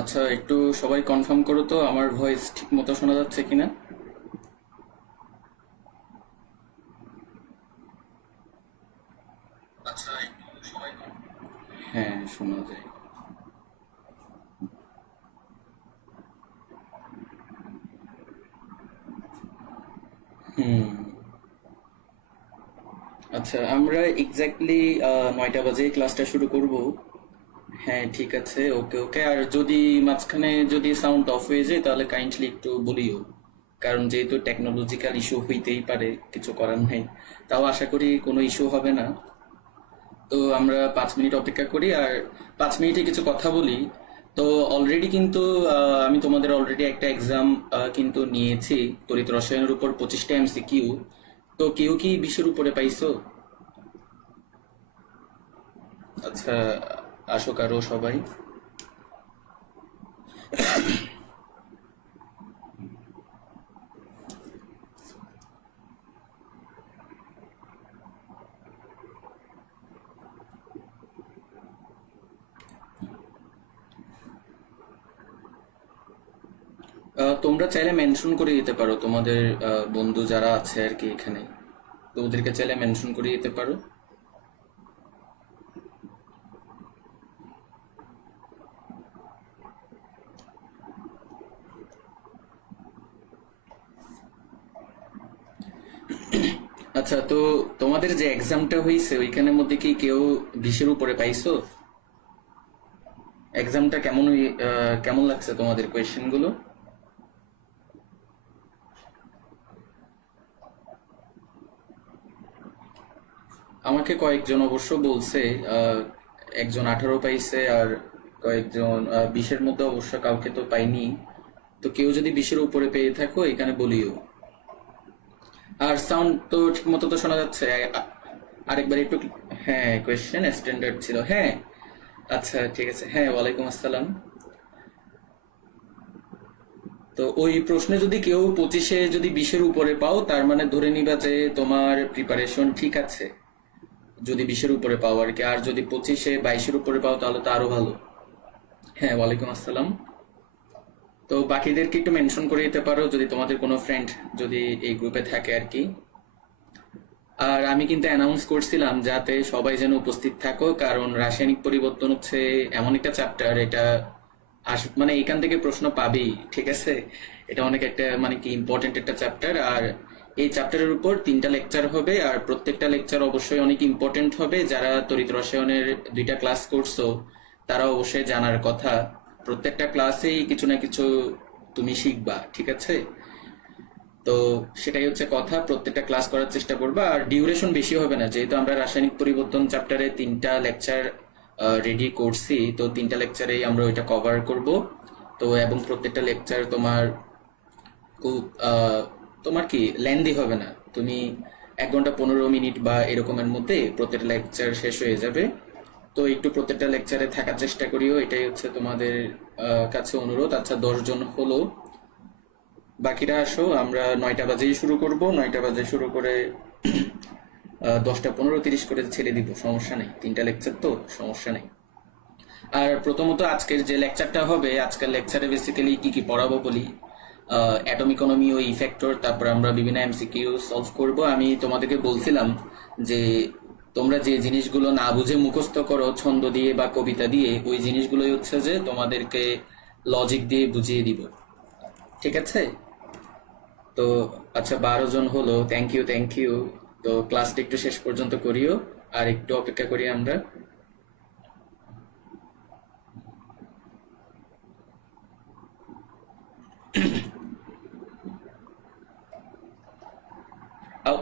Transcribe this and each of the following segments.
আচ্ছা, একটু সবাই কনফার্ম করো তো আমার ভয়েস ঠিক মতো শোনা যাচ্ছে কিনা। আচ্ছা, একটু সবাই হ্যাঁ, শোনা যায়। হুম। আচ্ছা, আমরা এক্স্যাক্টলি 9টা বাজে ক্লাসটা শুরু করব। হ্যাঁ, ঠিক আছে, ওকে ওকে। আর যদি মাঝখানে যদি সাউন্ড অফ হয়ে যায় তাহলে কাইন্ডলি একটু বলিও, কারণ যেহেতু টেকনোলজিক্যাল ইস্যু হইতেই পারে, কিছু করার নাই। তাও আশা করি কোনো ইস্যু হবে না। তো আমরা 5 মিনিট অপেক্ষা করি, আর 5 মিনিটে কিছু কথা বলি। তো অলরেডি কিন্তু আমি তোমাদের অলরেডি একটা এক্সাম কিন্তু নিয়েছি, তড়িৎ রসায়নের উপর 25টা MCQ। তো কেউ কি 20-এর উপরে পাইছো? আচ্ছা, আসো কারো সবাই। তোমরা চাইলে মেনশন করে দিতে পারো তোমাদের বন্ধু যারা আছে আর কি এখানে, তো ওদেরকে চাইলে মেনশন করে দিতে পারো। আচ্ছা, তো তোমাদের যে এক্সামটা হয়েছে ওইখানের মধ্যে কি কেউ 20-এর উপরে পাইছো? এক্সামটা কেমন লাগছে তোমাদের কোয়েশ্চেন গুলো? আমাকে কয়েকজন অবশ্য বলছে, আহ, একজন 18 পাইছে, আর কয়েকজন 20-এর মধ্যে, অবশ্য কাউকে তো পাইনি। তো কেউ যদি 20-এর উপরে পেয়ে থাকো এখানে বলিও। আর সাউন্ড তো ঠিক মতো তো শোনা যাচ্ছে? আরেকবার একটু। হ্যাঁ, কোয়েশ্চেন স্ট্যান্ডার্ড ছিল, হ্যাঁ। আচ্ছা, ঠিক আছে, হ্যাঁ, ওয়ালাইকুম আসসালাম। তো ওই প্রশ্নে যদি কেউ 25-এ যদি 20-এর উপরে পাও, তার মানে ধরে নিবা যে তোমার প্রিপারেশন ঠিক আছে। যদি 20-এর উপরে পাও আর কি, আর যদি 25-এ 22-এর উপরে পাও তাহলে তো আরো ভালো। হ্যাঁ, ওয়ালাইকুম আসসালাম। তো বাকিদেরকে একটু মেনশন করে দিতে পারো যদি তোমাদের কোনো ফ্রেন্ড যদি এই গ্রুপে থাকে আর কি। আর আমি কিন্তু অ্যানাউন্স করছিলাম যাতে সবাই যেন উপস্থিত থাকো, কারণ রাসায়নিক পরিবর্তন হচ্ছে এমন একটা চ্যাপ্টার, এটা মানে এখান থেকে প্রশ্ন পাবেই, ঠিক আছে। এটা অনেক একটা মানে কি ইম্পর্টেন্ট একটা চ্যাপ্টার। আর এই চ্যাপ্টারের উপর 3টা লেকচার হবে, আর প্রত্যেকটা লেকচার অবশ্যই অনেক ইম্পর্টেন্ট হবে। যারা তড়িৎ রসায়নের 2টা ক্লাস করছো তারা অবশ্যই জানার কথা। প্রত্যেকটা ক্লাসেই কিছু না কিছু তুমি শিখবা, ঠিক আছে। তো সেটাই হচ্ছে কথা, প্রত্যেকটা ক্লাস করার চেষ্টা করবা। আর ডিউরেশন বেশি হবে না, যেহেতু আমরা রাসায়নিক পরিবর্তন চ্যাপ্টারে 3টা লেকচার রেডি করছি, তো 3টা লেকচারেই আমরা ওইটা কভার করব। তো এবং প্রত্যেকটা লেকচার তোমার খুব তোমার কি লেন্দি হবে না। তুমি 1 ঘন্টা 15 মিনিট বা এরকমের মধ্যে প্রত্যেকটা লেকচার শেষ হয়ে যাবে। তো একটু প্রত্যেকটা লেকচারে থাকার চেষ্টা করিও, এটাই হচ্ছে তোমাদের কাছে অনুরোধ। আচ্ছা, 10 জন হলো, বাকিরা আসো। আমরা 9টা বাজেই শুরু করব, 9টা বাজে শুরু করে 10টা 15-30 করে ছেড়ে দিব, সমস্যা নেই, 3টা লেকচার তো, সমস্যা নেই। আর প্রথমত আজকের যে লেকচারটা হবে, আজকের লেকচারে বেসিক্যালি কি কি পড়াবো বলি। অ্যাটম ইকোনমি ও ইফেক্টর, তারপর আমরা বিভিন্ন MCQ সলভ করব। আমি তোমাদেরকে বলছিলাম যে তোমরা যে জিনিসগুলো না বুঝে মুখস্থ করো ছন্দ দিয়ে বা কবিতা দিয়ে, ওই জিনিসগুলোই হচ্ছে যে তোমাদেরকে লজিক দিয়ে বুঝিয়ে দিব, ঠিক আছে। তো আচ্ছা, 12 জন হলো, থ্যাংক ইউ থ্যাংক ইউ। তো ক্লাসটা একটু শেষ পর্যন্ত করিও, আর একটু অপেক্ষা করি আমরা।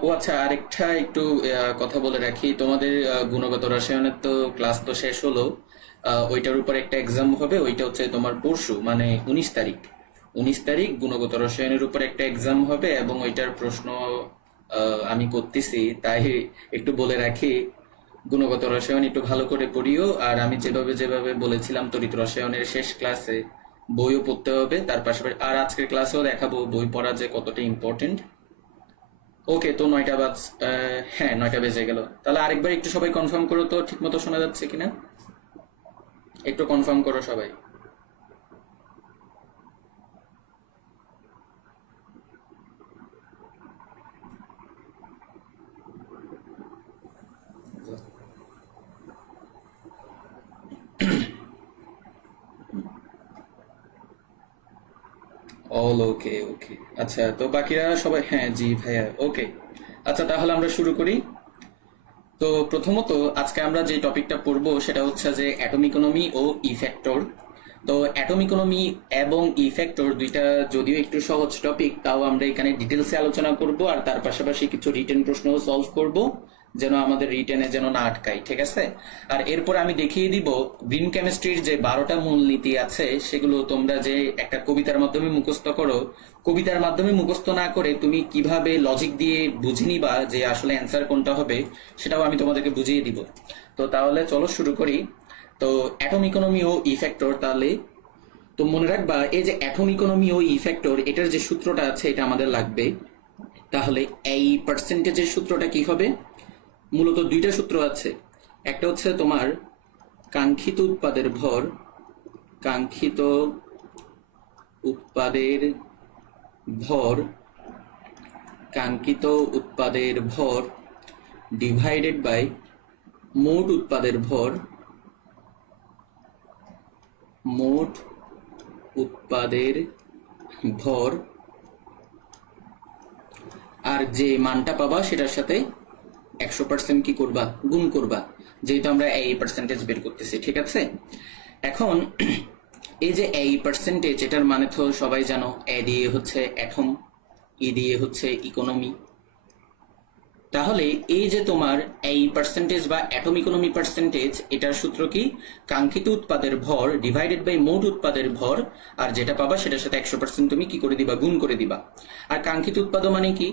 ও আচ্ছা, আরেকটা একটু কথা বলে রাখি, তোমাদের গুণগত রসায়নের তো ক্লাস তো শেষ হলো। ওইটার উপর একটা এক্সাম হবে, ওইটা হচ্ছে তোমার পরশু, মানে 19 তারিখ। 19 তারিখ গুণগত রসায়নের উপর একটা এক্সাম হবে, এবং ওইটার প্রশ্ন আমি করতেছি, তাই একটু বলে রাখি। গুণগত রসায়ন একটু ভালো করে পড়িও, আর আমি যেভাবে যেভাবে বলেছিলাম তড়িৎ রসায়নের শেষ ক্লাসে বইও পড়তে হবে, তার পাশাপাশি আর আজকের ক্লাসেও দেখাবো বই পড়া যে কতটা ইম্পর্টেন্ট। ওকে, তো 9টা হ্যাঁ, 9টা বেজে গেল। তাহলে আরেকবার একটু সবাই কনফার্ম করো তো ঠিক মতো শোনা যাচ্ছে কিনা, একটু কনফার্ম করো সবাই। অল ওকে ওকে। আচ্ছা, তো বাকিরা সবাই, হ্যাঁ জি ভাইয়া ওকে। আচ্ছা, তাহলে আমরা শুরু করি। তো প্রথমত আজকে আমরা যে টপিকটা পড়বো সেটা হচ্ছে যে অ্যাটম ইকোনমি ও ই ফ্যাক্টর। তো অ্যাটম ইকোনমি এবং ই ফ্যাক্টর দুইটা যদিও একটু সহজ টপিক, তাও আমরা এখানে ডিটেলসে আলোচনা করব, আর তার পাশাপাশি কিছু রিটেন প্রশ্নও সলভ করব, যেন আমাদের রিটেনে যেন না আটকায়, ঠিক আছে? আর এরপর আমি দেখিয়ে দিব গ্রিন কেমিস্ট্রির যে 12টা মূলনীতি আছে সেগুলো তোমরা যে একটা কবিতার মাধ্যমে মুখস্থ করো, কবিতার মাধ্যমে মুখস্থ না করে তুমি কিভাবে লজিক দিয়ে বুঝে নিবা যে আসলে অ্যান্সার কোনটা হবে, সেটাও আমি তোমাদেরকে বুঝিয়ে দিব। তো তাহলে চলো শুরু করি। তো অ্যাটম ইকোনমি ও ই ফ্যাক্টর, তাহলে তো মনে রাখবা এই যে অ্যাটম ইকোনমি ও ই ফ্যাক্টর, এটার যে সূত্রটা আছে এটা আমাদের লাগবে। তাহলে এই পার্সেন্টেজের সূত্রটা কি হবে? মূলত দুইটা সূত্র আছে। একটা হচ্ছে তোমার কাঙ্ক্ষিত উৎপাদের ভর, কাঙ্ক্ষিত উৎপাদের ভর, কাঙ্ক্ষিত উৎপাদের ভর ডিভাইডেড বাই মোট উৎপাদের ভর, মোট উৎপাদের ভর, আর যে মানটা পাবা সেটার সাথে 100% কি করবা? গুণ করবা, যেহেতু আমরা এই পার্সেন্টেজ বের করতেছি, ঠিক আছে? এখন এই যে এই পার্সেন্টেজ, এটার মানে তো সবাই জানো, এ দিয়ে হচ্ছে অ্যাটম, ই দিয়ে হচ্ছে ইকোনমি। তাহলে এই যে তোমার এই পার্সেন্টেজ বা অ্যাটম ইকোনমি পার্সেন্টেজ, এটার সূত্র কি? কাঙ্ক্ষিত উৎপাদের ভর ডিভাইডেড বাই মোট উৎপাদের ভর, আর যেটা পাবা সেটার সাথে 100% তুমি কি করে দিবা? গুণ করে দিবা। আর কাঙ্ক্ষিত উৎপাদ মানে কি?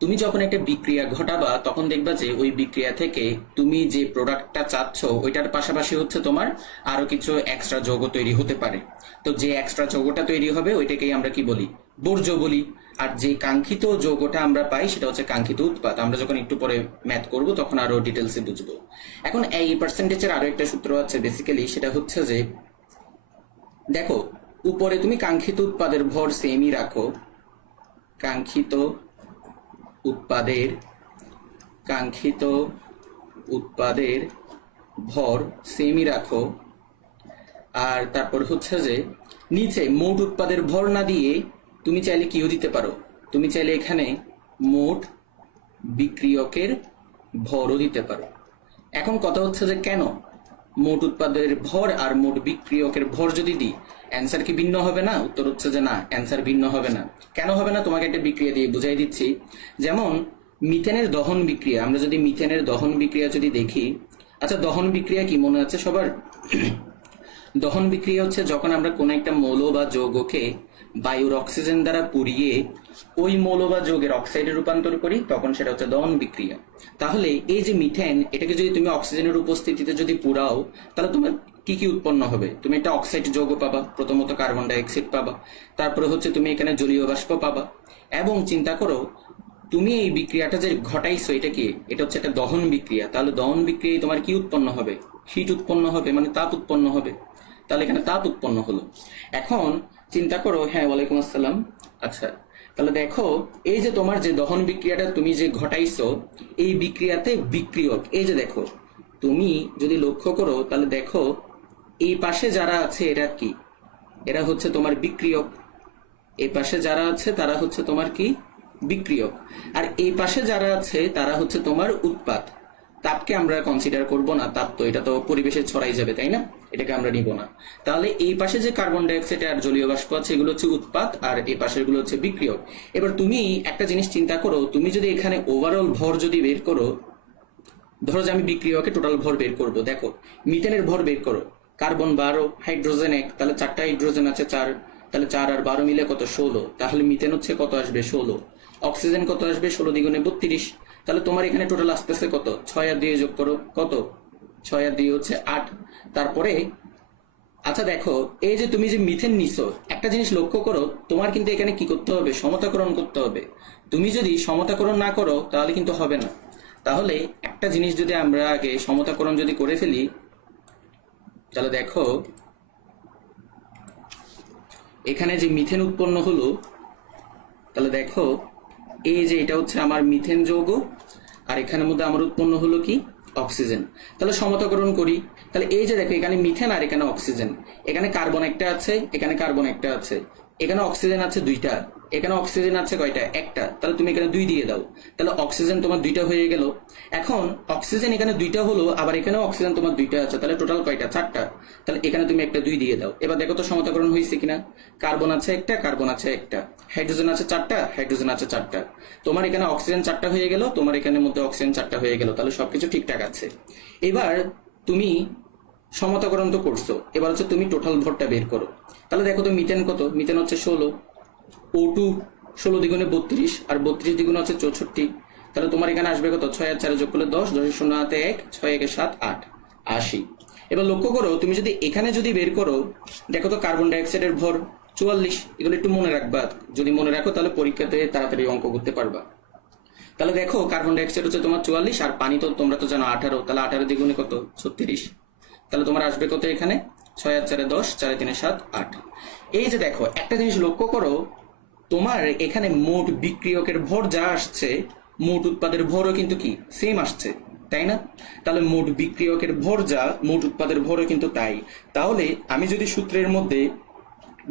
তুমি যখন একটা বিক্রিয়া ঘটাবা তখন দেখবা যে ওই বিক্রিয়া থেকে তুমি যে প্রোডাক্টটা চাচ্ছ ওইটার পাশাপাশি হচ্ছে তোমার আরো কিছু এক্সট্রা যৌগ তৈরি হতে পারে। তো যে এক্সট্রা যৌগটা তৈরি হবে ওইটাকেই আমরা কি বলি? বর্জ্য বলি। আর যে কাঙ্ক্ষিত যৌগটা আমরা পাই সেটা হচ্ছে কাঙ্ক্ষিত উৎপাদ। আমরা যখন একটু পরে ম্যাথ করব তখন আরো ডিটেলসে বুঝবো। এখন এই পার্সেন্টেজের আরো একটা সূত্র আছে বেসিক্যালি, সেটা হচ্ছে যে দেখো উপরে তুমি কাঙ্ক্ষিত উৎপাদের ভর সেমই রাখো, কাঙ্ক্ষিত উৎপাদের ভর সেমই রাখো, আর তারপর হচ্ছে যে নিচে মোট উৎপাদের ভর না দিয়ে তুমি চাইলে কিও দিতে পারো, তুমি চাইলে এখানে মোট বিক্রিয়কের ভরও দিতে পারো। এখন কথা হচ্ছে যে কেন মোট উৎপাদের ভর আর মোট বিক্রিয়কের ভর যদি দিই অ্যান্সার কি ভিন্ন হবে না? উত্তর হচ্ছে যে না, অ্যান্সার ভিন্ন হবে না। কেন হবে না? তোমাকে একটা বিক্রিয়া দিয়ে বুঝাই দিচ্ছি। যেমন মিথেনের দহন বিক্রিয়া, আমরা যদি মিথেনের দহন বিক্রিয়া যদি দেখি, আচ্ছা দহন বিক্রিয়া কি মনে আছে সবার? দহন বিক্রিয়া হচ্ছে যখন আমরা কোনো একটা মৌল বা যৌগকে বায়ুর অক্সিজেন দ্বারা পুড়িয়ে ওই মৌল বা যৌগের অক্সাইডে রূপান্তর করি, তখন সেটা হচ্ছে দহন বিক্রিয়া। তাহলে এই যে মিথেন, এটাকে যদি তুমি অক্সিজেনের উপস্থিতিতে যদি পুরাও, তাহলে তোমার কি কি উৎপন্ন হবে? তুমি একটা অক্সাইড যৌগ পাবা, প্রথমত কার্বন ডাইঅক্সাইড পাবা, তারপরে হচ্ছে তুমি এখানে জলীয় বাষ্প পাবা। এবং চিন্তা করো তুমি এই বিক্রিয়াটা যে ঘটাইছো এটা কি? এটা হচ্ছে একটা দহন বিক্রিয়া। তাহলে দহন বিক্রিয়ায় তোমার কি উৎপন্ন হবে? হিট উৎপন্ন হবে, মানে তাপ উৎপন্ন হবে। তাহলে এখানে তাপ উৎপন্ন হলো। এখন চিন্তা করো, হ্যাঁ ওয়ালাইকুম আসসালাম। আচ্ছা তাহলে দেখো এই যে তোমার যে দহন বিক্রিয়াটা তুমি যে ঘটাইছো, এই বিক্রিয়াতে বিক্রিয়ক, এই যে দেখো তুমি যদি লক্ষ্য করো তাহলে দেখো এই পাশে যারা আছে এরা কি? এরা হচ্ছে তোমার বিক্রিয়ক। এই পাশে যারা আছে তারা হচ্ছে তোমার কি? বিক্রিয়ক। আর এই পাশে যারা আছে তারা হচ্ছে তোমার উৎপাদ। তাপকে আমরা কনসিডার করব না, তাপ তো এটা তো পরিবেশে ছড়াই যাবে, তাই না? এটাকে আমরা নিব না। তাহলে এই পাশে যে কার্বন ডাইঅক্সাইড আর জলীয় বাষ্প আছে এগুলো হচ্ছে উৎপাদ, আর এই পাশের গুলো হচ্ছে বিক্রিয়ক। এবার তুমি একটা জিনিস চিন্তা করো, তুমি যদি এখানে ওভারঅল ভর যদি বের করো, ধরো যে আমি বিক্রিয়কে টোটাল ভর বের করব, দেখো মিথেনের ভর বের করো, কার্বন 12, হাইড্রোজেন 1, তাহলে 4টা হাইড্রোজেন আছে 4, তাহলে 4 আর 12 মিলে কত? 16। তাহলে মিথেন হচ্ছে কত আসবে? 16। অক্সিজেন কত আসবে? 16 দ্বিগুণে 32। তাহলে তোমার এখানে টোটাল আসতেছে কত? 6 আর 2 যোগ করো, কত? 6 আর 2 হচ্ছে 8। তারপরে আচ্ছা দেখো এই যে তুমি যে মিথেন নিছো, একটা জিনিস লক্ষ্য করো, তোমার কিন্তু এখানে কি করতে হবে? সমতাকরণ করতে হবে। তুমি যদি সমতাকরণ না করো তাহলে কিন্তু হবে না। তাহলে একটা জিনিস যদি আমরা আগে সমতাকরণ যদি করে ফেলি, তাহলে দেখো এখানে যে মিথেন উৎপন্ন হলো, তাহলে দেখো এই যে এটা হচ্ছে আমার মিথেন যৌগ, আর এখানের মধ্যে আমার উৎপন্ন হলো কি? অক্সিজেন। তাহলে সমতাকরণ করি, তাহলে এই যে দেখো এখানে মিথেন আর এখানে অক্সিজেন, এখানে কার্বন একটা আছে, এখানে কার্বন একটা আছে, এখানে অক্সিজেন আছে দুইটা, এখানে অক্সিজেন আছে কয়টা? একটা। তাহলে তুমি এখানে 2 দিয়ে দাও, তাহলে অক্সিজেন তোমার 2টা হয়ে গেল। এখন অক্সিজেন এখানে 2টা হলো, আবার এখানেও অক্সিজেন তোমার 2টা আছে, তাহলে টোটাল কয়টা? 4টা। তাহলে এখানে তুমি একটা 2 দিয়ে দাও। এবার দেখো তো সমতাকরণ হয়েছে কিনা। কার্বন আছে একটা, কার্বন আছে একটা, হাইড্রোজেন আছে 4টা, হাইড্রোজেন আছে 4টা। তোমার এখানে অক্সিজেন 4টা হয়ে গেল, তোমার এখানে মধ্যে অক্সিজেন 4টা হয়ে গেল, তাহলে সবকিছু ঠিকঠাক আছে। এবার তুমি সমতাকরণ তো করছো, এবার হচ্ছে তুমি টোটাল ভরটা বের করো। তাহলে দেখো তো মিথেন কত? মিথেন হচ্ছে 16, O2 16 দ্বিগুণে 32, আর 32 দ্বিগুণে হচ্ছে 64। তাহলে তোমার এখানে আসবে কত? 6 আর 4 যোগ করলে 10, 10 এর 0 হাতে 1, 6 1 7 8, 80। এবার লক্ষ্য করো, তুমি যদি এখানে যদি বের করো, দেখো তো কার্বন ডাইঅক্সাইডের ভর 44। এগুলো একটু মনে রাখবা, যদি মনে রাখো তাহলে পরীক্ষাতে তাড়াতাড়ি অঙ্ক করতে পারবা। তাহলে দেখো কার্বন ডাইঅক্সাইড হচ্ছে তোমার 44, আর পানি তো তোমরা তো জানো 18, তাহলে 18 দ্বিগুণে কত? 36। তাহলে তোমার আসবে কত এখানে? 6 আর 4 10, 4 3 7 8। এই যে দেখো একটা জিনিস লক্ষ্য করো, তোমার এখানে মোট বিক্রিয়কের ভর যা আসছে, মোট উৎপাদের ভরও কিন্তু কি সেম আসছে, তাই না? তাহলে মোট বিক্রিয়কের ভর যা, মোট উৎপাদের ভরও কিন্তু তাই। তাহলে আমি যদি সূত্রের মধ্যে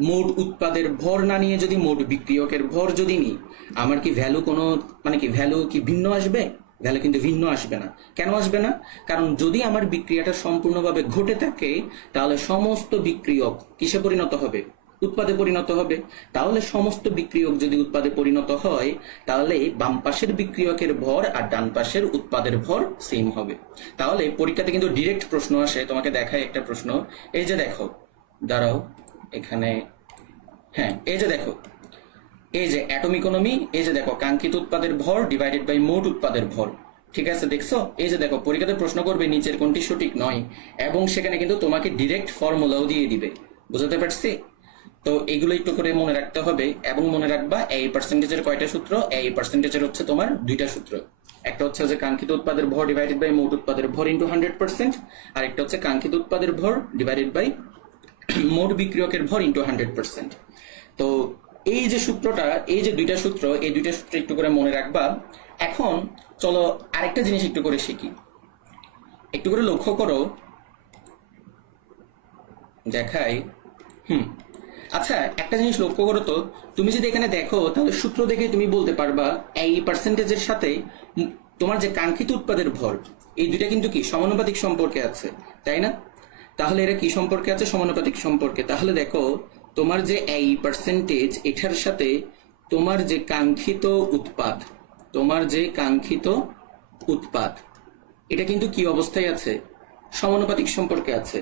মোট উৎপাদের ভর না নিয়ে যদি মোট বিক্রিয়কের ভর যদি নিই, আমার কি ভ্যালু কোনো মানে কি ভ্যালু কি ভিন্ন আসবে? ভ্যালু কিন্তু ভিন্ন আসবে না। কেন আসবে না? কারণ যদি আমার বিক্রিয়াটা সম্পূর্ণভাবে ঘটে থাকে, তাহলে সমস্ত বিক্রিয়ক কিসে পরিণত হবে? উৎপাদে পরিণত হবে। তাহলে সমস্ত বিক্রিয়ক যদি উৎপাদে পরিণত হয়, তাহলে বাম পাশের বিক্রিয়কের ভর আর ডান পাশের উৎপাদের ভর সেম হবে। তাহলে পরীক্ষাতে কিন্তু ডিরেক্ট প্রশ্ন আসে, তোমাকে দেখায় একটা প্রশ্ন। এই যে দেখো, দাঁড়াও এখানে, হ্যাঁ এই যে দেখো, এই যে অ্যাটম ইকোনমি, এই যে দেখো কাঙ্ক্ষিত উৎপাদের ভর ডিভাইডেড বাই মোট উৎপাদের ভর। ঠিক আছে, দেখছো? এই যে দেখো পরীক্ষাতে প্রশ্ন করবে নিচের কোনটি সঠিক নয়, এবং সেখানে কিন্তু তোমাকে ডিরেক্ট ফর্মুলাও দিয়ে দিবে। বুঝতে পারছি? তো এগুলো একটু করে মনে রাখতে হবে, এবং মনে রাখবা এই পার্সেন্টেজের কয়টা সূত্র? এই পার্সেন্টেজের হচ্ছে তোমার 2টা সূত্র। একটা হচ্ছে যে কাঙ্ক্ষিত উৎপাদের ভর ডিভাইডেড বাই মোট উৎপাদের ভর ইন্টু 100%, আর একটা হচ্ছে কাঙ্ক্ষিত উৎপাদের ভর ডিভাইডেড বাই মোট বিক্রিয়কের ভর ইন্টু 100%। তো এই যে সূত্রটা, এই যে 2টা সূত্র, এই 2টা সূত্র একটু করে মনে রাখবা। এখন চলো আরেকটা জিনিস একটু করে শিখি। একটু করে লক্ষ্য করো, দেখাই। আচ্ছা একটা জিনিস লক্ষ্য করো তো, তুমি যদি এখানে দেখো, তাহলে সূত্র দেখে তুমি বলতে পারবা এই পার্সেন্টেজের সাথে তোমার যে কাঙ্ক্ষিত উৎপাদের ভর, এই দুইটা কিন্তু কি সমানুপাতিক সম্পর্কে আছে, তাই না? তাহলে এরা কি সম্পর্কে আছে? সমানুপাতিক সম্পর্কে। তাহলে দেখো তোমার যে এই পার্সেন্টেজ, এটার সাথে তোমার যে কাঙ্ক্ষিত উৎপাদ, তোমার যে কাঙ্ক্ষিত উৎপাদ, এটা কিন্তু কি অবস্থায় আছে? সমানুপাতিক সম্পর্কে আছে।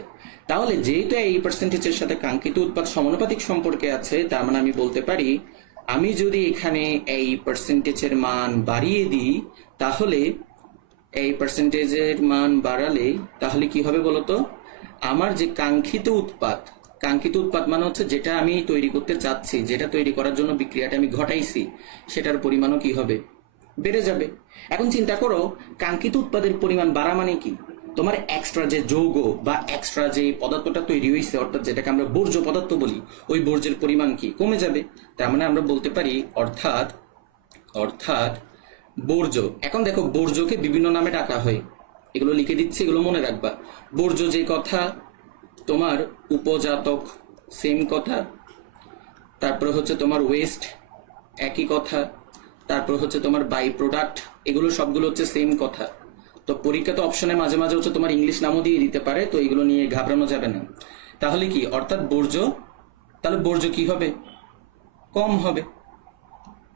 তাহলে যেহেতু এই পার্সেন্টেজের সাথে কাঙ্ক্ষিত উৎপাদ সমানুপাতিক সম্পর্কে আছে, তার মানে আমি বলতে পারি, আমি যদি এখানে এই পার্সেন্টেজের মান বাড়িয়ে দিই, তাহলে এই পার্সেন্টেজের মান বাড়ালে তাহলে কি হবে বলতো? আমার যে কাঙ্ক্ষিত উৎপাদ, কাঙ্ক্ষিত উৎপাদ মানে হচ্ছে যেটা আমি তৈরি করতে চাচ্ছি, যেটা তৈরি করার জন্য বিক্রিয়াটা আমি ঘটাইছি, সেটার পরিমাণও কি হবে? বেড়ে যাবে। এখন চিন্তা করো, কাঙ্ক্ষিত উৎপাদের পরিমাণ বাড়া মানে কি? তোমার এক্সট্রা যে যৌগ বা এক্সট্রা যে পদার্থটা তৈরি হয়েছে, অর্থাৎ যেটাকে আমরা বর্জ্য পদার্থ বলি, ওই বর্জ্যের পরিমাণ কি কমে যাবে। তার মানে আমরা বলতে পারি অর্থাৎ অর্থাৎ বর্জ্য। এখন দেখো বর্জ্যকে বিভিন্ন নামে ডাকা হয়, এগুলো লিখে দিচ্ছি, এগুলো মনে রাখবা। বর্জ্য যে কথা, তোমার উপজাতক সেম কথা, তারপরে হচ্ছে তোমার ওয়েস্ট একই কথা, তারপর হচ্ছে তোমার বাই প্রোডাক্ট, এগুলো সবগুলো হচ্ছে সেম কথা। তো পরীক্ষাতে অপশনে মাঝে মাঝে হচ্ছে তোমার ইংলিশ নামও দিয়ে দিতে পারে, তো এগুলো নিয়ে ঘাবড়ানো যাবে না। তাহলে কি অর্থাৎ বর্জ্য, তাহলে বর্জ্য কি হবে? কম হবে।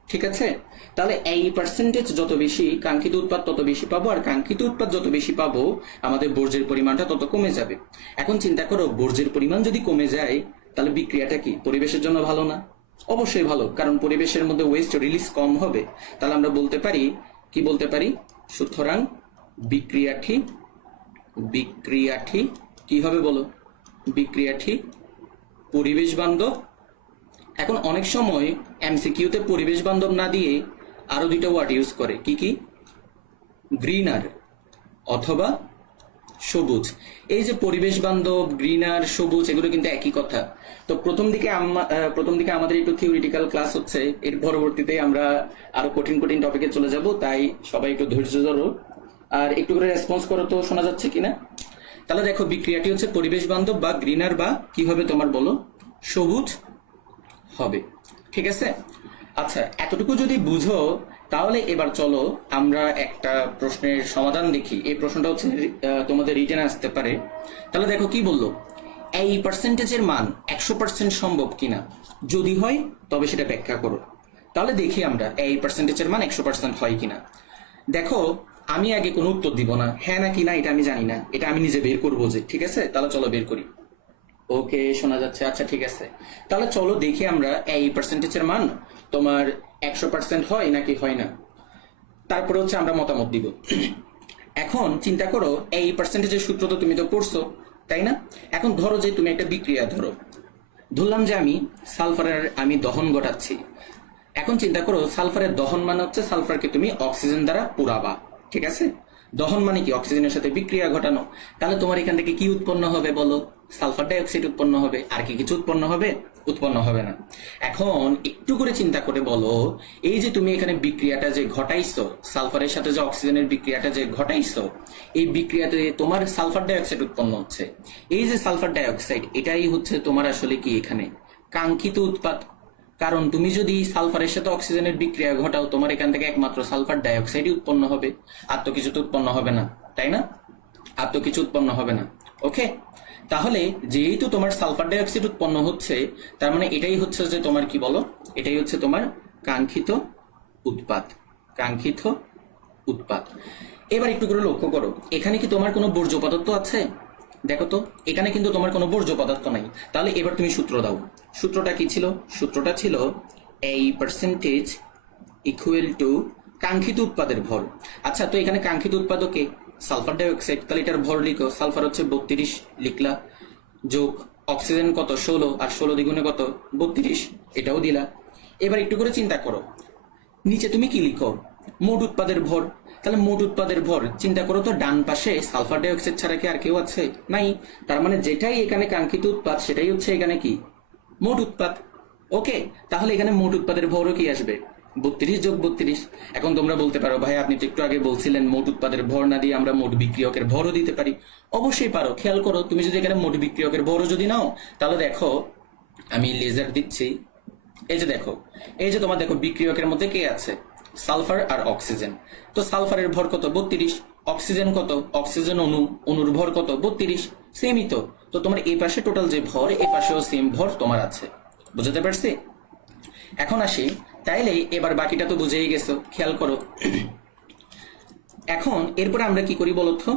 ঠিক আছে, তাহলে এই পার্সেন্টেজ যত বেশি, কাঙ্ক্ষিত উৎপাদ তত বেশি পাবো, আর কাঙ্ক্ষিত উৎপাদ যত বেশি পাবো, আমাদের বর্জ্যের পরিমাণটা তত কমে যাবে। এখন চিন্তা করো, বর্জ্যের পরিমাণ যদি কমে যায়, তাহলে বিক্রিয়াটা কি পরিবেশের জন্য ভালো না? অবশ্যই ভালো, কারণ পরিবেশের মধ্যে ওয়েস্ট রিলিজ কম হবে। তাহলে আমরা বলতে পারি, কি বলতে পারি? সুতরাং বিক্রিয়াটি বিক্রিয়াটি কি হবে বলো? বিক্রিয়াটি পরিবেশ বান্ধব। এখন অনেক সময় এমসিকিউতে পরিবেশ বান্ধব না দিয়ে আরো 2টা ওয়ার্ড ইউজ করে, কি কি? গ্রিনার অথবা সবুজ। এই যে পরিবেশ বান্ধব, গ্রিনার, সবুজ, এগুলো কিন্তু একই কথা। তো প্রথম দিকে আমাদের একটু থিওরিটিক্যাল ক্লাস হচ্ছে, এর পরবর্তীতে আমরা আরো কঠিন কঠিন টপিকে চলে যাব, তাই সবাই একটু ধৈর্য ধরো আর একটু করে রেসপন্স করো তো, শোনা যাচ্ছে কিনা। তাহলে দেখো বিক্রিয়াটি হচ্ছে পরিবেশ বান্ধব বা গ্রিনার, বা কি হবে তোমার বলো? সবুজ হবে। ঠিক আছে, আচ্ছা এতটুকু যদি বুঝো তাহলে এবার চলো আমরা একটা প্রশ্নের সমাধান দেখি। এই প্রশ্নটা হচ্ছে তোমাদের রিটেন আসতে পারে। তাহলে দেখো কি বললো, এই পার্সেন্টেজের মান 100% সম্ভব কিনা, যদি হয় তবে সেটা ব্যাখ্যা করো। তাহলে দেখি আমরা এই পার্সেন্টেজের মান 100% হয় কিনা। দেখো আমি আগে কোনো উত্তর দিব না, হ্যাঁ না কি না এটা আমি জানি না, এটা আমি নিজে বের করবো যে। ঠিক আছে, তাহলে চলো বের করি। ওকে, শোনা যাচ্ছে, আচ্ছা ঠিক আছে। তাহলে চলো দেখি আমরা এই পার্সেন্টেজের মান তোমার 100% হয় নাকি হয় না, তারপরে হচ্ছে আমরা মতামত দিব। এখন চিন্তা করো, এই পার্সেন্টেজের সূত্র তো তুমি তো পড়ছো, তাই না? এখন ধরো যে তুমি একটা বিক্রিয়া ধরলাম যে আমি সালফারের দহন ঘটাচ্ছি। এখন চিন্তা করো, সালফারের দহন মানে হচ্ছে সালফারকে তুমি অক্সিজেন দ্বারা পুরাবা। ঠিক আছে, দহন মানে কি, অক্সিজেনের সাথে বিক্রিয়া ঘটানো। তাহলে তোমার এখান থেকে কি উৎপন্ন হবে বলো? সালফার ডাইঅক্সাইড উৎপন্ন হবে। আর কি কিছু উৎপন্ন হবে? উৎপন্ন হবে না। এখন একটু করে চিন্তা করে বলো, এই যে তুমি এখানে বিক্রিয়াটা যে ঘটাইছো, সালফারের সাথে যে অক্সিজেনের বিক্রিয়াটা যে ঘটাইছো, এই বিক্রিয়াতে তোমার সালফার ডাইঅক্সাইড উৎপন্ন হচ্ছে। এই যে সালফার ডাইঅক্সাইড, এটাই হচ্ছে তোমার আসলে কি এখানে কাঙ্ক্ষিত উৎপাদ। কারণ তুমি যদি সালফারের সাথে অক্সিজেনের বিক্রিয়া ঘটাও, তোমার এখান থেকে একমাত্র সালফার ডাইঅক্সাইডই উৎপন্ন হবে, আর তো কিছু তো উৎপন্ন হবে না, তাই না? আর তো কিছু উৎপন্ন হবে না। ওকে, তাহলে যেহেতু তোমার সালফার ডাইঅক্সাইড উৎপন্ন হচ্ছে, তার মানে এটাই হচ্ছে যে তোমার কি বলো, এটাই হচ্ছে তোমার কাঙ্ক্ষিত উৎপাদ। কাঙ্ক্ষিত উৎপাদ। এবার একটু করে লক্ষ্য করো, এখানে কি তোমার কোনো বর্জ্য পদার্থ আছে? দেখো তো, এখানে কিন্তু তোমার কোনো বর্জ্য পদার্থ নাই। তাহলে এবার তুমি সূত্র দাও। সূত্রটা কি ছিল? সূত্রটা ছিল এই পার্সেন্টেজ ইকুয়াল টু কাঙ্ক্ষিত উৎপাদের ভর। আচ্ছা, তো এখানে কাঙ্ক্ষিত উৎপাদকে সালফার ডাইঅক্সাইড, তাহলে এটার ভর লিখো। সালফার হচ্ছে 32 লিখলা, যোগ অক্সিজেন কত 16, আর 16 দ্বিগুণে কত 32, এটাও দিলা। এবার একটু করে চিন্তা করো, নিচে তুমি কি লিখো? মোট উৎপাদের ভর। তাহলে মোট উৎপাদের ভর চিন্তা করো তো, ডান পাশে সালফার ডাইঅক্সাইড ছাড়া কি আর কেউ আছে? নাই। তার মানে যেটাই এখানে কাঙ্ক্ষিত উৎপাদ, সেটাই হচ্ছে এখানে কি মোট উৎপাদ। ওকে, তাহলে এখানে মোট উৎপাদের ভরও কি আসবে? 32 যোগ 32। এখন তোমরা বলতে পারো, ভাই আপনি তো একটু আগে বলছিলেন মোট উৎপাদের ভর না দিয়ে আমরা মোট বিক্রিয়কের ভরও দিতে পারি। অবশ্যই পারো। খেয়াল করো, তুমি যদি এখানে মোট বিক্রিয়কের ভরও যদি নাও, তাহলে দেখো আমি লেজার দিচ্ছি। এই যে দেখো, এই যে তোমার দেখো বিক্রিয়কের মধ্যে কে আছে? সালফার আর অক্সিজেন। তো সালফারের ভর কত? 32। অক্সিজেন কত? অক্সিজেন অনুর ভর কত? 32। সেমই তো। তো তোমার এই পাশে টোটাল যে ভর, এই পাশেও সেম ভর তোমার আছে। বুঝতে পারছি? এখন আসি, তাইলে এবার বাকিটা তো বুঝেই গেছো। খেয়াল করো, এখন এরপরে আমরা কি করি বলতো?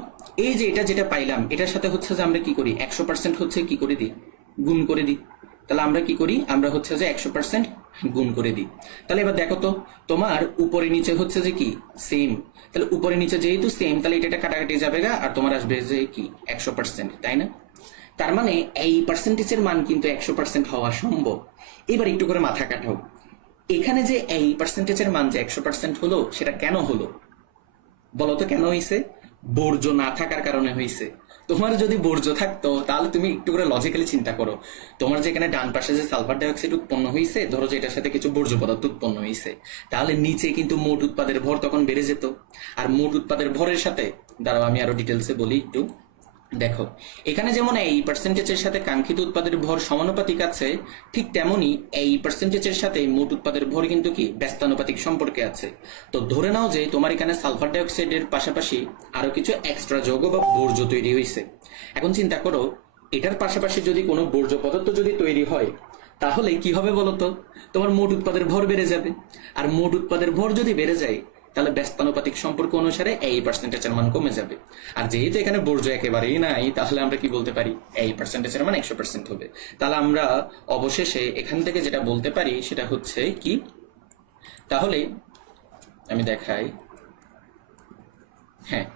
এই যে এটা যেটা পাইলাম, এটার সাথে হচ্ছে যে আমরা কি করি, 100% হচ্ছে কি করে দিই, গুণ করে দিই। তাহলে আমরা কি করি, আমরা হচ্ছে যে 100% গুণ করে দিই। তাহলে এবার দেখো তো, তোমার উপরে নিচে হচ্ছে যে কি সেম। তাহলে উপরে নিচে যেহেতু সেম, তাহলে এটা কাটাকাটি যাবে গা, আর তোমার আসবে যে কি 100%, তাই না? তার মানে এই পার্সেন্টেজের মান কিন্তু 100% হওয়া সম্ভব। এবার একটু করে মাথা কাটাও, এখানে যে এই পার্সেন্টেজের মান যে 100% হলো, সেটা কেন হলো বলতো? কেন হয়েছে? বর্জ্য না থাকার কারণে হয়েছে। তোমার যদি বর্জ্য থাকতো, তাহলে তুমি একটু করে লজিক্যালি চিন্তা করো, তোমার যে এখানে ডান পাশে যে সালফার ডাইঅক্সাইড উৎপন্ন হয়েছে, ধরো যে এটার সাথে কিছু বর্জ্য পদার্থ উৎপন্ন হয়েছে, তাহলে নিচে কিন্তু মোট উৎপাদের ভর তখন বেড়ে যেত। আর মোট উৎপাদের ভরের সাথে, দাঁড়াও আমি আরো ডিটেলসে বলি একটু। দেখো, এখানে যেমন এই পার্সেন্টেজের সাথে কাঙ্ক্ষিত উৎপাদের ভর সমানুপাতিক আছে, ঠিক তেমনি এই পার্সেন্টেজের সাথে মোট উৎপাদের ভর কিন্তু কি ব্যস্তানুপাতিক সম্পর্কে আছে। তো ধরে নাও যে তোমার এখানে সালফার ডাইঅক্সাইডের পাশাপাশি আরো কিছু এক্সট্রা যৌগ বা বর্জ্য তৈরি হয়েছে। এখন চিন্তা করো, এটার পাশাপাশি যদি কোনো বর্জ্য পদার্থ যদি তৈরি হয়, তাহলে কি হবে বলতো? তোমার মোট উৎপাদের ভর বেড়ে যাবে। আর মোট উৎপাদের ভর যদি বেড়ে যায়, তাহলে ব্যস্তানুপাতিক সম্পর্ক অনুসারে এই পার্সেন্টেজের মান কমে যাবে। আর যেহেতু এখানে বর্জ্য একেবারেই নাই, তাহলে আমরা কি বলতে পারি, এই পার্সেন্টেজের মান 100% হবে। তাহলে আমরা অবশেষে এখান থেকে যেটা বলতে পারি সেটা হচ্ছে কি, তাহলে আমি দেখাই, হ্যাঁ,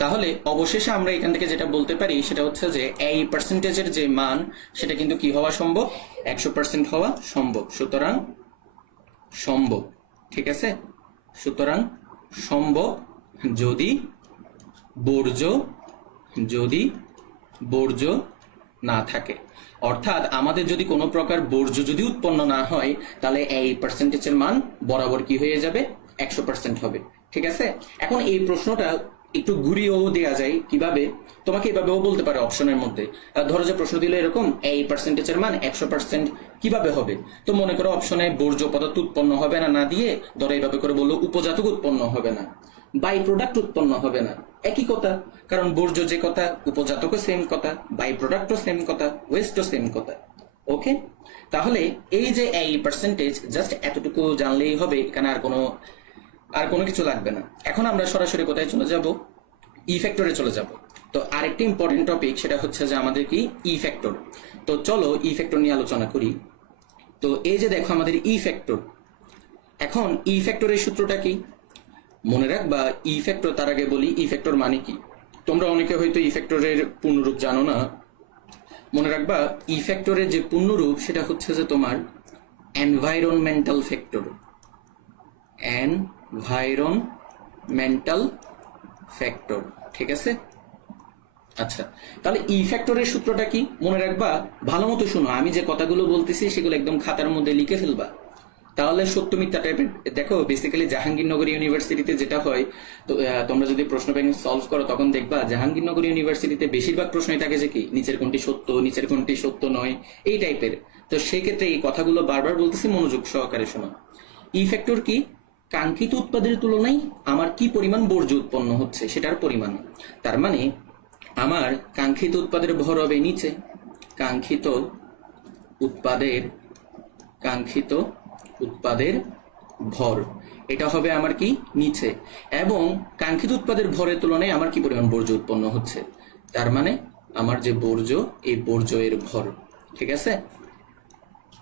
তাহলে অবশেষে আমরা এখান থেকে যেটা বলতে পারি সেটা হচ্ছে যে এই পার্সেন্টেজের যে মান, সেটা কিন্তু কি হওয়া সম্ভব, 100% হওয়া সম্ভব। সুতরাং সম্ভব, ঠিক আছে? সুতরাং সম্ভব যদি বর্জ্য না থাকে। অর্থাৎ আমাদের যদি কোনো প্রকার বর্জ্য যদি উৎপন্ন না হয়, তাহলে এই পার্সেন্টেজের মান বরাবর কি হয়ে যাবে, 100% হবে। ঠিক আছে? এখন এই প্রশ্নটা একটু ঘুরিয়েও দেওয়া যায়। কিভাবে? তোমাকে এভাবেও বলতে পারে অপশনের মধ্যে, ধরো যে প্রশ্ন দিলে এরকম এই পার্সেন্টেজের মান 100% কিভাবে হবে। তো মনে করো অপশনে বর্জ্য পদার্থ উৎপন্ন হবে না, না দিয়ে ধরো এইভাবে করে বললো উপজাতক উৎপন্ন হবে না, বাই প্রোডাক্ট উৎপন্ন হবে না। একই কথা, কারণ বর্জ্য যে কথা, উপজাতকও সেম কথা, বাই প্রোডাক্টও সেম কথা, ওয়েস্টও সেম কথা। ওকে, তাহলে এই যে এই পার্সেন্টেজ জাস্ট এতটুকু জানলেই হবে, এখানে আর কোনো কিছু লাগবে না। এখন আমরা সরাসরি কোথায় চলে যাব? ই ফ্যাক্টরে চলে যাব। তো আরেকটি ইম্পর্টেন্ট টপিক সেটা হচ্ছে যে আমাদের কি ই ফ্যাক্টর। তো চলো ই ফ্যাক্টর নিয়ে আলোচনা করি। তো এই যে দেখো আমাদের ই ফ্যাক্টর, এখন ই ফ্যাক্টরের সূত্রটা কি মনে রাখবা। ই ফ্যাক্টর, তার আগে বলি ই ফ্যাক্টর মানে কি। তোমরা অনেকে হয়তো ই ফ্যাক্টরের পূর্ণরূপ জানো না। মনে রাখবা ই ফ্যাক্টরের যে পূর্ণরূপ সেটা হচ্ছে যে তোমার এনভায়রনমেন্টাল ফ্যাক্টর। এনভায়রনমেন্টাল ফ্যাক্টর, ঠিক আছে? আচ্ছা, তাহলে ই ফ্যাক্টরের সূত্রটা কি মনে রাখবা। ভালো মতো শোনো, আমি যে কথাগুলো বলতেছি সেগুলো একদম খাতার মধ্যে লিখে ফেলবা, তাহলে সত্য মিথ্যা টাইপের। দেখো বেসিক্যালি জাহাঙ্গীরনগর ইউনিভার্সিটিতে যেটা হয়, তো তোমরা যদি প্রশ্ন ব্যাংক সলভ করো তখন দেখবা জাহাঙ্গীরনগর ইউনিভার্সিটিতে বেশিরভাগ প্রশ্নই থাকে যে কি নিচের কোনটি সত্য, নিচের কোনটি সত্য নয়, এই টাইপের। তো সেই ক্ষেত্রে এই কথাগুলো বারবার বলতেছি, মনোযোগ সহকারে শোনো। ই ফ্যাক্টর কি? কাঙ্ক্ষিত উৎপাদের তুলনায় আমার কি পরিমাণ বর্জ্য উৎপন্ন হচ্ছে সেটার পরিমাণ। তার মানে আমার কাঙ্ক্ষিত উৎপাদের ভর হবে নিচে, কাঙ্ক্ষিত উৎপাদের ভর, এটা হবে আমার কি নিচে, এবং কাঙ্ক্ষিত উৎপাদের ভরের তুলনায় আমার কি পরিমাণ বর্জ্য উৎপন্ন হচ্ছে, তার মানে আমার যে বর্জ্য, এই বর্জ্য এর ভর। ঠিক আছে?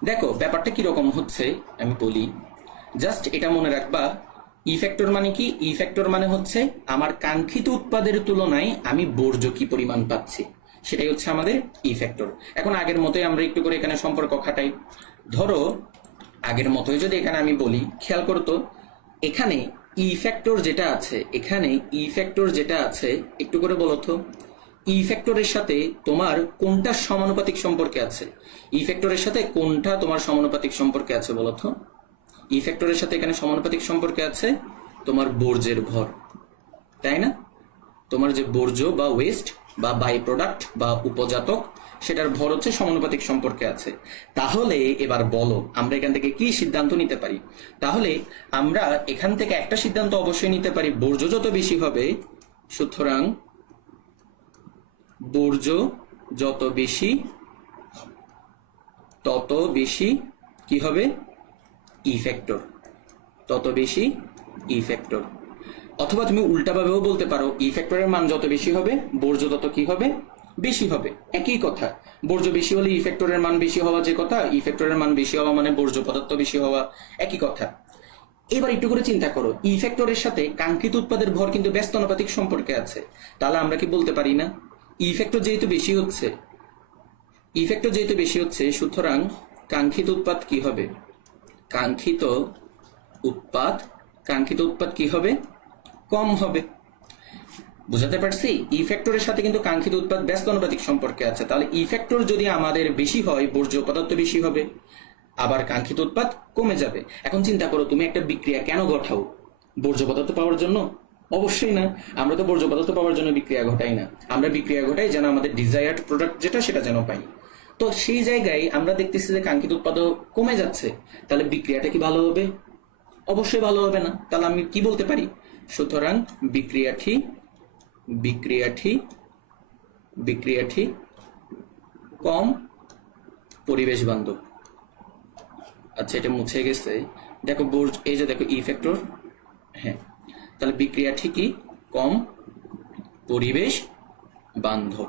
দেখো ব্যাপারটা কিরকম হচ্ছে আমি বলি, জাস্ট এটা মনে রাখবা। ই ফ্যাক্টর মানে কি? ই ফ্যাক্টর মানে হচ্ছে আমার কাঙ্ক্ষিত উৎপাদের তুলনায় আমি বর্জ্য কি পরিমাণ পাচ্ছি, সেটাই হচ্ছে আমাদের ই ফ্যাক্টর। এখন আগের মতোই আমরা একটু করে এখানে সম্পর্ক খাটাই। ধরো আগের মতোই যদি এখানে আমি বলি, খেয়াল করতো এখানে ই ফ্যাক্টর যেটা আছে, একটু করে বলো তো, ই ফ্যাক্টরের সাথে তোমার কোনটা সমানুপাতিক সম্পর্কে আছে? ই ফ্যাক্টরের সাথে কোনটা তোমার সমানুপাতিক সম্পর্কে আছে বলো তো? ই ফ্যাক্টরের সাথে এখানে সমানুপাতিক সম্পর্কে আছে তোমার বর্জ্যের ভর, তাই না? তোমার যে বর্জ্য বা ওয়েস্ট বা বাই প্রোডাক্ট বা উপজাতক, সেটার ভর হচ্ছে সমানুপাতিক সম্পর্কে আছে। তাহলে এবার বলো আমরা এখান থেকে কি সিদ্ধান্ত নিতে পারি? তাহলে আমরা এখান থেকে একটা সিদ্ধান্ত অবশ্যই নিতে পারি, বর্জ্য যত বেশি হবে, সুতরাং বর্জ্য যত বেশি তত বেশি কি হবে? ই ফ্যাক্টর, তত বেশি ই ফ্যাক্টর। অথবা তুমি উল্টাভাবেও বলতে পারো ই ফ্যাক্টরের মান যত বেশি হবে বর্জ্য তত কি হবে? বেশি হবে। একই কথা, বর্জ্য বেশি হলে ই ফ্যাক্টরের মান বেশি হওয়া যে কথা, ই ফ্যাক্টরের মান বেশি হওয়া মানে বর্জ্য পদার্থ বেশি হওয়া, একই কথা। এবার একটু করে চিন্তা করো, ই ফ্যাক্টরের সাথে কাঙ্ক্ষিত উৎপাদের ভর কিন্তু ব্যস্তানুপাতিক সম্পর্কে আছে। তাহলে আমরা কি বলতে পারি না ই ফ্যাক্টর যেহেতু বেশি হচ্ছে, সুতরাং কাঙ্ক্ষিত উৎপাদ কি হবে? কাঙ্ক্ষিত উৎপাদ কি হবে? কম হবে। বুঝাতে পারছি? ই ফ্যাক্টরের সাথে কিন্তু কাঙ্ক্ষিত উৎপাদ ব্যস্তানুপাতিক সম্পর্কে আছে। তাহলে ই ফ্যাক্টর যদি আমাদের বেশি হয়, বর্জ্য পদার্থ বেশি হবে, আবার কাঙ্ক্ষিত উৎপাদ কমে যাবে। এখন চিন্তা করো, তুমি একটা বিক্রিয়া কেন ঘটাও? বর্জ্য পদার্থ পাওয়ার জন্য? অবশ্যই না। আমরা তো বর্জ্য পদার্থ পাওয়ার জন্য বিক্রিয়া ঘটাই না, আমরা বিক্রিয়া ঘটাই যেন আমাদের ডিজায়ার্ড প্রোডাক্ট যেটা সেটা যেন পাই। তো সেই জায়গায় আমরা দেখতেছি যে কাঙ্ক্ষিত উৎপাদও কমে যাচ্ছে, তাহলে বিক্রিয়াটা কি ভালো হবে? অবশ্যই ভালো হবে না। তাহলে আমি কি বলতে পারি? সুতরাং বিক্রিয়াটি কম পরিবেশ বান্ধব। আচ্ছা, এটা মুছে গেছে। দেখো এই যে দেখো ই ফ্যাক্টর, হ্যাঁ, তাহলে বিক্রিয়াটি কি কম পরিবেশ বান্ধব।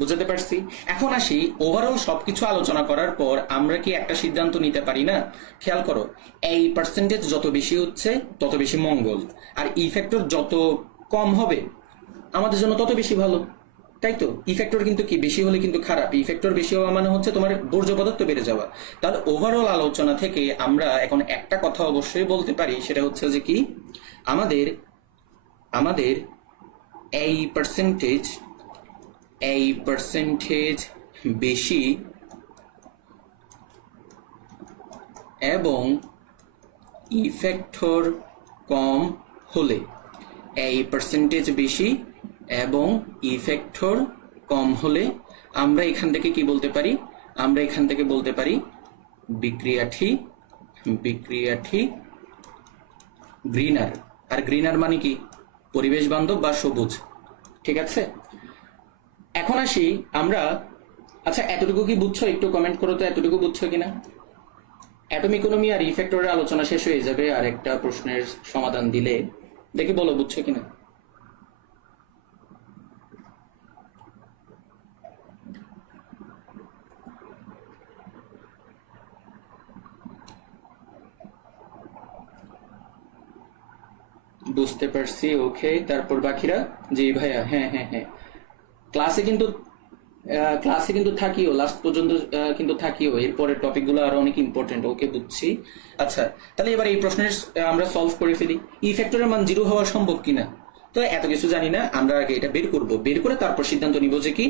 বুঝতে পারছি? এখন আসি, ওভারঅল সবকিছু আলোচনা করার পর আমরা কি একটা সিদ্ধান্ত নিতে পারি না? খেয়াল করো, এই পার্সেন্টেজ যত বেশি হচ্ছে তত বেশি মঙ্গল, আর ই ফ্যাক্টর যত কম হবে আমাদের জন্য তত বেশি ভালো, তাই তো? ই ফ্যাক্টর কিন্তু কি বেশি হলে কিন্তু খারাপ, ই ফ্যাক্টর বেশি হওয়া মানে হচ্ছে তোমার বর্জ্য পদার্থ বেড়ে যাওয়া। তাহলে ওভারঅল আলোচনা থেকে আমরা এখন একটা কথা অবশ্যই বলতে পারি, সেটা হচ্ছে যে কি আমাদের এই পার্সেন্টেজ বেশি এবং ই ফ্যাক্টর কম হলে এই পার্সেন্টেজ বেশি এবং ইফেক্টর কম হলে আমরা এখান থেকে কি বলতে পারি? আমরা এখান থেকে বলতে পারি বিক্রিয়াটি গ্রিনার। আর গ্রিনার মানে কি? পরিবেশ বান্ধব বা সবুজ। ঠিক আছে, এখন আসি আমরা। আচ্ছা, এতটুকু কি বুঝছো? একটু কমেন্ট করো তো, এতটুকু বুঝছো কিনা? অ্যাটম ইকোনমি আর ইফেক্টরের আলোচনা শেষ হয়ে যাবে আর একটা প্রশ্নের সমাধান দিলে। দেখি বলো বুঝছো কিনা। বুঝতে পারছি, ওকে। তারপর বাকিরা? জি ভাইয়া, হ্যাঁ হ্যাঁ হ্যাঁ, ক্লাসে কিন্তু থাকিও, লাস্ট পর্যন্ত কিন্তু থাকিও। এরপরের টপিকগুলো আরো অনেক ইম্পর্টেন্ট। ওকে, বুঝছি। আচ্ছা, তাহলে এবার এই প্রশ্নের আমরা সলভ করে ফেলি। ই ফ্যাক্টরের মান 0 হওয়া সম্ভব কিনা। তো এত কিছু জানি না, আমরা আগে এটা বের করব, বের করে তারপর সিদ্ধান্ত নিব যে কি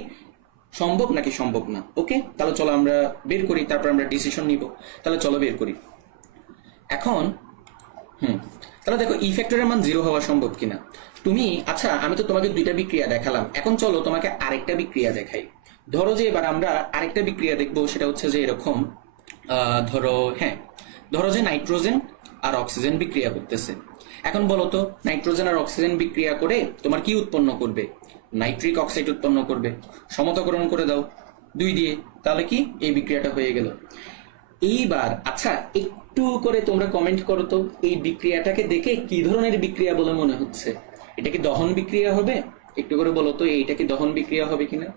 সম্ভব নাকি সম্ভব না। ওকে, তাহলে চলো আমরা বের করি, তারপর আমরা ডিসিশন নিব। তাহলে চলো বের করি এখন। তাহলে দেখো, ই ফ্যাক্টরের মান 0 হওয়া সম্ভব কিনা। তুমি, আচ্ছা, আমি তো তোমাকে দুইটা বিক্রিয়া দেখালাম, এখন চলো তোমাকে আরেকটা বিক্রিয়া দেখাই। ধরো যে এবার আমরা আরেকটা বিক্রিয়া দেখবো, সেটা হচ্ছে যে এরকম। ধরো যে নাইট্রোজেন আর অক্সিজেন বিক্রিয়া করতেছে। এখন বলো তো, নাইট্রোজেন আর অক্সিজেন বিক্রিয়া করে তোমার কি উৎপন্ন করবে? নাইট্রিক অক্সাইড উৎপন্ন করবে। সমতাকরণ করে দাও 2 দিয়ে, তাহলে কি এই বিক্রিয়াটা হয়ে গেল। এইবার আচ্ছা, একটু করে তোমরা কমেন্ট করো তো, এই বিক্রিয়াটাকে দেখে কি ধরনের বিক্রিয়া বলে মনে হচ্ছে? এটা কি দহন বিক্রিয়া হবে? একটু করে বলো তো, এইটা কি দহন বিক্রিয়া হবে কিনা।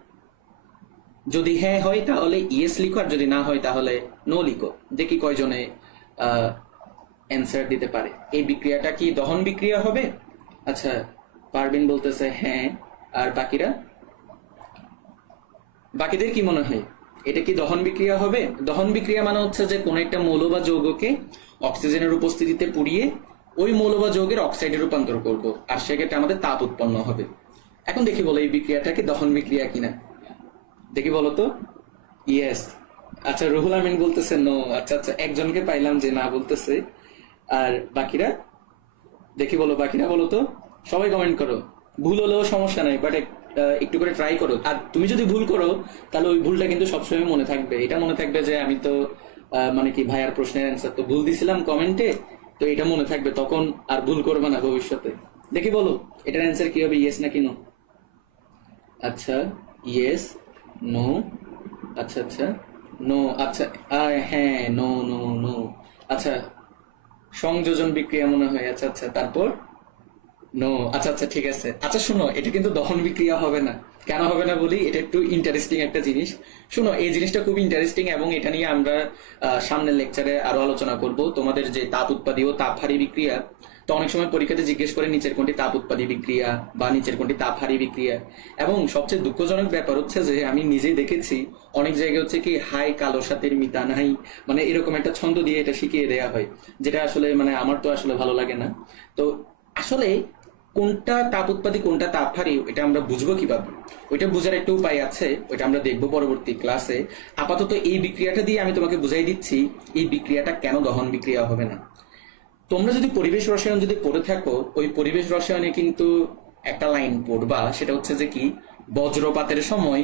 যদি হ্যাঁ হয় তাহলে ইয়েস লিখো, আর যদি না হয় তাহলে নো লিখো। দেখি কয়জনে অ্যান্সার দিতে পারে। এই বিক্রিয়াটা কি দহন বিক্রিয়া হবে? আচ্ছা, পারবিন বলতেছে হ্যাঁ। আর বাকিদের কি মনে হয়, এটা কি দহন বিক্রিয়া হবে? দহন বিক্রিয়া মানে হচ্ছে যে কোনো একটা মৌল বা যৌগকে অক্সিজেনের উপস্থিতিতে পুড়িয়ে ওই মৌল বা যৌগের অক্সাইডে রূপান্তর করব, আর সেক্ষেত্রে আমাদের তাপ উৎপন্ন হবে। এখন দেখি বলো, এই বিক্রিয়াটাকে দহন বিক্রিয়া কিনা। দেখি বলো তো। ইয়েস। আচ্ছা, রুহুল আমিন বলতেছে নো। আচ্ছা আচ্ছা, একজনকে পাইলাম যে না বলতেছে। আর বাকিরা? দেখি বলো, বাকিরা বলো তো। সবাই কমেন্ট করো, ভুল হলেও সমস্যা নাই, বাট একটু করে ট্রাই করো। আর তুমি যদি ভুল করো তাহলে ওই ভুলটা কিন্তু সবসময় মনে থাকবে। এটা মনে থাকবে যে আমি তো মানে কি ভাইয়ার প্রশ্নের অ্যান্সার তো ভুল দিছিলাম কমেন্টে, তো এটা মনে থাকবে, তখন আর ভুল করবে না ভবিষ্যতে। দেখি বলো, এটার অ্যান্সার কি হবে, ইয়েস নাকি নো? আচ্ছা, ইয়েস, নো, আচ্ছা আচ্ছা, নো, আচ্ছা, হ্যাঁ, নো নো নো। আচ্ছা, সংযোজন বিক্রিয়া মনে হয়। আচ্ছা আচ্ছা, তারপর নো। আচ্ছা আচ্ছা, ঠিক আছে। আচ্ছা শোনো, এটা কিন্তু দহন বিক্রিয়া হবে না। কেন হবে না বলি, এটা একটু ইন্টারেস্টিং একটা জিনিস। শোনো, এই জিনিসটা খুব ইন্টারেস্টিং এবং এটা নিয়ে আমরা সামনের লেকচারে আরো আলোচনা করব। তোমাদের যে তাপ উৎপাদী ও তাপহারী বিক্রিয়া, তো অনেক সময় পরীক্ষাতে জিজ্ঞেস করে নিচের কোনটি তাপ উৎপাদী বিক্রিয়া বা নিচের কোনটি তাপহারী বিক্রিয়া। এবং সবচেয়ে দুঃখজনক ব্যাপার হচ্ছে যে আমি নিজেই দেখেছি অনেক জায়গায় হচ্ছে কি হাই কালো সাথের মিতা নাই, মানে এরকম একটা ছন্দ দিয়ে এটা শিখিয়ে দেওয়া হয়, যেটা আসলে মানে আমার তো আসলে ভালো লাগে না। তো আসলে কোনটা তাপ উৎপাদী কোনটা তাপহারী এটা আমরা বুঝবো কিভাবে? ওইটা বোঝার একটা উপায় আছে, ওইটা আমরা দেখবো পরবর্তী ক্লাসে। আপাতত এই বিক্রিয়াটা দিয়ে আমি তোমাকে বুঝাই দিচ্ছি এই বিক্রিয়াটা কেন দহন বিক্রিয়া হবে না। তোমরা যদি পরিবেশ রসায়ন যদি পড়ে থাকো, ওই পরিবেশ রসায়নে কিন্তু একটা লাইন পড়বা, সেটা হচ্ছে যে কি বজ্রপাতের সময়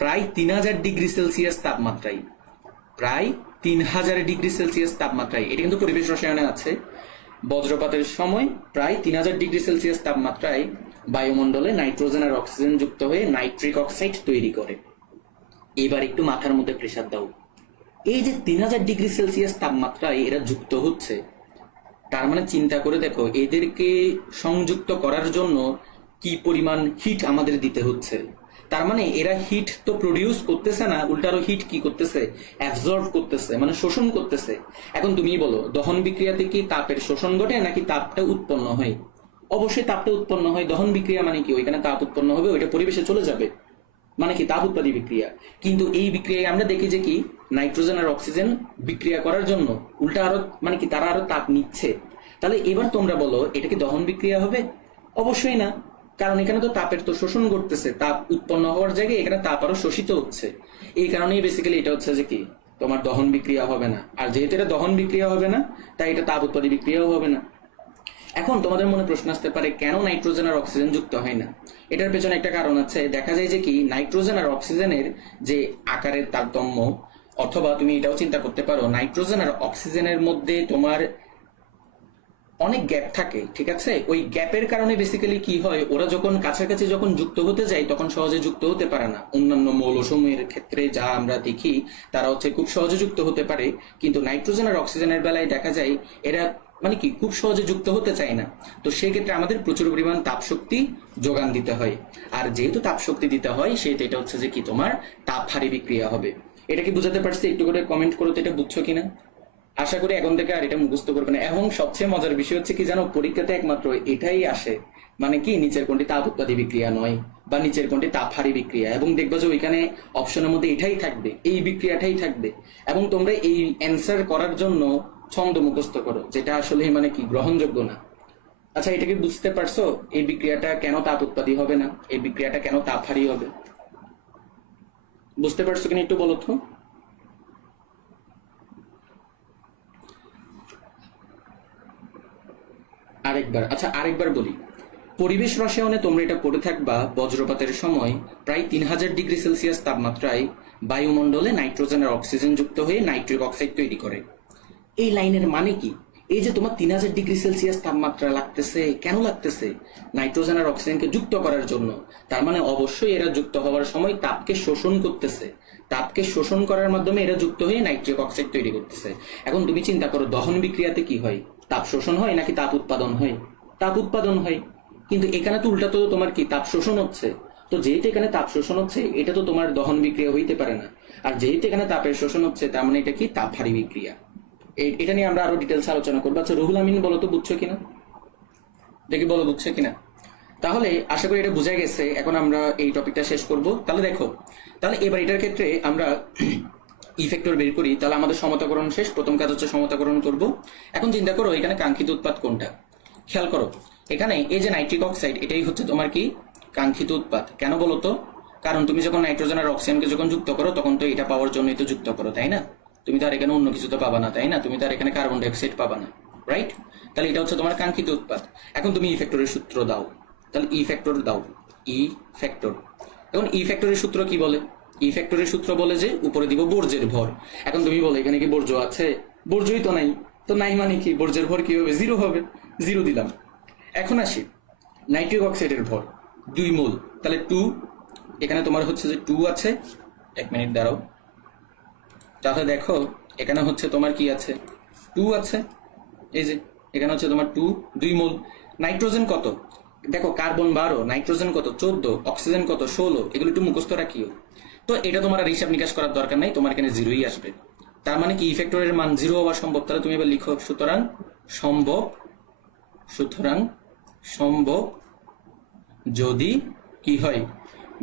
প্রায় 3000 ডিগ্রি সেলসিয়াস তাপমাত্রায়, প্রায় 3000 ডিগ্রি সেলসিয়াস তাপমাত্রায়, এটা কিন্তু পরিবেশ রসায়নে আছে। বজ্রপাতের সময় প্রায় 3000 ডিগ্রি সেলসিয়াস তাপমাত্রায় বায়ুমণ্ডলে নাইট্রোজেন আর অক্সিজেন যুক্ত হয়ে নাইট্রিক অক্সাইড তৈরি করে। এবার একটু মাথার মধ্যে প্রেসার দাও। এই যে 3000 ডিগ্রি সেলসিয়াস তাপমাত্রায় এরা যুক্ত হচ্ছে, তার মানে চিন্তা করে দেখো এদেরকে সংযুক্ত করার জন্য কি পরিমাণ হিট আমাদের দিতে হচ্ছে। তার মানে এরা হিট তো প্রডিউস করতেছে না, উল্টা আরো হিট কি করতেছে, অ্যাবজর্ব করতেছে, মানে শোষণ করতেছে। এখন তুমি বলো, দহন বিক্রিয়াতে কি তাপের শোষণ ঘটে নাকি তাপটা উৎপন্ন হয়? অবশ্যই তাপটা উৎপন্ন হয়। দহন বিক্রিয়া মানে কি, ওইখানে তাপ উৎপন্ন হবে, ওইটা পরিবেশে চলে যাবে, মানে কি তাপ উৎপাদী বিক্রিয়া। কিন্তু এই বিক্রিয়ায় আমরা দেখি যে কি নাইট্রোজেন আর অক্সিজেন বিক্রিয়া করার জন্য উল্টা আরো মানে কি তারা আরো তাপ নিচ্ছে। তাহলে এবার তোমরা বলো, এটা কি দহন বিক্রিয়া হবে? অবশ্যই না, কারণ এখানে তো তাপের তো শোষণ ঘটতেছে, তাপ উৎপন্ন হওয়ার জায়গায় এখানে তাপ আরো শোষিত হচ্ছে। এই কারণেই বেসিক্যালি এটা হচ্ছে যে কি তোমার দহন বিক্রিয়া হবে না। আর যেহেতু এটা দহন বিক্রিয়া হবে না, তাই এটা তাপ উৎপাদী বিক্রিয়াও হবে না। এখন তোমাদের মনে প্রশ্ন আসতে পারে, কেন নাইট্রোজেন আর অক্সিজেন যুক্ত হয় না? এটার পেছনে একটা কারণ আছে। দেখা যায় যে কি, নাইট্রোজেন আর অক্সিজেনের যে আকারের তারতম্য, অথবা তুমি এটাও চিন্তা করতে পারো নাইট্রোজেন আর অক্সিজেনের মধ্যে তোমার অনেক গ্যাপ থাকে, ঠিক আছে? ওই গ্যাপের কারণে বেসিক্যালি কি হয়, ওরা যখন কাছাকাছি যখন যুক্ত হতে যায় তখন সহজে যুক্ত হতে পারে না। অন্যান্য মৌলসমূহের ক্ষেত্রে যা আমরা দেখি তারা হচ্ছে খুব সহজে যুক্ত হতে পারে, কিন্তু নাইট্রোজেন আর অক্সিজেনের বেলায় দেখা যায় এরা মানে কি খুব সহজে যুক্ত হতে চায় না। তো সেক্ষেত্রে আমাদের প্রচুর পরিমাণ তাপশক্তি যোগান দিতে হয়। আর যেহেতু তাপশক্তি দিতে হয়, সেহেতু এটা হচ্ছে যে কি তোমার তাপহারী বিক্রিয়া হবে। এটা কি বুঝাতে পারছি? একটু করে কমেন্ট করো তো এটা বুঝছো কিনা। আশা করি এখন থেকে আর এটা মুখস্থ করবে না। এবং সবচেয়ে মজার বিষয় হচ্ছে কি জানো, পরীক্ষাতে একমাত্র এটাই আসে, মানে কি নিচের কোনটি তাপ উৎপাদী বিক্রিয়া নয় বা নিচের কোনটি তাপহারী বিক্রিয়া। এবং দেখবা যে ওইখানে অপশনের মধ্যে এটাই থাকবে, এই বিক্রিয়াটাই থাকবে। এবং তোমরা এই অ্যান্সার করার জন্য ছন্দ মুখস্থ করো, যেটা আসলে মানে কি গ্রহণযোগ্য না। আচ্ছা, এটা কি বুঝতে পারছো এই বিক্রিয়াটা কেন তাপ উৎপাদী হবে না, এই বিক্রিয়াটা কেন তাপহারী হবে? বুঝতে পারছো কিনা একটু বলো তো। আরেকবার বলি, পরিবেশ রসায়নে তোমরা এটা পড়ে থাকবা, বজ্রপাতের সময় প্রায় 3000 ডিগ্রি সেলসিয়াস তাপমাত্রায় বায়ুমণ্ডলে নাইট্রোজেন আর অক্সিজেন যুক্ত হয়ে নাইট্রিক অক্সাইড তৈরি করে। এই লাইনের মানে কি? এই যে তোমার 3000 ডিগ্রি সেলসিয়াস তাপমাত্রা লাগতেছে, কেন লাগতেছে? নাইট্রোজেন আর অক্সিজেনকে যুক্ত করার জন্য। তার মানে অবশ্যই এরা যুক্ত হওয়ার সময় তাপকে শোষণ করতেছে, তাপকে শোষণ করার মাধ্যমে এরা যুক্ত হয়ে নাইট্রিক অক্সাইড তৈরি করতেছে। এখন তুমি চিন্তা করো, দহন বিক্রিয়াতে কি হয়? তাপ শোষণ হয় নাকি তাপ উৎপাদন হয়? তাপ উৎপাদন হয়। কিন্তু এখানে তো উল্টা, তো তোমার কি তাপ শোষণ হচ্ছে। তো যেহেতু এখানে তাপ শোষণ হচ্ছে, এটা তো তোমার দহন বিক্রিয়া হইতে পারে না। আর যেহেতু এখানে তাপের শোষণ হচ্ছে, তার মানে এটা কি তাপহারী বিক্রিয়া। এটা নিয়ে আমরা আরো ডিটেলস আলোচনা করবো। আচ্ছা রুহুল আমিন, বলো তো বুঝছো কিনা, দেখি বলো বুঝছো কিনা। তাহলে আশা করি এটা বোঝা গেছে। এখন আমরা এই টপিকটা শেষ করব। তাহলে দেখো, তাহলে এবার এটার ক্ষেত্রে আমরা ইফেক্টর বের করি। তাহলে আমাদের সমতাকরণ শেষ, প্রথম কাজ হচ্ছে সমতাকরণ করব। এখন চিন্তা করো এখানে কাঙ্ক্ষিত উৎপাদ কোনটা। খেয়াল করো, এখানে এই যে নাইট্রিক অক্সাইড, এটাই হচ্ছে তোমার কি কাঙ্ক্ষিত উৎপাদ। কেন বলো তো? কারণ তুমি যখন নাইট্রোজেন আর অক্সিজেনকে যখন যুক্ত করো, তখন তো এটা পাওয়ার জন্যই তো যুক্ত করো, তাই না? তুমি তো আর এখানে অন্য কিছু তো পাবা না, তাই না? তুমি তো আর এখানে কার্বন ডাইঅক্সাইড পাবা না, রাইট? তাহলে এটা হচ্ছে তোমার কাঙ্ক্ষিত উৎপাদ। এখন তুমি ই ফ্যাক্টরের সূত্র দাও। তাহলে ই ফ্যাক্টর দাও, ই ফ্যাক্টর। এখন ই ফ্যাক্টরের সূত্র কি বলে? ই ফ্যাক্টরের সূত্র বলে যে উপরে দিব বর্জ্যের ভর। এখন তুমি বলো এখানে কি বর্জ্য আছে? বর্জ্যই তো নাই। তো নাই মানে কি, বর্জ্যের ভর কি হবে? জিরো হবে। জিরো দিলাম। এখন আসি নাইট্রিক অক্সাইডের ভর 2 মোল। তাহলে 2, এখানে তোমার হচ্ছে যে 2 আছে। 1 মিনিট দাঁড়াও। তাহলে দেখো এখানে হচ্ছে তোমার কি আছে? 2 আছে। এই যে এখানে হচ্ছে তোমার 2 মোল। নাইট্রোজেন কত? দেখো কার্বন 12, নাইট্রোজেন কত? 14, অক্সিজেন কত? 16। এগুলো একটু মুখস্থ রাখিও। তো এটা তোমার আর হিসাব নিকাশ করার দরকার নাই, তোমার এখানে জিরোই আসবে। তার মানে কি ইফেক্টরের মান জিরো হওয়া সম্ভব। তাহলে তুমি এবার লিখো সুতরাং সম্ভব যদি কি হয়,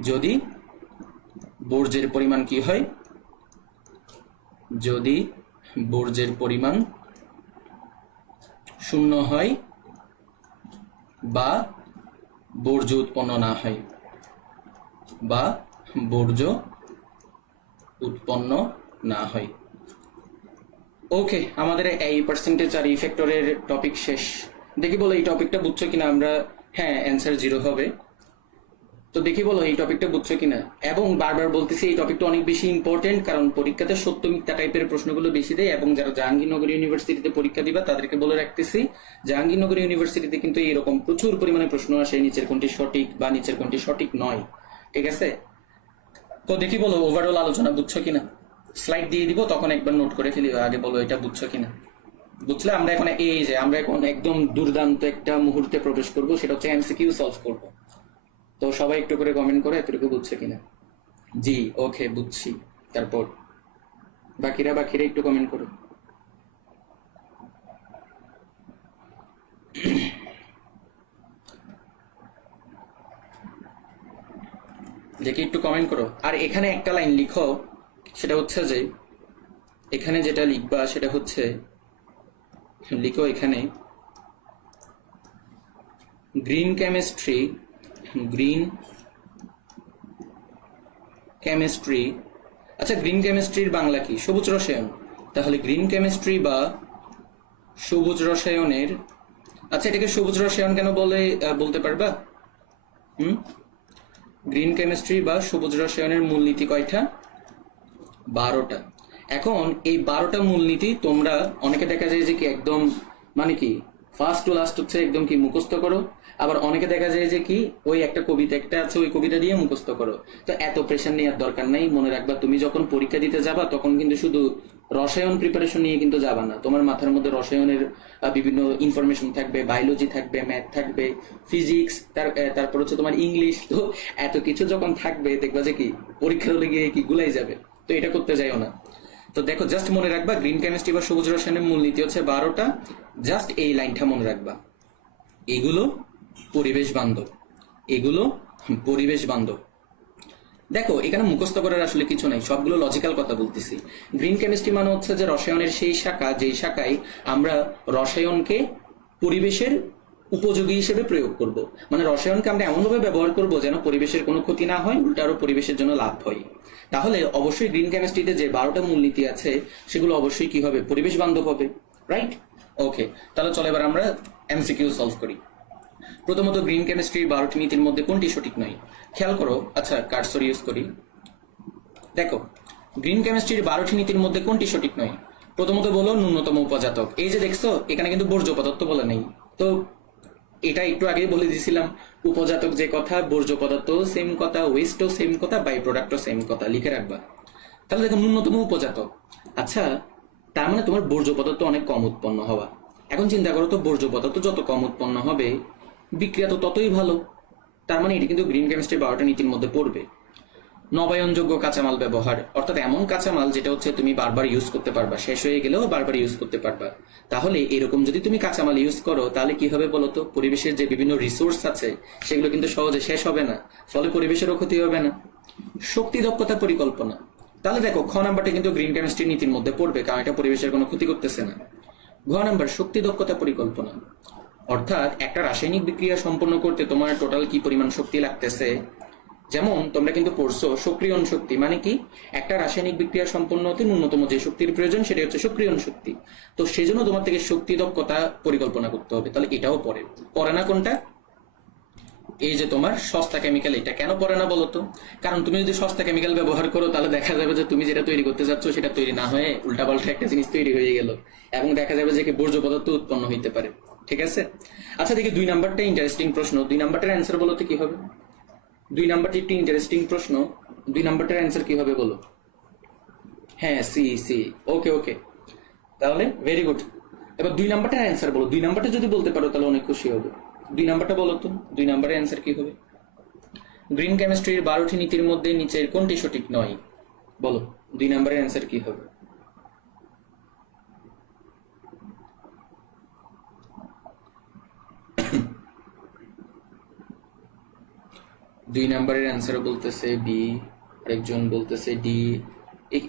যদি বর্জ্যের পরিমাণ কি হয়, যদি বর্জ্যের পরিমাণ 0 হয় বা বর্জ্য উৎপন্ন না হয়, বা বর্জ্য উৎপন্ন না হয়। ওকে, আমাদের এই পার্সেন্টেজ আর ইফেক্টরের টপিক শেষ। দেখি বলো এই টপিকটা বুঝছো কিনা আমরা। হ্যাঁ, অ্যান্সার 0 হবে। তো দেখি বলো এই টপিকটা বুঝছো কিনা। এবং বারবার বলতেছি এই টপিকটা অনেক বেশি ইম্পর্টেন্ট, কারণ পরীক্ষাতে সত্য মিথ্যা টাইপের প্রশ্নগুলো বেশি দেয়। এবং যারা জাহাঙ্গীরনগর ইউনিভার্সিটিতে পরীক্ষা দিবা তাদেরকে বলে রাখতেছি, জাহাঙ্গীরনগর ইউনিভার্সিটিতে কিন্তু এরকম প্রচুর পরিমাণে প্রশ্ন আসে, নিচের কোনটি সঠিক বা নিচের কোনটি সঠিক নয়। ঠিক আছে? তো দেখি বলো ওভারঅল আলোচনা বুঝছো কিনা। স্লাইড দিয়ে দিব, তখন একবার নোট করে ফেলি। আগে বলো এটা বুঝছো কিনা। বুঝলে আমরা এখন আমরা এখন একদম দুর্দান্ত একটা মুহূর্তে প্রবেশ করব, সেটা হচ্ছে এমসিকিউ সলভ করব। তো সবাই একটু করে কমেন্ট করে এতটুকু বুঝছে কিনা। জি, ওকে, বুঝছি। তারপর বাকিরা একটু কমেন্ট করো। দেখি একটু কমেন্ট করো। আর এখানে একটা লাইন লিখো, সেটা হচ্ছে যে এখানে যেটা লিখবা সেটা হচ্ছে লিখো এখানে গ্রিন কেমিস্ট্রি। আচ্ছা, গ্রিন কেমিস্ট্রির বাংলা কি? সবুজ রসায়ন। তাহলে গ্রিন কেমিস্ট্রি বা সবুজ রসায়নের আচ্ছা, এটাকে সবুজ রসায়ন কেন বলে বলতে পারবা? হুম, গ্রিন কেমিস্ট্রি বা সবুজ রসায়নের মূলনীতি কয়টা? 12টা। এখন এই 12টা মূলনীতি তোমরা অনেকে দেখা যায় যে কি একদম মানে কি ফার্স্ট টু লাস্ট হচ্ছে একদম কি মুখস্থ করো, আবার অনেকে দেখা যায় যে কি ওই একটা কবিতা একটা আছে ওই কবিতা দিয়ে মুখস্থ করো। তো এত প্রেশার নেওয়ার দরকার নাই। মনে রাখবা তুমি যখন পরীক্ষা দিতে যাবা তখন কিন্তু শুধু রসায়ন প্রিপারেশন নিয়ে কিন্তু যাবা না, তোমার মাথার মধ্যে রসায়নের বিভিন্ন ইনফরমেশন থাকবে, বায়োলজি থাকবে, ম্যাথ থাকবে, ফিজিক্স, তারপর হচ্ছে তোমার ইংলিশ। তো এত কিছু যখন থাকবে দেখবা যে কি পরীক্ষার হলে গিয়ে কি গুলাই যাবে। তো এটা করতে যাইও না। তো দেখো, জাস্ট মনে রাখবা গ্রিন কেমিস্ট্রি বা সবুজ রসায়নের মূলনীতি হচ্ছে 12টা। জাস্ট এই লাইনটা মনে রাখবা, এগুলো পরিবেশ বান্ধব, এগুলো পরিবেশ বান্ধব। দেখো, এখানে মুখস্থ করার আসলে কিছু নাই, সবগুলো লজিক্যাল কথা বলতেছি। গ্রিন কেমিস্ট্রি মানে হচ্ছে যে রসায়নের সেই শাখা যেই শাখায় আমরা রসায়নকে পরিবেশের উপযোগী হিসেবে প্রয়োগ করব। মানে রসায়নকে আমরা এমনভাবে ব্যবহার করব যেন পরিবেশের কোনো ক্ষতি না হয়, উল্টা আরো পরিবেশের জন্য লাভ হয়। তাহলে অবশ্যই গ্রিন কেমিস্ট্রিতে যে 12টা মূলনীতি আছে সেগুলো অবশ্যই কি হবে, পরিবেশ বান্ধব হবে, রাইট? ওকে, তাহলে চলো এবার আমরা এমসিকিউ সলভ করি। প্রথমত, গ্রিন কেমিস্ট্রির 12টি নীতির মধ্যে কোনটি সঠিক নয়? খেয়াল করো। আচ্ছা, কার্সর ইউজ করি। দেখো, গ্রিন কেমিস্ট্রির 12টি নীতির মধ্যে কোনটি সঠিক নয়? প্রথমত বলো ন্যূনতম উপজাতক। এই যে দেখছো, এখানে কিন্তু বর্জ্য পদার্থ বলে নেই। তো এটা একটু আগেই বলে দিয়েছিলাম, উপজাতক যে কথা, বর্জ্য পদার্থ সেম কথা, ওয়েস্টও সেম কথা, বাই প্রোডাক্টও সেম কথা, লিখে রাখবা। তাহলে দেখো, ন্যূনতম উপজাতক। আচ্ছা, তার মানে তোমার বর্জ্য পদার্থ অনেক কম উৎপন্ন হওয়া। এখন চিন্তা করো তো, বর্জ্য পদার্থ যত কম উৎপন্ন হবে বিক্রিয়া তো ততই ভালো। তার মানে এটা কিন্তু গ্রিন কেমিস্ট্রি 12টা নীতির মধ্যে পড়বে। নবায়নযোগ্য কাঁচামাল ব্যবহার, অর্থাৎ এমন কাঁচামাল যেটা হচ্ছে তুমি বারবার ইউজ করতে পারবা, শেষ হয়ে গেলেও বারবার ইউজ করতে পারবা। তাহলে এরকম যদি তুমি কাঁচামাল ইউজ করো তাহলে কি হবে বলতো, পরিবেশের যে বিভিন্ন রিসোর্স আছে সেগুলো কিন্তু সহজে শেষ হবে না, ফলে পরিবেশেরও ক্ষতি হবে না। শক্তি দক্ষতা পরিকল্পনা, তাহলে দেখো খ নাম্বারটা কিন্তু গ্রিন কেমিস্ট্রি নীতির মধ্যে পড়বে, কারণ এটা পরিবেশের কোনো ক্ষতি করতেছে না। ঘ নাম্বার শক্তি দক্ষতা পরিকল্পনা, অর্থাৎ একটা রাসায়নিক বিক্রিয়া সম্পন্ন করতে তোমার টোটাল কি পরিমাণ শক্তি লাগতেছে। যেমন তোমরা কিন্তু পড়ছো সক্রিয়ণ শক্তি, মানে কি একটা রাসায়নিক বিক্রিয়া সম্পন্ন হতে ন্যূনতম যে শক্তির প্রয়োজন সেটা হচ্ছে সক্রিয়ণ শক্তি। তো সেজন্য তোমার থেকে শক্তি দক্ষতা পরিকল্পনা করতে হবে। তাহলে এটাও পড়ে না কোনটা? এই যে তোমার সস্তা কেমিক্যাল, এটা কেন পড়ে না বলতো? কারণ তুমি যদি সস্তা কেমিক্যাল ব্যবহার করো তাহলে দেখা যাবে যে তুমি যেটা তৈরি করতে যাচ্ছ সেটা তৈরি না হয়ে উল্টাপাল্টা একটা জিনিস তৈরি হয়ে গেল, এবং দেখা যাবে যে কি বর্জ্য পদার্থ উৎপন্ন হইতে পারে। ঠিক আছে? আচ্ছা, দেখি 2 নাম্বারটা ইন্টারেস্টিং প্রশ্ন। 2 নাম্বারটার অ্যান্সার বলো তো কি হবে? 2 নাম্বারটি একটি ইন্টারেস্টিং প্রশ্ন। 2 নাম্বারটার অ্যান্সার কি হবে বলো? হ্যাঁ, সি সি। ওকে ওকে, তাহলে ভেরি গুড। এবার 2 নাম্বারটার অ্যান্সার বলো। 2 নাম্বারটা যদি বলতে পারো তাহলে অনেক খুশি হবে। 2 নাম্বারটা বলো তো, 2 নাম্বারের অ্যান্সার কি হবে? গ্রিন কেমিস্ট্রির 12টি নীতির মধ্যে নিচের কোনটি সঠিক নয়? বলো, 2 নাম্বারের অ্যান্সার কি হবে? দুই নাম্বারের অ্যান্সারও বলতেছে বি, আরেকজন বলতেছে ডি।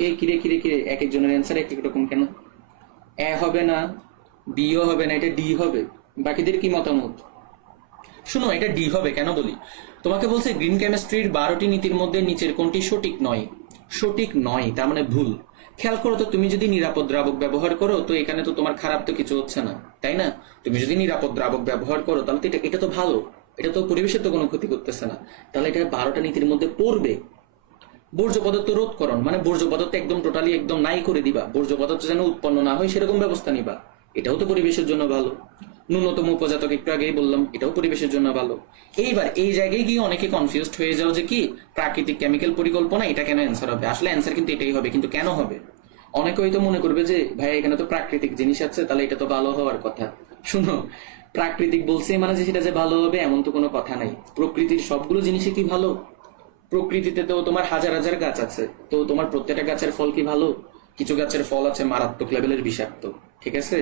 এই কিরে কিরে কিরে, এক একজনের অ্যান্সার এক এক রকম কেন? এ হবে না, বিও হবে না, এটা ডি হবে। বাকিদের কি মতামত? শোনো, এটা ডি হবে কেন বলি। তোমাকে বলছে গ্রিন কেমিস্ট্রির 12টি নীতির মধ্যে নিচের কোনটি সঠিক নয়। সঠিক নয় তার মানে ভুল। খেয়াল করো তো, তুমি যদি নিরাপদ দ্রাবক ব্যবহার করো তো এখানে তো তোমার খারাপ তো কিছু হচ্ছে না, তাই না? তুমি যদি নিরাপদ দ্রাবক ব্যবহার করো তাহলে তো এটা তো ভালো, এটা তো পরিবেশের তো কোনো ক্ষতি করতেছে না। তাহলে এটা 12টা নীতির মধ্যে পড়বে। বর্জ্য পদার্থ রোধকরণ, মানে বর্জ্য পদার্থ একদম টোটালি একদম নাই করে দিবা, বর্জ্য পদার্থ যেন উৎপন্ন না হয় সেরকম ব্যবস্থা নিবা, এটাও তো পরিবেশের জন্য ভালো। ন্যূনতম উপজাতক একটু আগেই বললাম, এটাও পরিবেশের জন্য ভালো। এইবার এই জায়গায় গিয়ে অনেকে কনফিউজড হয়ে যাও যে কি প্রাকৃতিক কেমিক্যাল পরিকল্পনা এটা কেন অ্যান্সার হবে। আসলে অ্যান্সার কিন্তু এটাই হবে, কিন্তু কেন হবে? অনেকে হয়তো মনে করবে যে ভাই এখানে তো প্রাকৃতিক জিনিস আছে, তাহলে এটা তো ভালো হওয়ার কথা। শুনো, প্রাকৃতিক বলছে মানে যে সেটা যে ভালো হবে এমন তো কোনো কথা নাই। প্রকৃতির সবগুলো জিনিসই কি ভালো? প্রকৃতিতে তো তোমার হাজার হাজার গাছ আছে, তো তোমার প্রত্যেকটা গাছের ফল কি ভালো? কিছু গাছের ফল আছে মারাত্মক লেভেলের বিষাক্ত, ঠিক আছে?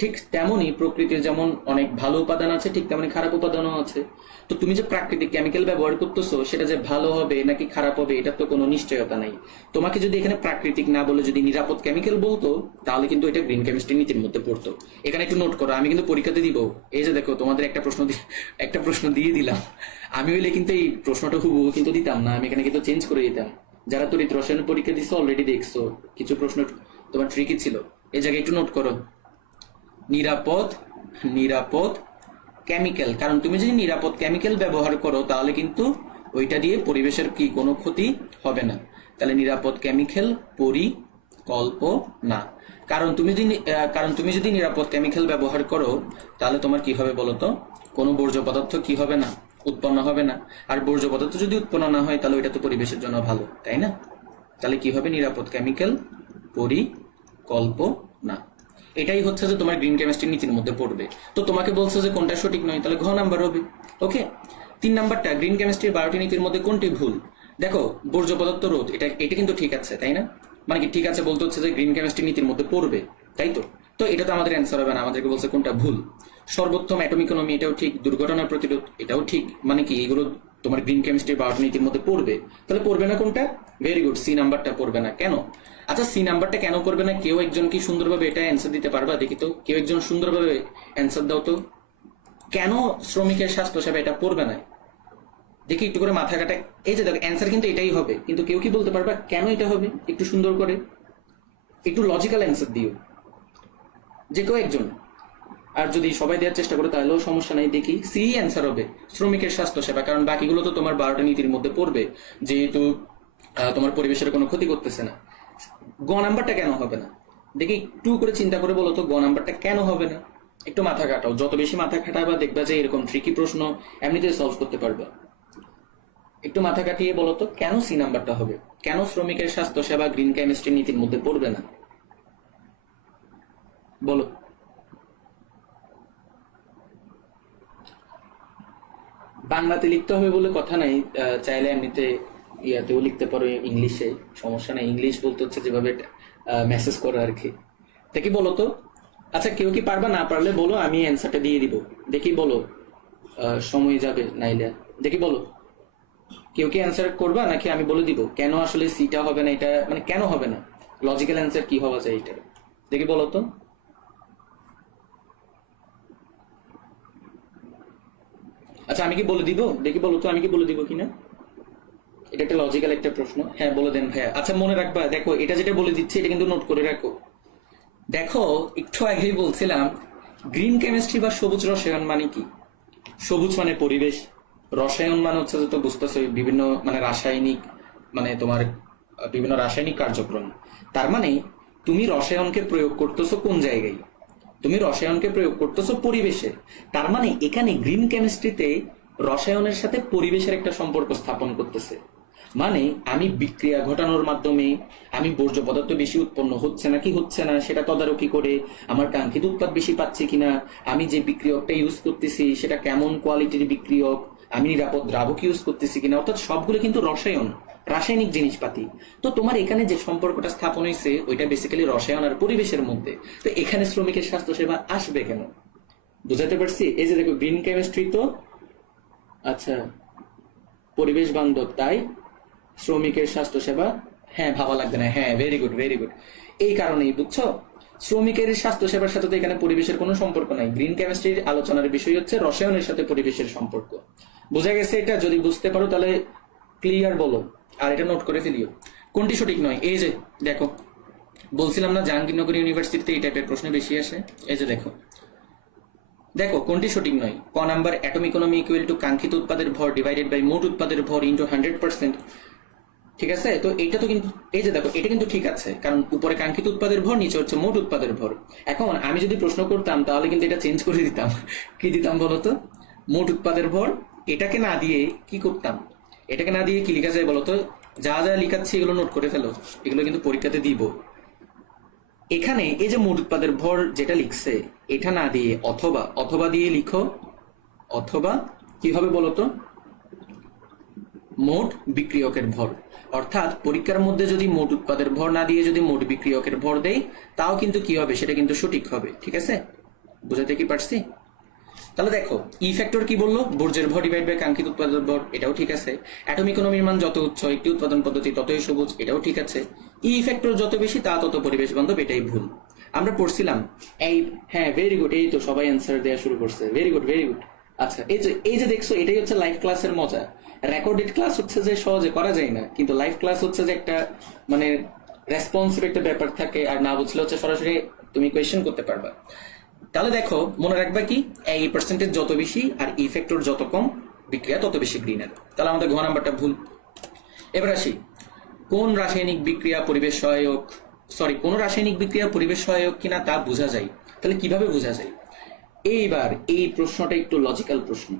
ঠিক তেমনই প্রকৃতির যেমন অনেক ভালো উপাদান আছে, ঠিক তেমনি খারাপ উপাদানও আছে। তো তুমি যে প্রাকৃতিক কেমিক্যাল ব্যবহার করতেছো সেটা যে ভালো হবে নাকি খারাপ হবে এটার তো কোনো নিশ্চয়তা নাই। তোমাকে যদি এখানে প্রাকৃতিক না বলে যদি নিরাপদ কেমিক্যাল বলতো তাহলে কিন্তু এটা গ্রিন কেমিস্ট্রি নীতির মধ্যে পড়তো। এখানে একটু নোট করো, আমি কিন্তু পরীক্ষাতে দিব। এই যে দেখো, তোমাদের একটা প্রশ্ন দিয়ে দিলাম। আমি হইলে কিন্তু এই প্রশ্নটা হুবহু কিন্তু দিতাম না, আমি এখানে কিন্তু চেঞ্জ করে দিতাম। যারা তড়িৎ রসায়ন পরীক্ষা দিচ্ছ অলরেডি দেখছো কিছু প্রশ্ন তোমার ট্রিকি ছিল। এই জায়গায় একটু নোট করো, নিরাপদ কেমিক্যাল, কারণ তুমি যদি নিরাপদ কেমিক্যাল ব্যবহার করো তাহলে কিন্তু ওইটা দিয়ে পরিবেশের কি কোনো ক্ষতি হবে না। তাহলে নিরাপদ কেমিক্যাল পরিকল্পনা, কারণ তুমি যদি নিরাপদ কেমিক্যাল ব্যবহার করো তাহলে তোমার কি হবে বলো তো, কোনো বর্জ্য পদার্থ কি হবে না, উৎপন্ন হবে না। আর বর্জ্য পদার্থ যদি উৎপন্ন না হয় তাহলে ওইটা তো পরিবেশের জন্য ভালো, তাই না? তাহলে কি হবে, নিরাপদ কেমিক্যাল পরিকল্পনা। এটাই হচ্ছে যে তোমার গ্রিন কেমিস্ট্রি নীতির মধ্যে পড়বে। তো তোমাকে বলছে যে কোনটা সঠিক নয়, তাহলে ঘ নাম্বার হবে। ওকে, 3 নাম্বারটা, গ্রিন কেমিস্ট্রির 12টি নীতির মধ্যে কোনটি ভুল? দেখো, বর্জ্য পদার্থ রোধ, এটা কিন্তু ঠিক আছে, তাই না? মানে কি ঠিক আছে বলতে হচ্ছে যে গ্রিন কেমিস্ট্রি নীতির মধ্যে পড়বে, তাই তো? তো এটা তো আমাদের অ্যান্সার হবে না, আমাদেরকে বলছে কোনটা ভুল। সর্বোত্তম অ্যাটম ইকোনমি, এটাও ঠিক। দুর্ঘটনা প্রতিরোধ, এটাও ঠিক। মানে কি এগুলো তোমার গ্রিন কেমিস্ট্রির 12টি নীতির মধ্যে পড়বে। তাহলে পড়বে না কোনটা? ভেরি গুড, সি নাম্বারটা পড়বে না। কেন? আচ্ছা, সি নাম্বারটা কেন পড়বে না? কেউ একজন কি সুন্দরভাবে এটা অ্যান্সার দিতে পারবা? দেখি তো, কেউ একজন সুন্দরভাবে অ্যান্সার দাও তো। কেন শ্রমিকের স্বাস্থ্য সেবা এটা পড়বে না? দেখি একটু করে মাথা কাটা। এই যে দেখো, অ্যান্সার কিন্তু এটাই হবে, কিন্তু কেউ কি বলতে পারবা কেন এটা হবে? একটু সুন্দর করে, একটু লজিক্যাল অ্যান্সার দিও, যে কেউ একজন। আর যদি সবাই দেওয়ার চেষ্টা করে তাহলেও সমস্যা নাই। দেখি, সি অ্যান্সার হবে, শ্রমিকের স্বাস্থ্য সেবা। কারণ বাকিগুলো তো তোমার 12টা নীতির মধ্যে পড়বে, যেহেতু তোমার পরিবেশের কোনো ক্ষতি করতেছে না। গ নাম্বারটা কেন হবে না? দেখি একটু করে চিন্তা করে বলো তো, গ নাম্বারটা কেন হবে না? একটু মাথা কাটাও, যত বেশি মাথা খাটাবা দেখবা যে এরকম ট্রিকি প্রশ্ন এমনিতে সলভ করতে পারবা। একটু মাথা কাটিয়ে বলো তো, কেন সি নাম্বারটা হবে? কেন শ্রমিকের স্বাস্থ্য সেবা গ্রিন কেমিস্ট্রি নীতির মধ্যে পড়বে না? বলো। বাংলাতে লিখতে হবে বলে কথা নাই, চাইলে এমনিতে ইয়াতেও লিখতে পারো, ইংলিশে, সমস্যা নাই। ইংলিশ বলতে হচ্ছে যেভাবে মেসেজ করে আর কি। দেখি বলো তো। আচ্ছা, কেউ কি পারবা? না পারলে বলো, আমি অ্যান্সারটা দিয়ে দিব। দেখি বলো, সময় যাবে নাইলে। দেখি বলো, কেউ কি অ্যান্সার করবা নাকি আমি বলে দিব কেন আসলে সিটা হবে না? এটা মানে কেন হবে না, লজিক্যাল অ্যান্সার কি হওয়া যায় এটা? দেখি বলো তো। আচ্ছা, আমি কি বলে দিব? দেখি বলো তো, আমি কি বলে দিব কিনা। এটা একটা লজিক্যাল একটা প্রশ্ন। হ্যাঁ, বলে দেন ভাইয়া। আচ্ছা, মনে রাখবা, দেখো এটা যেটা বলে দিচ্ছি এটা কিন্তু নোট করে রাখো। দেখো, একটু আগেই বলছিলাম গ্রিন কেমিস্ট্রি বা সবুজ রসায়ন মানে কি। সবুজ মানে পরিবেশ, রসায়ন মানে হচ্ছে যে তো বুঝতেছো বিভিন্ন মানে রাসায়নিক, মানে তোমার বিভিন্ন রাসায়নিক কার্যক্রম। তার মানে তুমি রসায়নকে প্রয়োগ করতেছো কোন জায়গায়? তুমি রসায়নকে প্রয়োগ করতেছো পরিবেশে। তার মানে এখানে গ্রিন কেমিস্ট্রিতে রসায়নের সাথে পরিবেশের একটা সম্পর্ক স্থাপন করতেছে। মানে আমি বিক্রিয়া ঘটানোর মাধ্যমে আমি বর্জ্য পদার্থ বেশি উৎপন্ন হচ্ছে নাকি হচ্ছে না সেটা তদারকি করে আমার কাঙ্ক্ষিত উৎপাদ বেশি পাচ্ছি কিনা, আমি যে বিক্রিয়কটা ইউজ করতেছি সেটা কেমন কোয়ালিটির বিক্রিয়ক, আমি নিরাপদ দ্রাবক ইউজ করতেছি কিনা, অর্থাৎ সবগুলো কিন্তু রসায়ন, রাসায়নিক জিনিসপাতি। তো তোমার এখানে যে সম্পর্কটা স্থাপন হয়েছে ওইটা বেসিক্যালি রসায়ন আর পরিবেশের মধ্যে। তো এখানে শ্রমিকের স্বাস্থ্য সেবা আসবে কেন? বুঝাতে পারছি? এই যে দেখো, গ্রিন কেমিস্ট্রি তো আচ্ছা পরিবেশ বান্ধব, তাই শ্রমিকের স্বাস্থ্য সেবা, হ্যাঁ ভাবা লাগবে না। হ্যাঁ, ভেরি গুড, ভেরি গুড। এই কারণেই বুঝছো, শ্রমিকের স্বাস্থ্য সেবার সাথে তো এখানে পরিবেশের কোনো সম্পর্ক নাই। গ্রিন কেমিস্ট্রির আলোচনার বিষয় হচ্ছে রসায়নের সাথে পরিবেশের সম্পর্ক। বোঝা গেছে? এটা যদি বুঝতে পারো তাহলে ক্লিয়ার বলো, আর এটা নোট করে ফেলিও। কোনটি সঠিক নয়? এই যে দেখো, বলছিলাম না জাহাঙ্গীরনগর ইউনিভার্সিটিতে এই টাইপের প্রশ্ন বেশি আসে। এই যে দেখো, দেখো কোনটি সঠিক নয়। ক number, atom economy equal to কাঙ্ক্ষিত উৎপাদের ভর ডিভাইডেড বাই মোট উৎপাদের ভর ইন্টু 100%। ঠিক আছে, তো এইটা তো কিন্তু, এই যে দেখো, এটা কিন্তু ঠিক আছে, কারণ উপরে কাঙ্ক্ষিত উৎপাদের ভর, নিচে হচ্ছে মোট উৎপাদের ভর। এখন আমি যদি প্রশ্ন করতাম তাহলে কিন্তু এটা চেঞ্জ করে দিতাম। কি দিতাম বলতো? মোট উৎপাদের ভর। এটাকে না দিয়ে কি করতাম? এটাকে না দিয়ে কি লেখা যায় বলতো? যা যা লিখাচ্ছি এগুলো নোট করে ফেলো, এগুলো কিন্তু পরীক্ষাতে দিব। এখানে এই যে মোট উৎপাদের ভর যেটা লিখছে, এটা না দিয়ে অথবা, অথবা দিয়ে লিখো, অথবা কি হবে বলতো? মোট বিক্রিয়কের ভর। অর্থাৎ পরীক্ষার মধ্যে যদি মোট উৎপাদের ভর না দিয়ে যদি মোট বিক্রিয়কের ভর দেয়, তাও কিন্তু কি হবে, সেটা কিন্তু সঠিক হবে। ঠিক আছে, বুঝাতে কি পারছি? তাহলে দেখো, ই ফ্যাক্টর কি বললো? বর্জ্যের ভর ডিভাইড বাই কাঙ্ক্ষিত উৎপাদন ভর, এটাও ঠিক আছে। অ্যাটম ইকোনমির মান যত উচ্চ একটি উৎপাদন পদ্ধতি ততই সবুজ, এটাও ঠিক আছে। ই ফ্যাক্টর যত বেশি তা তত পরিবেশ বান্ধব, এটাই ভুল। আমরা পড়ছিলাম এই, হ্যাঁ ভেরি গুড, এই তো সবাই অ্যান্সার দেওয়া শুরু করছে। Very good, very good. আচ্ছা, এই যে দেখছো, এটাই হচ্ছে লাইভ ক্লাসের মজা। রেকর্ডেড ক্লাস হচ্ছে যে সহজে করা যায় না, কিন্তু লাইভ ক্লাস হচ্ছে যে একটা মানে রেসপন্সিভ একটা ব্যাপার থাকে, আর না বুঝলে হচ্ছে সরাসরি তুমি কোয়েশ্চেন করতে পারবা। তাহলে দেখো মনে রাখবা কি, এই পার্সেন্টেজ যত বেশি আর ই ফ্যাক্টর যত কম, বিক্রিয়া তত বেশি গ্রিনের। তাহলে আমাদের ঘ নাম্বারটা ভুল। এবার আসি, কোন রাসায়নিক বিক্রিয়া পরিবেশ সহায়ক, কোন রাসায়নিক বিক্রিয়া পরিবেশ সহায়ক কিনা তা বোঝা যায়। তাহলে কিভাবে বোঝা যায়? এইবার এই প্রশ্নটা একটু লজিক্যাল প্রশ্ন,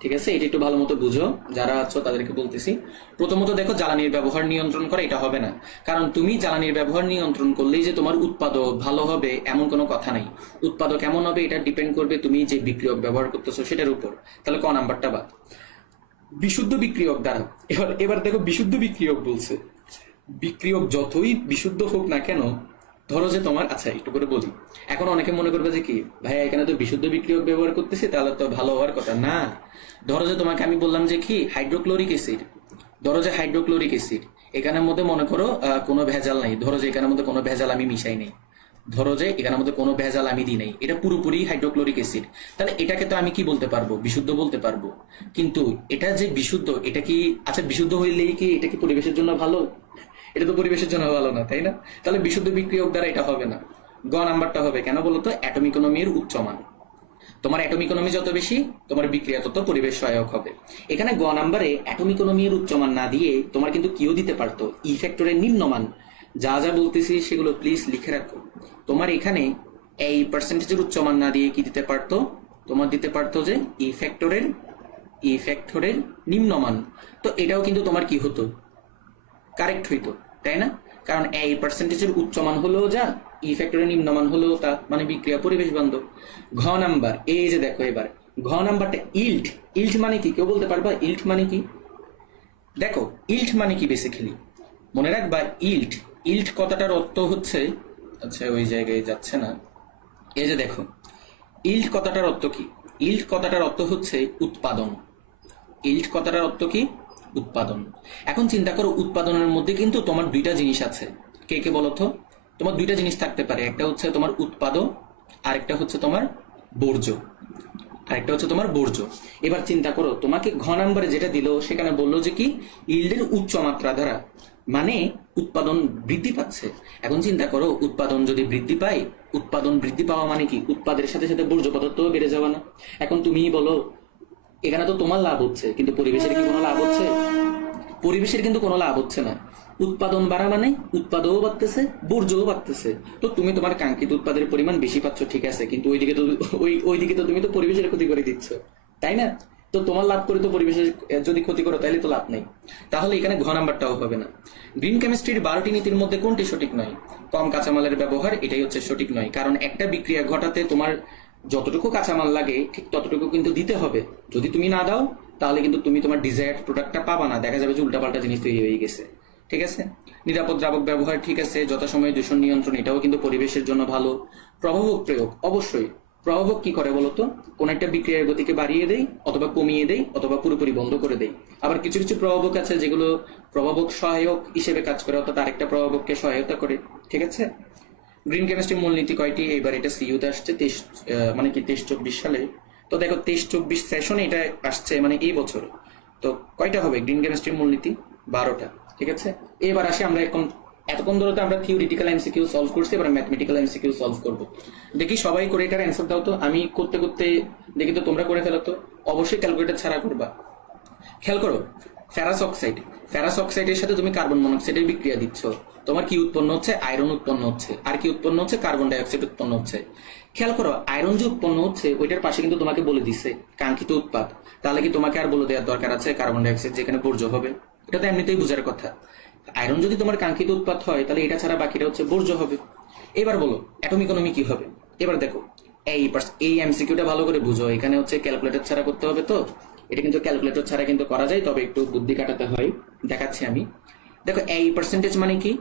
ঠিক আছে? এটা একটু ভালো মতো বুঝো, যারা আছো তাদেরকে বলতেছি। প্রথমত দেখো, জ্বালানির ব্যবহার নিয়ন্ত্রণ করা এটা হবে না, কারণ তুমি জ্বালানির ব্যবহার নিয়ন্ত্রণ করলেই যে তোমার উৎপাদক ভালো হবে এমন কোনো কথা নাই। উৎপাদক কেমন হবে এটা ডিপেন্ড করবে তুমি যে বিক্রিয়ক ব্যবহার করতেছো সেটার উপর। তাহলে ক নাম্বারটা বাদ। বিশুদ্ধ বিক্রিয়ক দ্বারা, এবার দেখো বিশুদ্ধ বিক্রিয়ক বলছে, বিক্রিয়ক যতই বিশুদ্ধ হোক না কেন, ধরো যে তোমার, আচ্ছা একটু করে বলি, এখন অনেকে মনে করবে যে কি ভাইয়া এখানে তো বিশুদ্ধ বিক্রিয়ক ব্যবহার করতেছি, তাহলে তো ভালো হওয়ার কথা না। ধরো যে তোমাকে আমি বললাম যে কি হাইড্রোক্লোরিক অ্যাসিড, ধরো যে হাইড্রোক্লোরিক অ্যাসিড, এখানের মধ্যে মনে করো কোনো ভেজাল নাই, ধরো যে এখানের মধ্যে কোনো ভেজাল আমি মিশাই নেই, ধরো যে এখানের মধ্যে কোনো ভেজাল আমি দিই নাই, এটা পুরোপুরি হাইড্রোক্লোরিক অ্যাসিড, তাহলে এটাকে তো আমি কি বলতে পারবো, বিশুদ্ধ বলতে পারবো। কিন্তু এটা যে বিশুদ্ধ, এটা কি, আচ্ছা বিশুদ্ধ হইলেই কি এটা কি পরিবেশের জন্য ভালো? এটা তো পরিবেশের জন্য ভালো না, তাই না? তাহলে বিশুদ্ধ বিক্রিয়ক দ্বারা এটা হবে না। গ নাম্বারটা হবে কেন বলতো? অ্যাটম ইকোনমির উচ্চমান। তোমার অ্যাটম ইকোনমি যত বেশি, তোমার বিক্রিয়া তত পরিবেশ সহায়ক হবে। এখানে গ নাম্বারে অ্যাটম ইকোনমির উচ্চমান না দিয়ে তোমার কিন্তু কিও দিতে পারতো, ই ফ্যাক্টরের নিম্নমান। যা যা বলতেছি সেগুলো প্লিজ লিখে রাখো। তোমার এখানে এই পার্সেন্টেজের উচ্চমান না দিয়ে কি দিতে পারতো? তোমার দিতে পারতো যে ই ফ্যাক্টরের নিম্নমান। তো এটাও কিন্তু তোমার কি হতো, কারেক্ট হইতো, তাই না? কারণ এই পার্সেন্টেজের উচ্চমান হলেও যা, ই ফ্যাক্টরের নিম্নমান হলেও তা, মানে বিক্রিয়া পরিবেশ বান্ধব। ঘ নাম্বার, এই যে দেখো এবার ঘ নাম্বারটা ইল্ট। ইল্ট মানে কি, কেউ বলতে পারবা ইল্ট মানে কি? দেখো ইল্ট মানে কি বেসিক্যালি মনে রাখবা, ইল্ট কথাটার অর্থ হচ্ছে, আচ্ছা ওই জায়গায় যাচ্ছে না, এই যে দেখো ইল্ট কথাটার অর্থ কি? ইল্ট কথাটার অর্থ হচ্ছে উৎপাদন। ইল্ট কথাটার অর্থ কি? উৎপাদন। এখন চিন্তা করো, উৎপাদনের মধ্যে কিন্তু তোমার দুইটা জিনিস আছে, কে কে বলো তো? তোমার দুইটা জিনিস থাকতে পারে, একটা হচ্ছে তোমার উৎপাদন, আরেকটা হচ্ছে তোমার বর্জ্য, এবার চিন্তা করো, তোমাকে ঘ নাম্বারে যেটা দিল সেখানে বললো যে কি ইল্ডের উচ্চ মাত্রা দ্বারা, মানে উৎপাদন বৃদ্ধি পাচ্ছে। এখন চিন্তা করো, উৎপাদন যদি বৃদ্ধি পায়, উৎপাদন বৃদ্ধি পাওয়া মানে কি? উৎপাদের সাথে সাথে বর্জ্য পদার্থ বেড়ে যাওয়া না? এখন তুমিই বলো, এখানে তো তোমার লাভ হচ্ছে, কিন্তু পরিবেশের কি কোনো লাভ হচ্ছে? পরিবেশের কিন্তু কোনো লাভ হচ্ছে না। উৎপাদন বাড়া মানে উৎপাদও বাড়তেছে, বর্জ্যও বাড়তেছে। তো তুমি তোমার কাঙ্ক্ষিত উৎপাদের পরিমাণ বেশি পাচ্ছ, ঠিক আছে, কিন্তু ওইদিকে তো তুমি তো পরিবেশের ক্ষতি করে দিচ্ছ, তাই না? তো তোমার লাভ করে তো পরিবেশের যদি ক্ষতি করো তাহলে তো লাভ নেই। তাহলে এখানে ঘ নাম্বারটাও হবে না। গ্রিন কেমিস্ট্রির 12টি নীতির মধ্যে কোনটি সঠিক নয়? কম কাঁচামালের ব্যবহার, এটাই হচ্ছে সঠিক নয়। কারণ একটা বিক্রিয়া ঘটাতে তোমার যতটুকু কাঁচামাল লাগে ঠিক ততটুকু কিন্তু দিতে হবে। যদি তুমি না দাও তাহলে কিন্তু তুমি তোমার ডিজায়ার্ড প্রোডাক্টটা পাবা না, দেখা যাবে যে উল্টাপাল্টা জিনিস তৈরি হয়ে গেছে, ঠিক আছে? নিরাপদ দ্রাবক ব্যবহার, ঠিক আছে। যথাসময়ে দূষণ নিয়ন্ত্রণ, এটাও কিন্তু পরিবেশের জন্য ভালো। প্রভাবক প্রয়োগ, অবশ্যই। প্রভাবক কি করে বলতো? কোন একটা বিক্রিয়ার গতিকে বাড়িয়ে দেয়, অথবা কমিয়ে দেয়, অথবা পুরোপুরি বন্ধ করে দেয়। আবার কিছু কিছু প্রভাবক আছে যেগুলো প্রভাবক সহায়ক হিসেবে কাজ করে, অর্থাৎ আরেকটা প্রভাবককে সহায়তা করে, ঠিক আছে? গ্রিন কেমিস্ট্রির মূলনীতি কয়টি? এবার এটা সিইউতে আসছে 23-24 সালে। তো দেখো 23-24 সেশনে এটা আসছে, মানে এই বছর। তো কয়টা হবে গ্রিন কেমিস্ট্রির মূলনীতি? 12টা, ঠিক আছে। এবার আসি আমরা এতক্ষণ ধরে তো আমরা থিওরিটিক্যাল এমসিকিউ সলভ করছি, এবার ম্যাথমেটিক্যাল এমসিকিউ সলভ করব। দেখি সবাই করে এটার অ্যান্সার দাও তো। আমি করতে করতে দেখি তো তোমরা করে ফেলো তো, অবশ্যই ক্যালকুলেটর ছাড়া করবা। খেয়াল করো, ফেরাস অক্সাইডের সাথে তুমি কার্বন মনোক্সাইডের বিক্রিয়া দিচ্ছ, তোমার কি উৎপন্ন হচ্ছে? আয়রন উৎপন্ন হচ্ছে। আর কি উৎপন্ন হচ্ছে? কার্বন ডাইঅক্সাইড উৎপন্ন হচ্ছে। খেয়াল করো, আয়রন যে উৎপন্ন হচ্ছে ওইটার পাশে কিন্তু তোমাকে বলে দিচ্ছে কাঙ্ক্ষিত উৎপাদ। তাহলে কি তোমাকে আর বলে দেওয়ার দরকার আছে কার্বন ডাইঅক্সাইড যেখানে বর্জ্য হবে? এটা তো এমনিতেই বোঝার কথা। আয়রন যদি তোমার কাঙ্ক্ষিত উৎপাদ হয় তাহলে এটা ছাড়া বাকিটা হচ্ছে বর্জ্য হবে। এবার বলো অ্যাটম ইকোনমি কি হবে? এবার দেখো এই এমসিকিউটা ভালো করে বুঝো। এখানে হচ্ছে ক্যালকুলেটর ছাড়া করতে হবে, তো এটা কিন্তু ক্যালকুলেটর ছাড়া কিন্তু করা যায়, তবে একটু বুদ্ধি কাটাতে হয়, দেখাচ্ছি আমি। দেখো এই পার্সেন্টেজ মানে কি?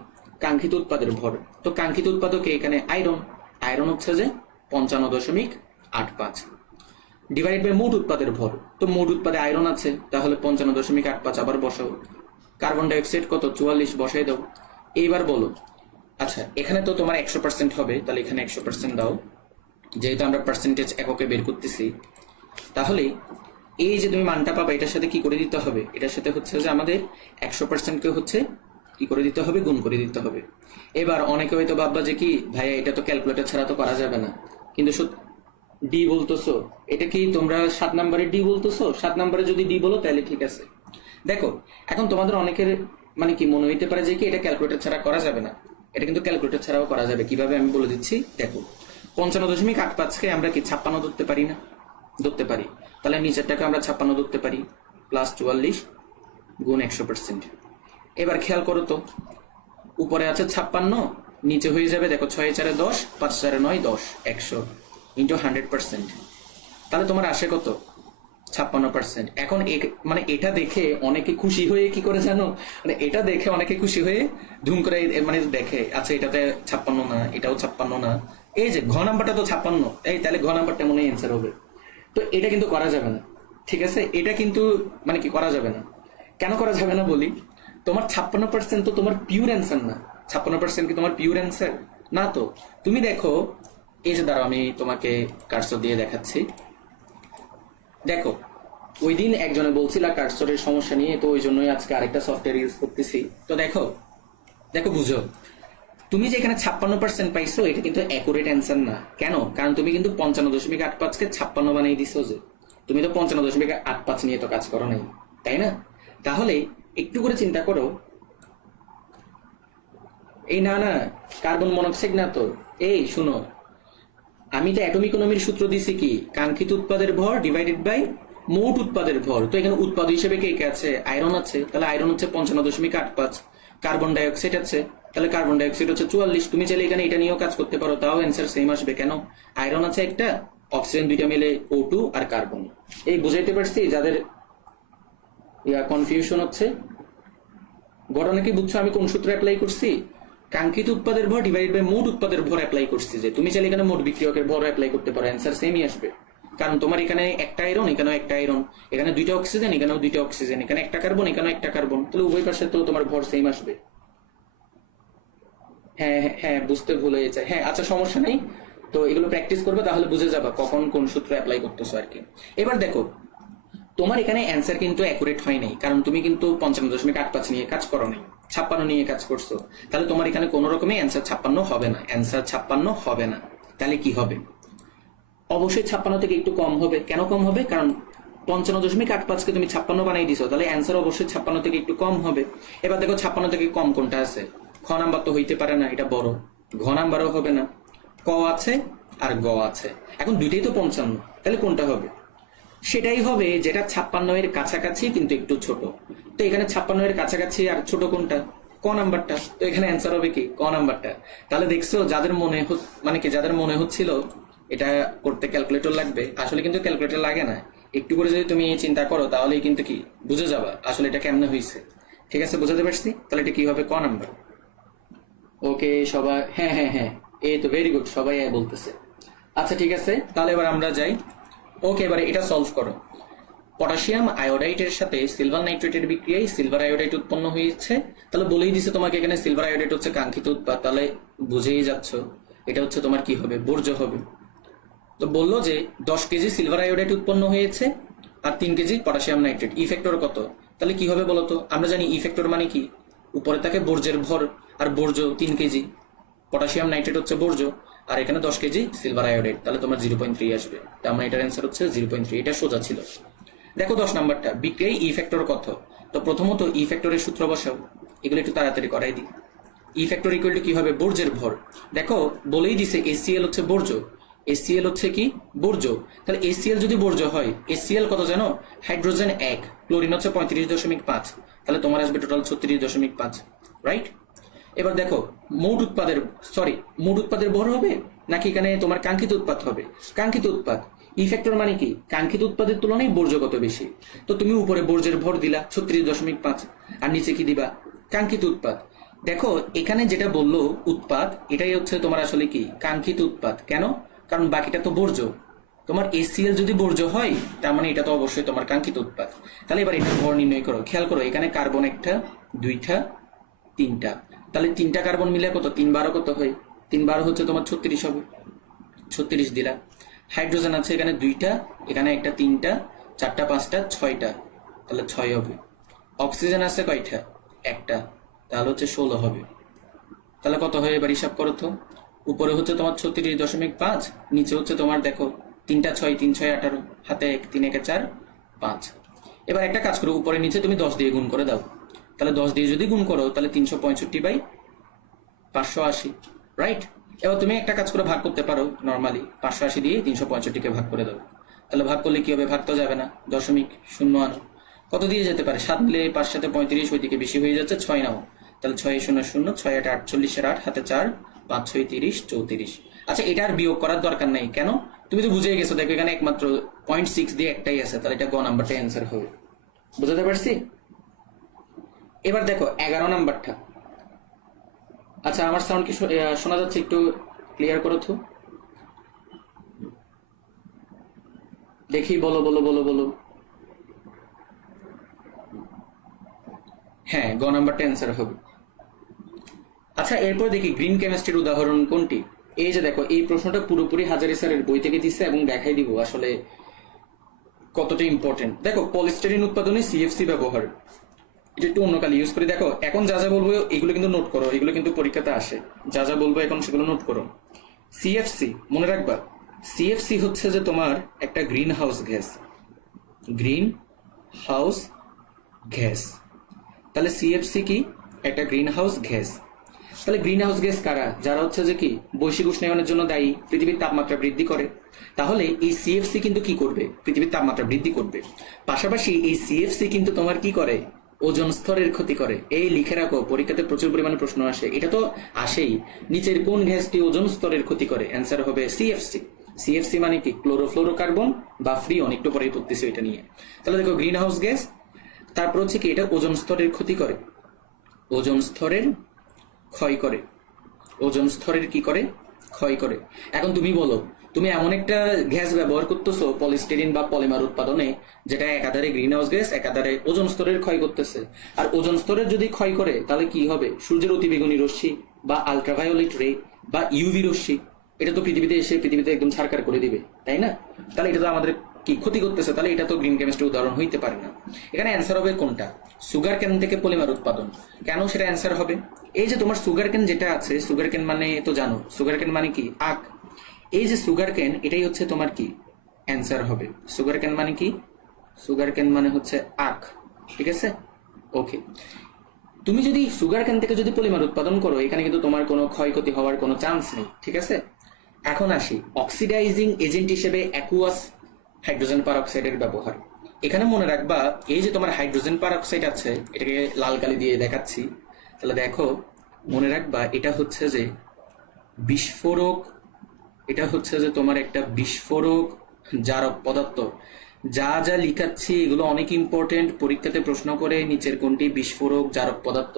কাঙ্ক্ষিত উৎপাদের ভর। তো কাঙ্ক্ষিত উৎপাদকে এখানে আয়রন হচ্ছে যে 55.85 ডিভাইড বাই মোট উৎপাদের ভর। তো মোট উৎপাদে আয়রন আছে, তাহলে 55.85 আবার বসাও। কার্বন ডাইঅক্সাইড কত? 44, বসাই দাও। এইবার বলো, আচ্ছা এখানে তো তোমার 100% হবে, তাহলে এখানে 100% দাও, যেহেতু আমরা পার্সেন্টেজ এককে বের করতেছি। তাহলে এই যে তুমি মানটা পাবা, এটার সাথে কি করে দিতে হবে? এটার সাথে হচ্ছে যে আমাদের 100%কে হচ্ছে কি করে দিতে হবে? গুণ করে দিতে হবে। এবার অনেকে হয়তো ভাববা যে কি ভাইয়া এটা তো ক্যালকুলেটর ছাড়া তো করা যাবে না, কিন্তু ডি বলতেছো, এটা কি তোমরা 7 নম্বরে ডি বলতেছো? 7 নম্বরে যদি ডি বলো তাহলে ঠিক আছে। দেখো এখন তোমাদের অনেকের মানে কি মনে হইতে পারে যে কি এটা ক্যালকুলেটর ছাড়া করা যাবে না। এটা কিন্তু ক্যালকুলেটর ছাড়াও করা যাবে। কিভাবে আমি বলে দিচ্ছি দেখো। 55.85কে আমরা কি 56 ধরতে পারি না? ধরতে পারি। তাহলে নিচেরটাকে আমরা 56 ধরতে পারি, প্লাস 44 গুণ 100%। এবার খেয়াল করো তো, উপরে আছে 56, নিচে হয়ে যাবে দেখো 6 4 10, 5 4 9 10, 100 ইন্টু 100%। তাহলে তোমার আসে কত? 56%। এখন মানে এটা দেখে অনেকে খুশি হয়ে কি করে জানো, মানে এটা দেখে অনেকে খুশি হয়ে ধুম করে মানে দেখে আচ্ছা এটাতে 56 না, এটাও 56 না, এই যে ঘ নাম্বারটা তো 56, এই তাহলে ঘ নাম্বারটা মনে হয় অ্যান্সার হবে। তো এটা কিন্তু করা যাবে না, ঠিক আছে? এটা কিন্তু মানে কি করা যাবে না। কেন করা যাবে না বলি, তোমার 56% তো তোমার পিওর অ্যান্সার না। 56% কি তোমার পিওর অ্যান্সার না? তো তুমি দেখো, এই যে দাঁড়াও আমি তোমাকে কার্সর দিয়ে দেখাচ্ছি। দেখো ওই দিন একজনে বলছিল কার্সরের সমস্যা নিয়ে, তো ওই জন্যই আজকে আরেকটা সফটওয়্যার ইউজ করতেছি। তো দেখো দেখো বুঝো, তুমি যে এখানে 56% পাইছো এটা কিন্তু অ্যাকুরেট অ্যান্সার না। কেন? কারণ তুমি কিন্তু 55.85কে 56 বানিয়ে দিছো। যে তুমি তো 55.85 নিয়ে তো কাজ করো নাই, তাই না? তাহলে একটু করে চিন্তা করো, এই না না কার্বন মনোক্সাইড না তো, এই শুনো, আমি তো অ্যাটমিক ইকোনমির সূত্র দিছি কি, কাঙ্ক্ষিত উৎপাদের ভর ডিভাইডেড বাই মোট উৎপাদের ভর। তো এখানে উৎপাদ হিসেবে কে কে আছে? আয়রন আছে, তাহলে আয়রন হচ্ছে 55.85। কার্বন ডাইঅক্সাইড আছে, তাহলে কার্বন ডাইঅক্সাইড হচ্ছে 44। তুমি চাইলে এখানে এটা নিয়েও কাজ করতে পারো, তাও অ্যান্সার সেম আসবে। কেন? আয়রন আছে একটা, অক্সিজেন দুইটা মিলে O2 আর কার্বন। এই বুঝাইতে পারছি? যাদের কনফিউশন হচ্ছে, ঘটনা কি বুঝছো আমি কোন সূত্র অ্যাপ্লাই করছি? কাঙ্ক্ষিত উৎপাদের ভর ডিভাইড বাই মোট উৎপাদের ভর অ্যাপ্লাই করছি। যে তুমি চাইলে এখানে মোট বিক্রিয়কের ভর অ্যাপ্লাই করতে পারো, অ্যান্সার সেমই আসবে। কারণ তোমার এখানে একটা আয়রন, এখানেও একটা আয়রন, এখানে দুইটা অক্সিজেন, এখানেও দুইটা অক্সিজেন, এখানে একটা কার্বন, এখানেও একটা কার্বন, তাহলে উভয় পাশে তো তোমার ভর সেম আসবে। হ্যাঁ হ্যাঁ হ্যাঁ, বুঝতে ভুল হয়েছে। হ্যাঁ আচ্ছা সমস্যা নেই, তো এগুলো প্র্যাকটিস করবে, তাহলে বুঝে যাবা কখন কোন সূত্র অ্যাপ্লাই করতেছো আর কি। এবার দেখো তোমার এখানে অ্যান্সার কিন্তু অ্যাকুরেট হয় নাই, কারণ তুমি কিন্তু 55.85 নিয়ে কাজ করো নাই, 56 নিয়ে কাজ করছো। তাহলে তোমার এখানে কোনো রকমই অ্যান্সার 56 হবে না, অ্যান্সার 56 হবে না। তাহলে কি হবে? অবশ্যই 56 থেকে একটু কম হবে। কেন কম হবে? কারণ 55.85কে তুমি 56 বানাই দিছো, তাহলে অ্যান্সার অবশ্যই 56 থেকে একটু কম হবে। এবার দেখো 56 থেকে কম কোনটা আছে? খ নাম্বার তো হইতে পারে না, এটা বড়। ঘ নাম্বারও হবে না, ক আছে আর গ আছে। এখন দুইটাই তো 55, তাহলে কোনটা হবে? সেটাই হবে যেটা 56 এর কাছাকাছি কিন্তু একটু ছোট। তো এখানে 56 এর কাছাকাছি আর ছোট কোনটা? ক নাম্বারটা। তো এখানে অ্যান্সার হবে কি? ক নাম্বারটা। তাহলে দেখছো যাদের মনে মানে কি যাদের মনে হচ্ছিল এটা করতে ক্যালকুলেটর লাগবে, আসলে কিন্তু ক্যালকুলেটর লাগে না। একটু করে যদি তুমি চিন্তা করো তাহলেই কিন্তু কি বুঝে যাবা আসলে এটা কেমনে হয়েছে। ঠিক আছে, বুঝাতে পারছি? তাহলে এটা কি হবে? ক নাম্বার। ওকে সবাই, হ্যাঁ হ্যাঁ হ্যাঁ, এই তো ভেরি গুড, সবাই বলতেছে। আচ্ছা ঠিক আছে, তাহলে এবার আমরা যাই। ওকে, এবারে এটা সলভ করো। পটাশিয়াম আয়োডাইটের সাথে সিলভার নাইট্রেটের বিক্রিয়ায় সিলভার আয়োডাইট উৎপন্ন হয়েছে। তাহলে বলেই দিছে তোমাকে এখানে সিলভার আয়োডাইট হচ্ছে কাঙ্ক্ষিত উৎপাদ, তাহলে বুঝেই যাচ্ছ এটা হচ্ছে তোমার কি হবে? বর্জ্য হবে। তো বললো যে 10 কেজি সিলভার আয়োডাইট উৎপন্ন হয়েছে আর 3 কেজি পটাশিয়াম নাইট্রেট। ই ফ্যাক্টর কত? তাহলে কি হবে বলতো? আমরা জানি ই ফ্যাক্টর মানে কি, উপরে থাকে বর্জ্যের ভর, আর বর্জ্য 3 কেজি, পটাশিয়াম নাইট্রেট হচ্ছে বর্জ্য, আর এখানে 10 কেজি সিলভার আয়োডাইড, তাহলে তোমার 0.3 আসবে। তার মানে এটার অ্যান্সার হচ্ছে 0.3। এটা সোজা ছিল। দেখো 10 নাম্বারটা, বিক্রিয়ায় ই ফ্যাক্টর কত? তো প্রথমত ই ফ্যাক্টরের সূত্র বসাও, এগুলো একটু তাড়াতাড়ি করাই দিই। ই ফ্যাক্টর ইকুয়াল টু কি হবে? বর্জ্যের ভর। দেখো বলেই দিছে HCl হচ্ছে বর্জ্য, HCl হচ্ছে কি? বর্জ্য। তাহলে HCl যদি বর্জ্য হয়, HCl কত জানো? হাইড্রোজেন 1, ক্লোরিন হচ্ছে 35.5, তাহলে তোমার আসবে টোটাল 36.5, রাইট? এবার দেখো মোট উৎপাদের ভর হবে নাকি এখানে তোমার কাঙ্ক্ষিত উৎপাদ হবে? কাঙ্ক্ষিত উৎপাদ। ই ফ্যাক্টর মানে কি? কাঙ্ক্ষিত উৎপাদের তুলনায় বর্জ্য কত বেশি। তো তুমি উপরে বর্জ্যের ভর দিলা 36.5, আর নিচে কি দিবা? কাঙ্ক্ষিত উৎপাদ। দেখো এখানে যেটা বললো উৎপাদ, এটাই হচ্ছে তোমার আসলে কি? কাঙ্ক্ষিত উৎপাদ। কেন? কারণ বাকিটা তো বর্জ্য। তোমার HCl যদি বর্জ্য হয় তার মানে এটা তো অবশ্যই তোমার কাঙ্ক্ষিত উৎপাদ। তাহলে এবার এটা ভর নির্ণয় করো। খেয়াল করো এখানে কার্বন 1টা, 2টা, 3টা, তাহলে 3টা কার্বন মিলে কত? 3 12 কত হয়? 3 12 হচ্ছে তোমার 36 হবে। 36 দিলা। হাইড্রোজেন আছে এখানে 2টা, এখানে একটা, 3টা, 4টা, 5টা, 6টা, তাহলে 6 হবে। অক্সিজেন আছে কয়টা? একটা, তাহলে হচ্ছে 16 হবে। তাহলে কত হয় এবার হিসাব করো তো। উপরে হচ্ছে তোমার 36.5, নিচে হচ্ছে তোমার দেখো তিনটা 6, 3 6 18, হাতে 1 3 1 4 5। এবার একটা কাজ করো, উপরে নিচে তুমি 10 দিয়ে গুণ করে দাও। তাহলে 10 দিয়ে যদি গুণ করো তাহলে 365/580, রাইট? এবার তুমি একটা কাজ করে ভাগ করতে পারো, নর্মালি 580 দিয়ে 365-কে ভাগ করে দাও। তাহলে ভাগ করলে কি হবে? ভাগ তো যাবে না, দশমিক শূন্য আনো। কত দিয়ে যেতে পারে? 7 মিলে 5 7 35, ওইদিকে বেশি হয়ে যাচ্ছে, 6 নাও। তাহলে 6 0 0, 6 8 48, হাতে 4, 5 6 30 34। আচ্ছা, এটা আর বিয়োগ করার দরকার নাই, কেন? তুমি তো বুঝেই গেছো, দেখো এখানে একমাত্র 0.6 দিয়ে একটাই আছে, তাহলে এটা গ নাম্বারটা অ্যান্সার হবে। বুঝতে পারছি? এবার দেখো 11 নাম্বারটা। আচ্ছা, আমার সাউন্ড কি শোনা যাচ্ছে? একটু ক্লিয়ার করো তো দেখি, বলো বলো বলো বলো। হ্যাঁ, গ নাম্বারটা অ্যান্সার হবে। আচ্ছা, এরপর দেখি গ্রিন কেমিস্ট্রির উদাহরণ কোনটি। এই যে দেখো, এই প্রশ্নটা পুরোপুরি হাজারি স্যারের বই থেকে দিচ্ছে এবং দেখাই দিব আসলে কতটা ইম্পর্টেন্ট। দেখো, পলিস্টারিন উৎপাদনে সিএফসি ব্যবহার, এটা একটু অন্য কালে ইউজ করি। দেখো, এখন যা যা বলবো এগুলো কিন্তু নোট করো, এগুলো কিন্তু পরীক্ষাতে আসে। যা যা বলবো এখন সেগুলো নোট করো। সিএফসি মনে রাখবা, সিএফসি হচ্ছে যে তোমার একটা green house gas. Green house gas. তাহলে সিএফসি কি? একটা গ্রিন হাউস গ্যাস। তাহলে গ্রিন হাউস গ্যাস কারা? যারা হচ্ছে যে কি বৈশ্বিক উষ্ণায়নের জন্য দায়ী, পৃথিবীর তাপমাত্রা বৃদ্ধি করে। তাহলে এই সিএফসি কিন্তু কি করবে? পৃথিবীর তাপমাত্রা বৃদ্ধি করবে। পাশাপাশি এই সিএফসি কিন্তু তোমার কি করে? ওজোন স্তরের ক্ষতি করে। এই লিখে রাখো, পরীক্ষাতে প্রচুর পরিমাণে প্রশ্ন আসে, এটা তো আসেই। নিচের কোন গ্যাসটি ওজোন স্তরের ক্ষতি করে? অ্যান্সার হবে সিএফসি। সিএফসি মানে কি? ক্লোরোফ্লোরোকার্বন বা ফ্রিয়ন, একটু পরেই পড়তেছি এটা নিয়ে। তাহলে দেখো, গ্রিন হাউস গ্যাস, তারপর হচ্ছে কি এটা ওজোন স্তরের ক্ষতি করে, ওজোন স্তরের ক্ষয় করে। ওজোন স্তরের কি করে? ক্ষয় করে। এখন তুমি বলো, তুমি এমন একটা গ্যাস ব্যবহার করতেছো পলিস্টেরিন বা পলিমার উৎপাদনে, যেটা একাধারে গ্রিন হাউস গ্যাস, একাধারে ওজোন স্তরের ক্ষয় করতেছে। আর ওজোন স্তরের যদি ক্ষয় করে তাহলে কি হবে? সূর্যের অতিবেগুনী রশ্মি বা আলট্রাভায়োলেট রে বা ইউভি রশ্মি, এটা তো পৃথিবীতে এসে পৃথিবীতে একদম ছারকার করে দিবে, তাই না? তাহলে এটা তো আমাদের কি ক্ষতি করতেছে, তাহলে এটা তো গ্রিন কেমিস্ট্রির উদাহরণ হইতে পারে না। এখানে অ্যান্সার হবে কোনটা? সুগার ক্যান থেকে পলিমার উৎপাদন। কেন সেটা অ্যান্সার হবে? এই যে তোমার সুগার ক্যান যেটা আছে, সুগার ক্যান মানে তো জানো, সুগার ক্যান মানে কি? আখ। এই যে সুগার ক্যান, এটাই হচ্ছে তোমার কি অ্যান্সার হবে। সুগার ক্যান মানে কি? সুগার ক্যান মানে হচ্ছে আখ, ঠিক আছে? ওকে, তুমি যদি সুগার ক্যান থেকে যদি পলিমার উৎপাদন করো, এখানে কিন্তু তোমার কোনো ক্ষয়ক্ষতি হওয়ার কোনো চান্স নেই, ঠিক আছে? এখন আসি অক্সিডাইজিং এজেন্ট হিসেবে অ্যাকুয়াস হাইড্রোজেন পারঅক্সাইডের ব্যবহার। এখানে মনে রাখবা, এই যে তোমার হাইড্রোজেন পারঅক্সাইড আছে, এটাকে লাল কালি দিয়ে দেখাচ্ছি। তাহলে দেখো, মনে রাখবা এটা হচ্ছে যে বিস্ফোরক, এটা হচ্ছে যে তোমার একটা বিস্ফোরক জারক পদার্থ। যা যা লিখাচ্ছি এগুলো অনেক ইম্পর্টেন্ট, পরীক্ষাতে প্রশ্ন করে নিচের কোনটি বিস্ফোরক জারক পদার্থ।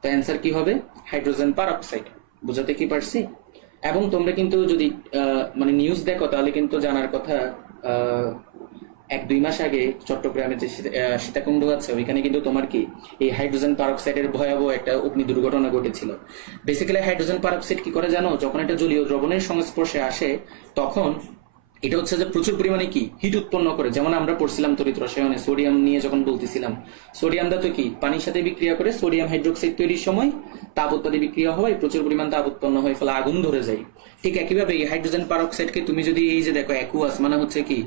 তো অ্যান্সার কি হবে? Hydrogen peroxide. বুঝাতে কি পারছি? এবং তোমরা কিন্তু যদি মানে নিউজ দেখো তাহলে কিন্তু জানার কথা, 1-2 মাস আগে চট্টগ্রামে যে সীতাকুণ্ড আছে, ওইখানে কিন্তু তোমার কি এই হাইড্রোজেন পারঅক্সাইডের ভয়াবহ একটা অগ্নি দুর্ঘটনা ঘটেছিল। বেসিক্যালি হাইড্রোজেন পারঅক্সাইড কি করে জানো? যখন একটা জলীয় দ্রবণের সংস্পর্শে আসে তখন এটা হচ্ছে যে প্রচুর পরিমাণে কি হিট উৎপন্ন করে। যেমন আমরা পড়ছিলাম তড়িৎ রসায়নে সোডিয়াম নিয়ে যখন বলতেছিলাম, সোডিয়ামটা তো কি পানির সাথে বিক্রিয়া করে সোডিয়াম হাইড্রোক্সাইড তৈরির সময় তাপ উৎপাদী বিক্রিয়া হয়, প্রচুর পরিমাণ তাপ উৎপন্ন হয়, ফলে আগুন ধরে যায়। ঠিক একইভাবে এই হাইড্রোজেন পারঅক্সাইডকে তুমি যদি এই যে দেখো অ্যাকুয়াস মানে হচ্ছে কি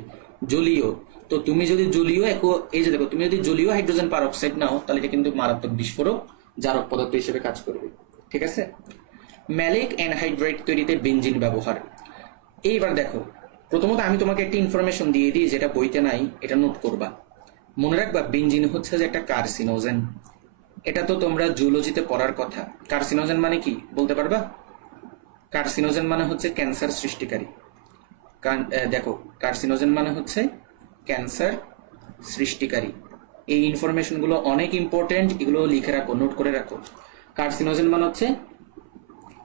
জলীয়, তো তুমি যদি জলীয় এই যে দেখো, তুমি যদি জলীয় হাইড্রোজেন পারঅক্সাইড নাও তাহলে এটা কিন্তু মারাত্মক বিস্ফোরক জারক পদার্থ হিসেবে কাজ করবে, ঠিক আছে? ম্যালিক অ্যানহাইড্রাইড তৈরিতে বেনজিন ব্যবহার। এইবার দেখো, প্রথমত আমি তোমাকে একটা ইনফরমেশন দিয়ে দিই যেটা বইতে নাই, এটা নোট করবা। মনে রাখবা, বেনজিন হচ্ছে যে একটা কার্সিনোজেন। এটা তো তোমরা জুলজিতে পড়ার কথা। কার্সিনোজেন মানে কি বলতে পারবা? কার্সিনোজেন মানে হচ্ছে ক্যান্সার সৃষ্টিকারী। দেখো, কার্সিনোজেন মানে হচ্ছে ক্যান্সার সৃষ্টিকারী। এই ইনফরমেশনগুলো অনেক ইম্পর্টেন্ট, এগুলো লিখে রাখো, নোট করে রাখো। কার্সিনোজেন মানে হচ্ছে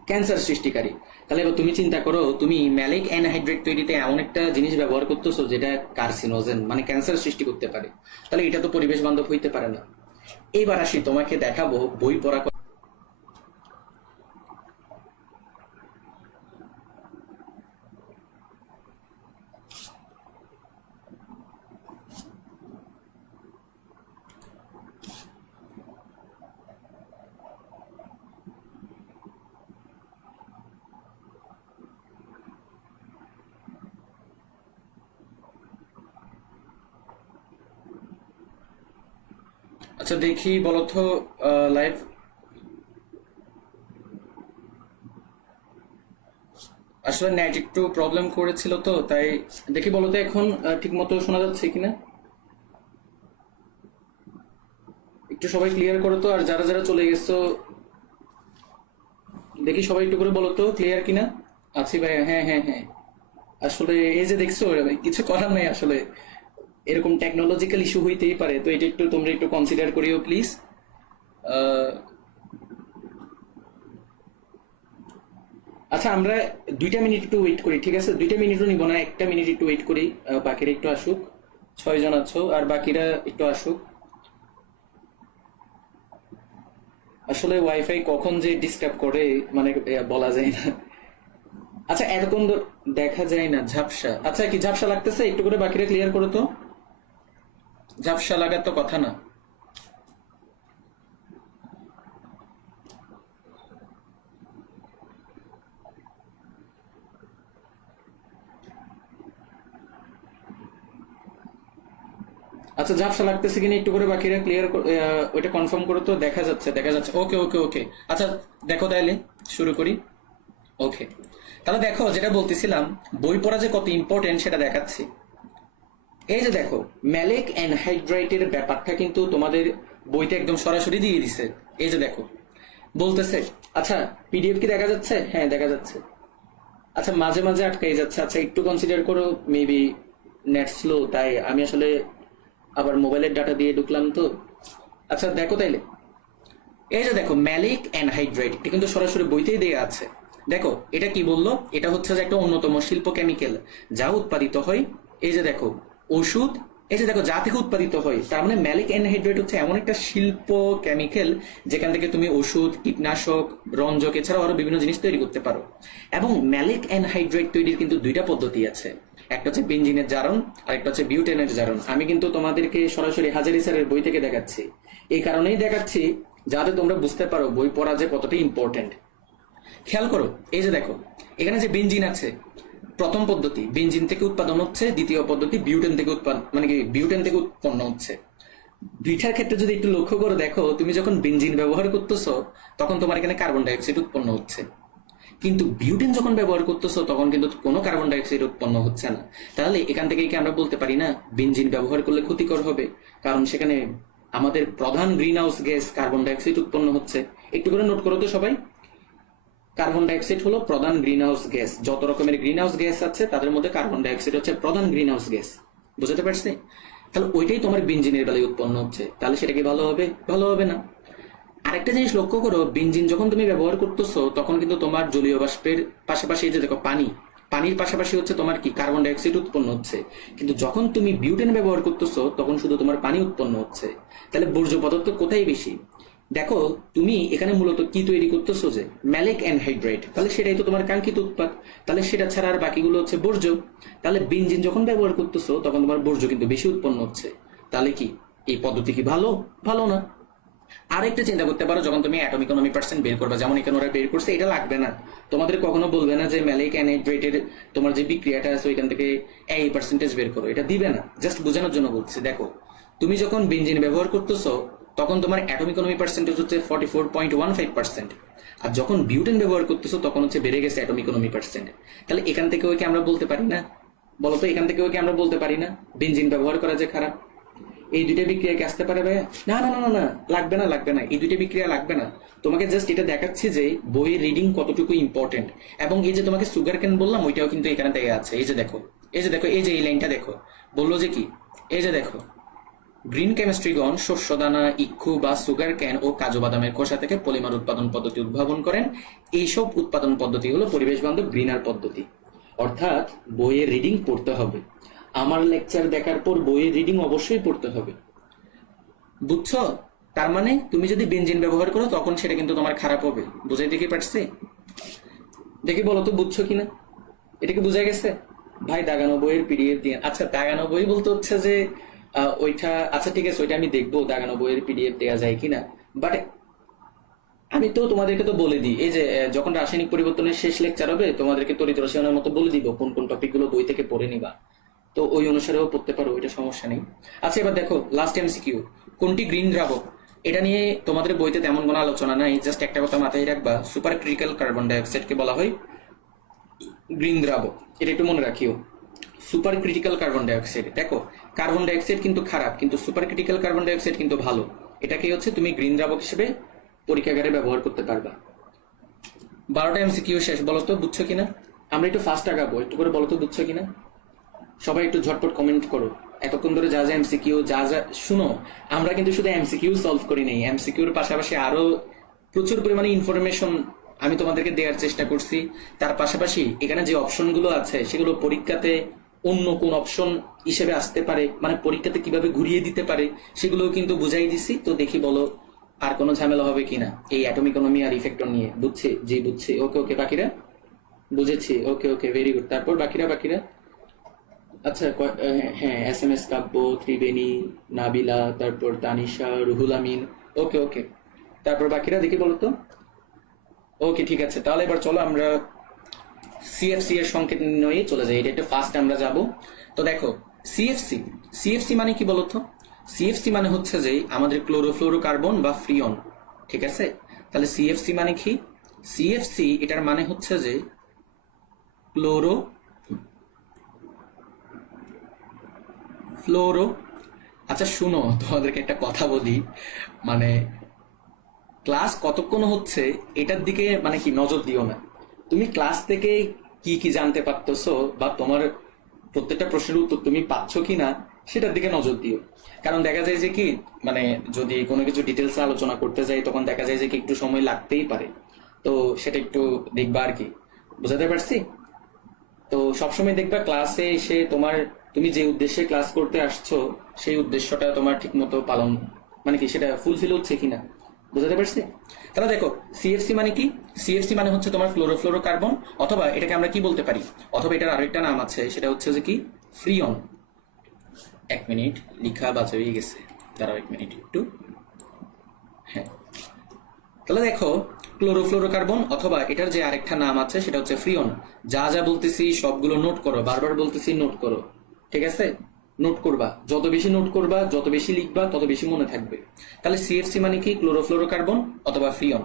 ক্যান্সার সৃষ্টিকারী। তাহলে এবার তুমি চিন্তা করো, তুমি ম্যালিক অ্যানহাইড্রেট তৈরিতে এমন একটা জিনিস ব্যবহার করতেছো যেটা কার্সিনোজেন মানে ক্যান্সার সৃষ্টি করতে পারে, তাহলে এটা তো পরিবেশ বান্ধব হইতে পারে না। এইবার আসি, তোমাকে দেখাবো বই পড়া। আচ্ছা দেখি বলো তো, লাইভ আসলে নেট একটু প্রবলেম করেছিল তো তাই। দেখি বলো তো এখন ঠিক মতো শোনা যাচ্ছে কিনা, একটু সবাই ক্লিয়ার করো তো। আর যারা যারা চলে গেছো দেখি সবাই একটু করে বলো তো ক্লিয়ার কিনা। আছি ভাই, হ্যাঁ হ্যাঁ হ্যাঁ। আসলে এই যে দেখছো, কিছু করার নেই আসলে, এরকম টেকনোলজিক্যাল ইস্যু হইতেই পারে, তো এটা একটু তোমরা একটু কনসিডার করিও প্লিজ। আচ্ছা আমরা 2টা মিনিট একটু ওয়েট করি, ঠিক আছে? 2টা মিনিটও নিব না, 1টা মিনিট একটু ওয়েট করি। বাকিরা একটু আসুক, 6 জন আছো আর বাকিরা একটু আসুক। আসলে ওয়াইফাই কখন যে ডিস্টার্ব করে মানে বলা যায় না। আচ্ছা এতক্ষণ দেখা যায় না ঝাপসা, আচ্ছা কি ঝাপসা লাগতেছে? একটু করে বাকিরা ক্লিয়ার করো তো। ঝাপসা লাগার তো কথা না। আচ্ছা ঝাপসা লাগতেছে কিনা একটু করে বাকিরা ক্লিয়ার, ওইটা কনফার্ম করো তো। দেখা যাচ্ছে, দেখা যাচ্ছে, ওকে ওকে ওকে। আচ্ছা দেখো তাইলে শুরু করি। ওকে, তাহলে দেখো যেটা বলতেছিলাম, বই পড়া যে কত ইম্পর্টেন্ট সেটা দেখাচ্ছি। এই যে দেখো, ম্যালিক অ্যানহাইড্রাইটের ব্যাপারটা কিন্তু তোমাদের বইতে একদম সরাসরি দিয়ে দিছে। এই যে দেখো বলতেছে, আচ্ছা পিডিএফ কি দেখা যাচ্ছে? হ্যাঁ দেখা যাচ্ছে। আচ্ছা মাঝে মাঝে আটকাই যাচ্ছে, আচ্ছা একটু কনসিডার করো, মেবি নেট স্লো, তাই আমি আসলে আবার মোবাইলের ডাটা দিয়ে ঢুকলাম তো। আচ্ছা দেখো তাইলে, এই যে দেখো ম্যালিক অ্যানহাইড্রাইট, এটা কিন্তু সরাসরি বইতেই দেয়া আছে। দেখো এটা কি বললো, এটা হচ্ছে যে একটা অন্যতম শিল্প কেমিক্যাল যা উৎপাদিত হয়, এই যে দেখো ওষুধ, এই যে দেখো যা থেকে উৎপাদিত হয়, তার মানে ম্যালিক অ্যানহাইড্রাইট হচ্ছে এমন একটা শিল্প কেমিক্যাল যেখান থেকে তুমি ওষুধ, কীটনাশক, রঞ্জক এছাড়াও আরো বিভিন্ন জিনিস তৈরি করতে পারো। এবং ম্যালিক অ্যানহাইড্রাইট তৈরির কিন্তু 2টা পদ্ধতি আছে, একটা হচ্ছে বেনজিনের জারণ আর একটা হচ্ছে বিউটেনের জারণ। আমি কিন্তু তোমাদেরকে সরাসরি হাজারি স্যারের বই থেকে দেখাচ্ছি, এই কারণেই দেখাচ্ছি যাতে তোমরা বুঝতে পারো বই পড়া যে কতটা ইম্পর্টেন্ট। খেয়াল করো, এই যে দেখো এখানে যে বেনজিন আছে, প্রথম পদ্ধতি বেনজিন থেকে উৎপাদন হচ্ছে, দ্বিতীয় পদ্ধতি বিউটেন থেকে উৎপাদন, মানে কি বিউটেন থেকে উৎপন্ন হচ্ছে। দুইটার ক্ষেত্রে যদি একটু লক্ষ্য করে দেখো, তুমি যখন বেনজিন ব্যবহার করতেছো তখন তোমার এখানে কার্বন ডাইঅক্সাইড উৎপন্ন হচ্ছে, কিন্তু বিউটেন যখন ব্যবহার করতেছো তখন কিন্তু কোনো কার্বন ডাইঅক্সাইড উৎপন্ন হচ্ছে না। তাহলে এখান থেকে কি আমরা বলতে পারি না বেনজিন ব্যবহার করলে ক্ষতিকর হবে? কারণ সেখানে আমাদের প্রধান green house gas carbon dioxide উৎপন্ন হচ্ছে। একটু করে নোট করো তো সবাই, কার্বন ডাইঅক্সাইড হলো প্রধান গ্রিন হাউস গ্যাস। যত রকমের গ্রিন হাউস গ্যাস আছে তাদের মধ্যে কার্বন ডাইঅক্সাইড হচ্ছে প্রধান গ্রিন হাউস গ্যাস। বুঝতে পারছি? তাহলে ওইটাই তোমার বেনজিনের বেলায় উৎপন্ন হচ্ছে, তাহলে সেটা কি ভালো হবে? ভালো হবে না। আরেকটা জিনিস লক্ষ্য করো, বেনজিন যখন তুমি ব্যবহার করতেছো তখন কিন্তু তোমার জলীয় বাষ্পের পাশাপাশি, এই যে দেখো পানির পাশাপাশি হচ্ছে তোমার কি কার্বন ডাইঅক্সাইড উৎপন্ন হচ্ছে। কিন্তু যখন তুমি বিউটেন ব্যবহার করতেছো তখন শুধু তোমার পানি উৎপন্ন হচ্ছে। তাহলে বর্জ্য পদার্থ কোথায় বেশি? দেখো তুমি এখানে মূলত কি তৈরি করতেছো, যে ম্যালিক অ্যানহাইড্রাইট, তাহলে সেটাই তো তোমার কাঙ্ক্ষিত উৎপাদ। তাহলে সেটা ছাড়া আর বাকিগুলো হচ্ছে বর্জ্য। তাহলে বেনজিন যখন ব্যবহার করতেছো তখন তোমার বর্জ্য কিন্তু বেশি উৎপন্ন হচ্ছে। তাহলে কি এই পদ্ধতি কি ভালো? ভালো না। আরেকটা চিন্তা করতে পারো, যখন তুমি অ্যাটমিক ইকোনমি পার্সেন্ট বের করবে, যেমন এখানে ওরা বের করছে, এটা লাগবে না। তোমাদের কখনো বলবে না যে ম্যালিক অ্যানহাইড্রেটের তোমার যে বিক্রিয়াটা আছে ওইখান থেকে এই পার্সেন্টেজ বের করো, এটা দিবে না। জাস্ট বোঝানোর জন্য বলছি। দেখো তুমি যখন বেনজিন ব্যবহার করতেছো তখন তোমার অ্যাটমিক ইকোনমি পার্সেন্টেজ হচ্ছে 44.15%, আর যখন বিউটেন ব্যবহার করতেছো তখন হচ্ছে বেড়ে গেছে অ্যাটমিক ইকোনমি পার্সেন্ট। তাহলে এখান থেকে ওকে আমরা বলতে পারি না? বলো তো, এখান থেকে ওকে আমরা বলতে পারি না বেনজিন ব্যবহার করা যে খারাপ? এই 2টা বিক্রিয়া কি আসতে পারে ভাইয়া? না না না না না, লাগবে না লাগবে না, এই 2টা বিক্রিয়া লাগবে না। তোমাকে জাস্ট এটা দেখাচ্ছি যে বইয়ের রিডিং কতটুকু ইম্পর্টেন্ট। এবং এই যে তোমাকে সুগার কেন বললাম ওইটাও কিন্তু এখানে দেয়া আছে। এই যে দেখো, এই যে দেখো, এই যে এই লাইনটা দেখো, বললো যে কি, এই যে দেখো গ্রিন কেমিস্ট্রিগণ শস্যদানা, ইক্ষু বা সুগার ক্যান ও কাজু বাদামের খোসা থেকে পলিমার উৎপাদন পদ্ধতি উদ্ভাবন করেন। এইসব উৎপাদন পদ্ধতি হলো পরিবেশ বান্ধব গ্রিনার পদ্ধতি। অর্থাৎ বইয়ের রিডিং পড়তে হবে। আমার লেকচার দেখার পর বইয়ের রিডিং অবশ্যই পড়তে হবে। বুঝছো? তার মানে তুমি যদি বেনজিন ব্যবহার করো তখন সেটা কিন্তু তোমার খারাপ হবে। বুঝাইতে কি পারছি? দেখি বলো তো বুঝছো কিনা, এটা কি বুঝা গেছে? ভাই দাগানো বইয়ের পিডিএফ দিয়ে, আচ্ছা দাগানো বই বলতে হচ্ছে যে ওইটা, আচ্ছা ঠিক আছে ওইটা আমি দেখবো দাগানো বইয়ের পিডিএফ দেওয়া যায় কিনা। বাট আমি তো তোমাদেরকে তো বলে দিই, এই যে যখন রাসায়নিক পরিবর্তনের শেষ লেকচার হবে তোমাদেরকে তড়িৎ রসায়নের মতো বলে দিব কোন কোন টপিকগুলো বই থেকে পড়ে নিবা। তো ওই অনুসারেও পড়তে পারো, এটা সমস্যা নেই। আচ্ছা এবার দেখো লাস্ট এমসিকিউ, কোনটি গ্রিন দ্রাবক? এটা নিয়ে তোমাদের বইতে তেমন কোনো আলোচনা নাই, জাস্ট একটা কথা মাথায় রাখবা, সুপার ক্রিটিক্যাল কার্বন ডাইঅক্সাইডকে বলা হয় গ্রিন দ্রাবক, এটা একটু মনে রাখিও। সুপার ক্রিটিক্যাল কার্বন ডাইঅক্সাইড, দেখো কার্বন ডাইঅক্সাইড কিন্তু খারাপ, কিন্তু সুপার ক্রিটিক্যাল কার্বন ডাইঅক্সাইড কিন্তু ভালো। এটাকে হচ্ছে তুমি গ্রিন দ্রাবক হিসেবে পরীক্ষাগারে ব্যবহার করতে পারবা। 12টা এমসিকিউ শেষ, বলো তো বুঝছো কিনা? আমরা একটু ফাস্ট আগাবো, একটু করে বলো তো বুঝছো কিনা। সবাই একটু ঝটপট কমেন্ট করো। এতক্ষণ ধরে যা যা এমসিকিউ যা শুনো, আমরা কিন্তু শুধু এমসিকিউ সলভ করি নাই, এমসিকিউর পাশাপাশি আরো প্রচুর পরিমাণে ইনফরমেশন আমি তোমাদেরকে দেওয়ার চেষ্টা করছি। তার পাশাপাশি এখানে যে অপশনগুলো আছে সেগুলো পরীক্ষাতে অন্য কোন অপশন হিসেবে আসতে পারে, মানে পরীক্ষাতে কিভাবে ঘুরিয়ে দিতে পারে সেগুলোও কিন্তু বুঝাই দিছি। তো দেখি বলো আর কোনো ঝামেলা হবে কিনা এই অ্যাটমিকোনমি আর ইফেক্টর নিয়ে। বুঝছি, জি বুঝছি, ওকে ওকে বাকিরা বুঝেছি, ওকে ওকে ভেরি গুড। তারপর বাকিরা আচ্ছা হ্যাঁ SMS কাব্য, ত্রিবেণী, নাবিলা, তারপর তানিশা, রুহুল আমিন, ওকে ওকে। তারপর বাকিরা দেখি বলো তো। ওকে ঠিক আছে, তাহলে এবার চলো আমরা সিএফসি এর সংকেত নির্ণয়ে চলে যাই, এটা একটু ফাস্ট আমরা যাব। তো দেখো সিএফসি, সিএফসি মানে কি বলতো? সিএফসি মানে হচ্ছে যে আমাদের ক্লোরোফ্লোরোকার্বন বা ফ্রিয়ন, ঠিক আছে? তাহলে সিএফসি মানে কি? সিএফসি এটার মানে হচ্ছে যে ক্লোরো ফ্লোরো। আচ্ছা শুনো, তোমাদেরকে একটা কথা বলি, মানে ক্লাস কতক্ষণ হচ্ছে এটার দিকে মানে কি নজর দিও না। তুমি ক্লাস থেকে কি কি জানতে পারতেছো বা তোমার প্রত্যেকটা প্রশ্নের উত্তর তুমি পাচ্ছ কিনা সেটার দিকে নজর দিও। কারণ দেখা যায় যে কি, মানে যদি কোনো কিছু ডিটেলসে আলোচনা করতে যাই তখন দেখা যায় যে কি একটু সময় লাগতেই পারে, তো সেটা একটু দেখবা আর কি। বুঝাতে পারছি? তো সবসময় দেখবা ক্লাসে এসে তুমি যে উদ্দেশ্যে ক্লাস করতে আসছো সেই উদ্দেশ্যটা তোমার ঠিক মতো পালন, মানে কি সেটা ফুলফিল হচ্ছে কিনা। বুঝাতে পারছি? তাহলে দেখো সিএফসি মানে কি? সিএফসি মানে হচ্ছে তোমার ক্লোরোফ্লোরোকার্বন, অথবা এটাকে আমরা কি বলতে পারি, অথবা এটার আরেকটা নাম আছে, সেটা হচ্ছে যে কি ফ্রিয়ন। এক মিনিট, লিখা বাজে হয়ে গেছে, দাঁড়াও এক মিনিট একটু। হ্যাঁ, তাহলে দেখো ক্লোরোফ্লোরোকার্বন অথবা এটার যে আরেকটা নাম আছে সেটা হচ্ছে ফ্রিয়ন। যা যা বলতেছি সবগুলো নোট করো, বারবার বলতেছি নোট করো, ঠিক আছে? নোট করবা, যত বেশি নোট করবা যত বেশি লিখবা তত বেশি মনে থাকবে। তাহলে সিএফসি মানে কি? ক্লোরোফ্লোরোকার্বন অথবা ফ্রিয়ন।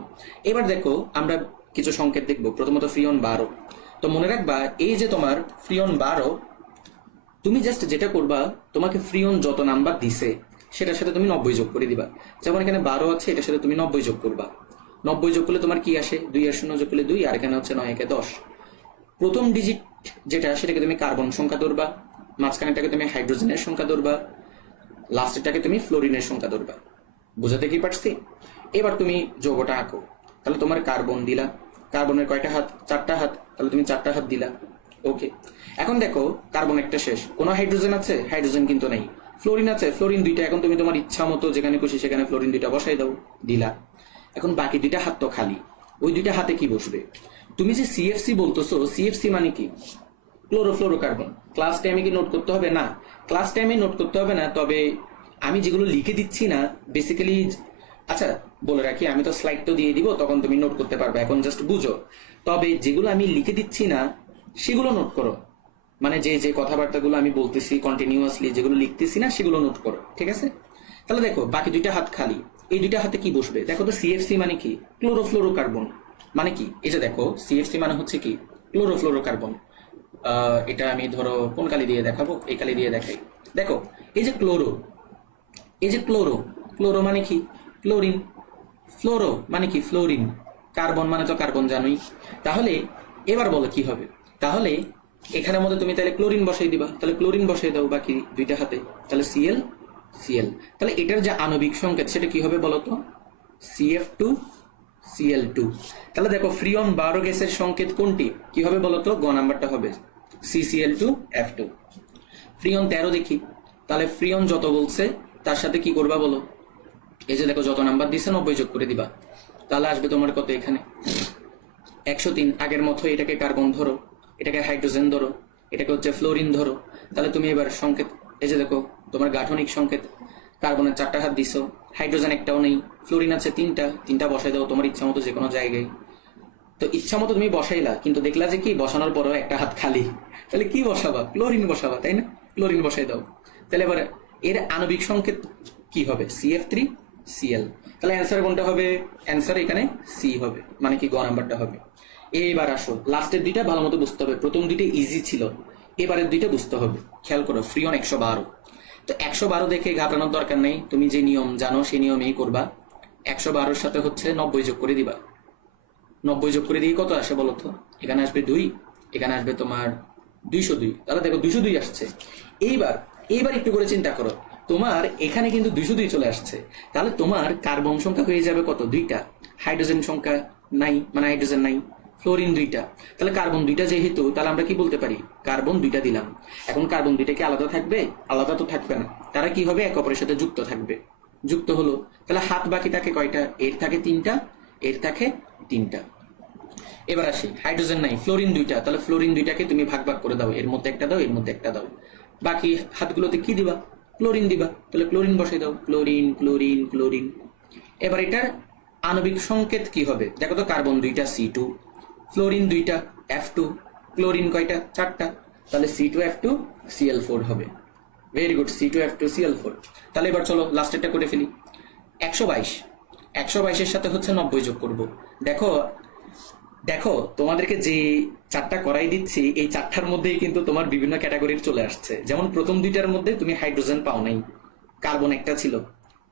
এবার দেখো আমরা কিছু সংকেত দেখবো। প্রথমত ফ্রিয়ন 12। তো মনে রাখবা এই যে তোমার ফ্রিয়ন 12, তুমি জাস্ট যেটা করবা, তোমাকে ফ্রিয়ন যত নাম্বার দিছে সেটার সাথে তুমি 90 যোগ করে দিবা। যেমন এখানে 12 আছে, এটার সাথে তুমি 90 যোগ করবা। 90 যোগ করলে তোমার কি আসে? 2 আর 0 যোগ করলে 2, আর এখানে হচ্ছে 9 একে 10। প্রথম ডিজিট যেটা সেটাকে তুমি কার্বন সংখ্যা ধরবা, মাঝখানেটাকে তুমি হাইড্রোজেনের সংখ্যা ধরবা, লাস্টেরটাকে তুমি ফ্লোরিনের সংখ্যা ধরবা। বুঝাতে কি পারছি? এবার তুমি যৌগটা আঁকো। তাহলে তোমার কার্বন দিলা, কার্বনের কয়টা হাত? 4টা হাত, তাহলে তুমি 4টা হাত দিলা। ওকে, এখন দেখো কার্বন একটা শেষ, কোনো হাইড্রোজেন আছে? হাইড্রোজেন কিন্তু নেই। ফ্লোরিন আছে? ফ্লোরিন 2টা। এখন তুমি তোমার ইচ্ছা মতো যেখানে খুশি সেখানে ফ্লোরিন 2টা বসাই দাও, দিলা। এখন বাকি 2টা হাত তো খালি, ওই 2টা হাতে কি বসবে? তুমি যে সিএফসি বলতেছো, সিএফসি মানে কি? ক্লোরোফ্লোরোকার্বন। ক্লাস টাইমে কি নোট করতে হবে? না, ক্লাস টাইমে নোট করতে হবে না, তবে আমি যেগুলো লিখে দিচ্ছি না বেসিক্যালি, আচ্ছা বলে রাখি, আমি তো স্লাইড তো দিয়ে দিব, তখন তুমি নোট করতে পারবে, এখন জাস্ট বুঝো। তবে যেগুলো আমি লিখে দিচ্ছি না সেগুলো নোট করো, মানে যে যে কথাবার্তাগুলো আমি বলতেছি কন্টিনিউয়াসলি, যেগুলো লিখতেছি না সেগুলো নোট করো, ঠিক আছে? তাহলে দেখো বাকি 2টা হাত খালি, এই 2টা হাতে কি বসবে? দেখো তো সিএফসি মানে কি? ক্লোরোফ্লোরোকার্বন মানে কি? এই যে দেখো সিএফসি মানে হচ্ছে কি? ক্লোরোফ্লোরোকার্বন। এটা আমি ধরো কোন কালি দিয়ে দেখাবো? এই কালি দিয়ে দেখাই। দেখো এই যে ক্লোরো, এই যে ক্লোরো, ক্লোরো মানে কি? ক্লোরিন। ফ্লোরো মানে কি? ফ্লোরিন। কার্বন মানে তো কার্বন জানোই। তাহলে এবার বলো কি হবে? তাহলে এখানের মধ্যে তুমি তাহলে ক্লোরিন বসাই দিবা, তাহলে ক্লোরিন বসাই দাও বাকি 2টা হাতে, তাহলে সিএল সিএল। তাহলে এটার যে আণবিক সংকেত সেটা কি হবে বলো তো? CF2 CL2। তাহলে দেখো ফ্রিয়ন 12 গ্যাসের সংকেত কোনটি? কি হবে বলো তো? গ নাম্বারটা হবে CCl2F2। ফ্রিয়ন 13 দেখি, তাহলে ফ্রিয়ন যত বলছে তার সাথে কি করবা বলো? এই যে দেখো যত নাম্বার দিছে 90 যোগ করে দিবা, তাহলে আসবে তোমার কত? এখানে 103। আগের মতো এটাকে কার্বন ধরো, এটাকে হাইড্রোজেন ধরো, এটাকে হচ্ছে ফ্লোরিন ধরো। তাহলে তুমি এবার সংকেত, এই যে দেখো তোমার গাঠনিক সংকেত, কার্বনের 4টা হাত দিছো, হাইড্রোজেন একটাও নেই, ফ্লোরিন আছে 3টা বসাই দাও তোমার ইচ্ছা মতো যে কোনো জায়গায়। তো ইচ্ছা মতো তুমি বসাইলা, কিন্তু দেখলা যে কি বসানোর পরেও একটা হাত খালি, তাহলে কি বসাবা? ক্লোরিন বসাবা, তাই না? ক্লোরিন বসাই দাও। তাহলে এবার এর আণবিক সংকেত কি হবে? CF3Cl। তাহলে অ্যান্সার কোনটা হবে? অ্যান্সার এখানে সি হবে, মানে কি গ নাম্বারটা হবে। এবার আসো, লাস্টের দুইটা ভালো মতো বুঝতে হবে, প্রথম দুইটা ইজি ছিল, এবারের দুইটা বুঝতে হবে। খেয়াল করো, ফ্রিয়ন 112। তো 112 দেখে ঘাবড়ানোর দরকার নেই, তুমি যে নিয়ম জানো সেই নিয়মেই করবা। 112-র সাথে হচ্ছে 90 যোগ করে দিবা। 90 যোগ করে দিয়ে কত আসে বলো তো? এখানে আসবে 2, এখানে আসবে তোমার 202। তাহলে দেখো 202 আসছে। এইবার এইবার একটু করে চিন্তা করো, তোমার এখানে কিন্তু 202 চলে আসছে। তাহলে তোমার কার্বন সংখ্যা হয়ে যাবে কত? 2টা। হাইড্রোজেন সংখ্যা নাই, মানে হাইড্রোজেন নাই। ফ্লোরিন 2টা। তাহলে কার্বন 2টা যেহেতু, তাহলে আমরা কি বলতে পারি? কার্বন 2টা দিলাম। এখন কার্বন 2টা কি আলাদা থাকবে? আলাদা তো থাকবে না, তারা কি হবে? একে অপরের সাথে যুক্ত থাকবে। যুক্ত হলো, তাহলে হাত বাকি থাকে কয়টা? এর থাকে 3টা, এর থাকে 3টা। এবার আসি, হাইড্রোজেন নাই, ফ্লোরিন 2টা। তাহলে ফ্লোরিন 2টাকে তুমি ভাগ ভাগ করে দাও, এর মধ্যে একটা দাও, এর মধ্যে একটা দাও। বাকি হাতগুলোতে কি দিবা? ক্লোরিন দিবা। তাহলে ক্লোরিন বসাই দাও, ক্লোরিন ক্লোরিন ক্লোরিন। এবার এটার আণবিক সংকেত কি হবে? দেখো তো, কার্বন 2টা C2, ফ্লোরিন 2টা F2, ক্লোরিন কয়টা? 4টা। তাহলে C2F2Cl4 হবে। Very good, C2F2Cl4। তাহলে এবার চলো লাস্টেরটা করে ফেলি। 122, 122-এর সাথে হচ্ছে 90 যোগ করব। দেখো দেখো, তোমাদেরকে যে 4টা করাই দিচ্ছি, এই 4টার মধ্যেই কিন্তু তোমার বিভিন্ন ক্যাটাগরির চলে আসছে। যেমন প্রথম 2টার মধ্যে তুমি হাইড্রোজেন পাও নাই, কার্বন একটা ছিল।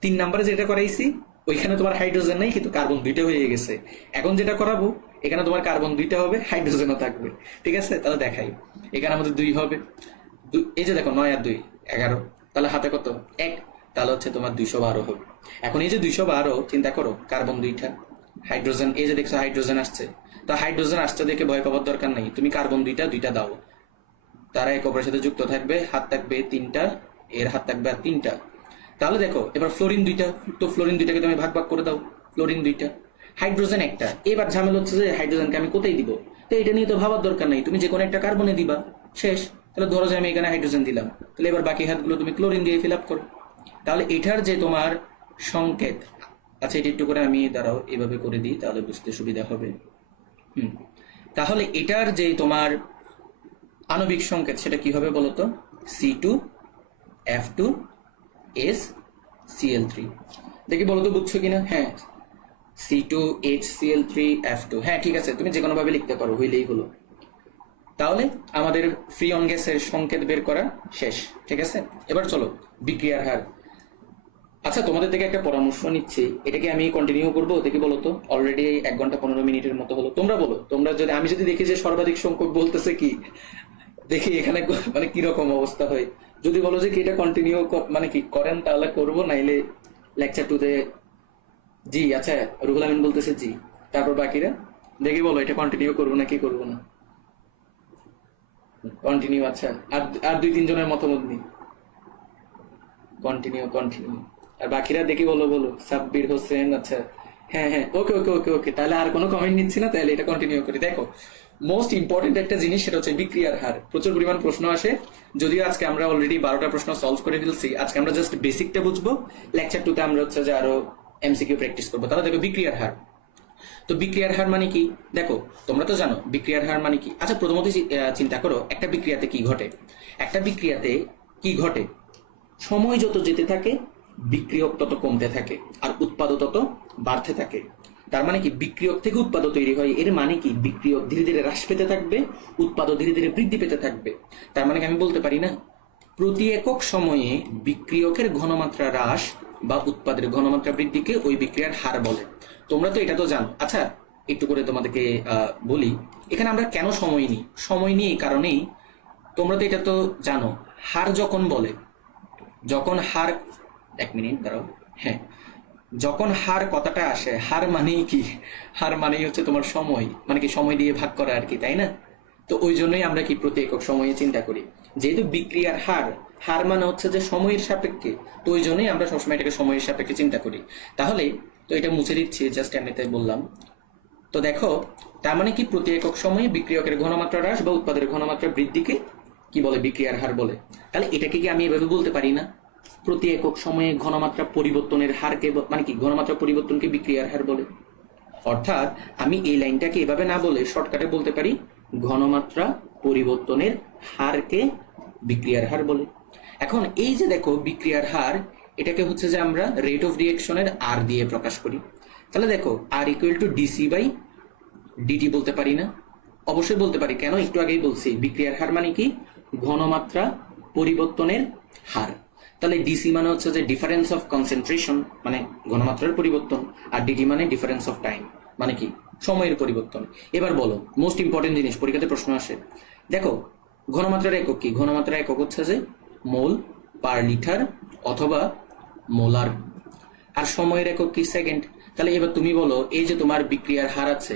3 নম্বরে যেটা করাইছি ওইখানে তোমার হাইড্রোজেন নাই, কিন্তু কার্বন 2টা হয়ে গেছে। এখন যেটা করাবো এখানে তোমার কার্বন 2টা হবে, হাইড্রোজেনও থাকবে। ঠিক আছে, তাহলে দেখাই। এখানে আমাদের 2 হবে। এই যে দেখো, 9 আর 2 11। তাহলে হাতে কত? 1। তাহলে হচ্ছে তোমার 212 হবে। এখন এই যে 212, চিন্তা করো, কার্বন 2টা, হাইড্রোজেন, এই যে দেখছো হাইড্রোজেন আসছে। তা হাইড্রোজেন আসছে দেখে ভয় পাওয়ার দরকার নাই, তুমি কার্বন 2টা দাও, তারা একে অপরের সাথে যুক্ত থাকবে। হাত থাকবে 3টা, এর হাত থাকবে আর 3টা। তাহলে দেখো এবার ফ্লোরিন 2টা, তো ফ্লোরিন 2টাকে তুমি ভাগ ভাগ করে দাও, ফ্লোরিন 2টা। হাইড্রোজেন একটা। এবার ঝামেলা হচ্ছে যে হাইড্রোজেনকে আমি কোথায় দিব? তো এটা নিয়ে তো ভাবার দরকার নাই, তুমি যে কোনো একটা কার্বনে দিবা, শেষ। তাহলে ধরো যে আমি এখানে হাইড্রোজেন দিলাম, তাহলে এবার বাকি হাতগুলো তুমি ক্লোরিন দিয়ে ফিল আপ করো। তাহলে এটার যে তোমার সংকেত, আচ্ছা এটা একটু করে আমি দাঁড়াও এভাবে করে দিই, তাহলে বুঝতে সুবিধা হবে। তাহলে এটার যে তোমার আণবিক সংকেত সেটা কি হবে বলতো? C2F2SCl3। দেখি বলতো বুঝছো কিনা? হ্যাঁ, C2HCl3F2। হ্যাঁ ঠিক আছে, তুমি যে কোনো ভাবে লিখতে পারো, হইলেই হলো। তাহলে আমাদের ফ্রিয়ন গ্যাসের সংকেত বের করা শেষ। ঠিক আছে, এবার চলো বিক্রিয়ার হার। আচ্ছা, তোমাদের থেকে একটা পরামর্শ নিচ্ছি, এটাকে আমি কন্টিনিউ করবো? দেখি বলো তো, অলরেডি 1 ঘন্টা 15 মিনিটের মতো হলো। তোমরা বলো, তোমরা যদি, আমি যদি দেখি যে সর্বাধিক সংখ্যক বলতেছে কি, দেখি এখানে মানে কিরকম অবস্থা হয়। যদি বলো যে কি এটা কন্টিনিউ মানে কি করেন, তাহলে করবো, নাইলে লেকচার 2-তে জি। আচ্ছা, রুহুল আমিন বলতেছে জি। তারপর বাকিরা দেখি বলো, এটা কন্টিনিউ করবো নাকি করবো না? কন্টিনিউ। আচ্ছা, আর 2-3 জনের মতামত নেই। Continue continue. আর বাকিরা দেখি বলো বলো। সাব্বির হোসেন, আচ্ছা হ্যাঁ হ্যাঁ, ওকে ওকে ওকে ওকে। তাহলে আর কোনো কমেন্ট নিচ্ছি না, তাহলে এটা কন্টিনিউ করি। দেখো, মোস্ট ইম্পর্টেন্ট একটা জিনিস, সেটা হচ্ছে বিক্রিয়ার হার। প্রচুর পরিমাণ প্রশ্ন আসে, যদিও আজকে আমরা অলরেডি 12টা প্রশ্ন সলভ করে ফেলছি। আজকে আমরা জাস্ট বেসিকটা বুঝবো, লেকচার 2-তে আমরা হচ্ছে যে আরো এমসিকিউ প্র্যাকটিস করবো। তাহলে দেখো বিক্রিয়ার হার। তো বিক্রিয়ার হার মানে কি? দেখো, তোমরা তো জানো বিক্রিয়ার হার মানে কি। আচ্ছা, প্রথমত চিন্তা করো, একটা বিক্রিয়াতে কি ঘটে? একটা বিক্রিয়াতে কি ঘটে? সময় যত যেতে থাকে বিক্রিয়ক তত কমতে থাকে, আর উৎপাদক তত বাড়তে থাকে। তার মানে কি, বিক্রিয়ক থেকে উৎপাদক তৈরি হয়। এর মানে কি, বিক্রিয়ক ধীরে ধীরে হ্রাস পেতে থাকবে, উৎপাদক ধীরে ধীরে বৃদ্ধি পেতে থাকবে। তার মানে কি আমি বলতে পারি না, প্রতি একক সময়ে বিক্রিয়কের ঘনমাত্রা হ্রাস বা উৎপাদের ঘনমাত্রা বৃদ্ধিকে ওই বিক্রিয়ার হার বলে। তোমরা তো এটা তো জানো। আচ্ছা, একটু করে তোমাদেরকে বলি, এখানে আমরা কেন সময় নিই? সময় নিই এই কারণেই, তোমরা তো এটা তো জানো, হার যখন বলে, যখন হার, 1 মিনিট দাঁড়াও, হ্যাঁ, যখন হার কথাটা আসে, হার মানেই কি? হার মানেই হচ্ছে তোমার সময়, মানে কি সময় দিয়ে ভাগ করা আর কি, তাই না? তো ওই জন্যই আমরা কি প্রতি একক সময়ে চিন্তা করি। যেহেতু বিক্রিয়ার হার, হার মানে হচ্ছে যে সময়ের সাপেক্ষে, তো ওই জন্যই আমরা সবসময় এটাকে সময়ের সাপেক্ষে চিন্তা করি। তাহলে তো এটা মুছে দিচ্ছি, জাস্ট এমনিতে বললাম। তো দেখো, তার মানে কি প্রতি একক সময়ে বিক্রিয়কের ঘনমাত্রা হ্রাস বা উৎপাদের ঘনমাত্রা বৃদ্ধিকে কি বলে? বিক্রিয়ার হার বলে। তাহলে এটাকে কি আমি এভাবে বলতে পারি না, প্রতি একক সময়ে ঘনমাত্রা পরিবর্তনের হারকে, মানে কি ঘনমাত্রা পরিবর্তনকে বিক্রিয়ার হার বলে? অর্থাৎ আমি এই লাইনটাকে এভাবে না বলে শর্টকাটে বলতে পারি, ঘনমাত্রা পরিবর্তনের হারকে বিক্রিয়ার হার বলে। এখন এই যে দেখো বিক্রিয়ার হার, এটাকে হচ্ছে যে আমরা রেট অফ রিঅ্যাকশনের আর দিয়ে প্রকাশ করি। তাহলে দেখো R equal to D C by D T বলতে পারি না? অবশ্যই বলতে পারি। কেন? একটু আগেই বলছি বিক্রিয়ার হার মানে কি? ঘনমাত্রা পরিবর্তনের হার। তাহলে ডিসি মানে হচ্ছে যে ডিফারেন্স অফ কনসেন্ট্রেশন, মানে ঘনমাত্রার পরিবর্তন, আর ডিটি মানে ডিফারেন্স অফ টাইম, মানে কি? সময়ের পরিবর্তন। এবার বলো, মোস্ট ইম্পর্টেন্ট জিনিস, পরীক্ষাতে প্রশ্ন আসে। দেখো ঘনমাত্রার একক কি? ঘনমাত্রার একক হচ্ছে যে মোল পার লিটার অথবা মোলার। আর সময়ের একক কি? সেকেন্ড। তাহলে এবার তুমি বলো, এই যে তোমার বিক্রিয়ার হার আছে,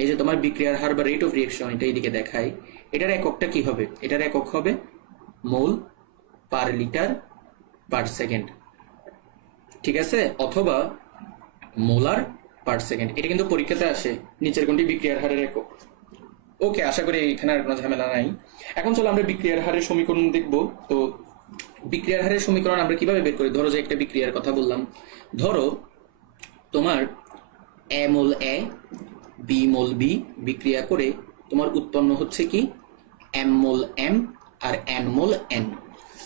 এই যে তোমার বিক্রিয়ার হার বা রেট অফ রিঅ্যাকশন, এটা এইদিকে দেখায়, এটার এককটা কি হবে? এটার একক হবে মোল পার লিটার পার সেকেন্ড, ঠিক আছে? অথবা মোলার পার সেকেন্ড। এটা কিন্তু পরীক্ষাতে আসে, নিচের কোনটি বিক্রিয়ার হারের একক। ওকে, আশা করি এখানে আর কোনো ঝামেলা নাই। এখন চলো আমরা বিক্রিয়ার হারের সমীকরণ দেখব। তো বিক্রিয়ার হারের সমীকরণ আমরা কিভাবে বের করি? ধরো যে একটা বিক্রিয়ার কথা বললাম, ধরো তোমার এ মোল এ বি মোল বি বিক্রিয়া করে তোমার উৎপন্ন হচ্ছে কি? এম মোল এম আর এন মোল এন,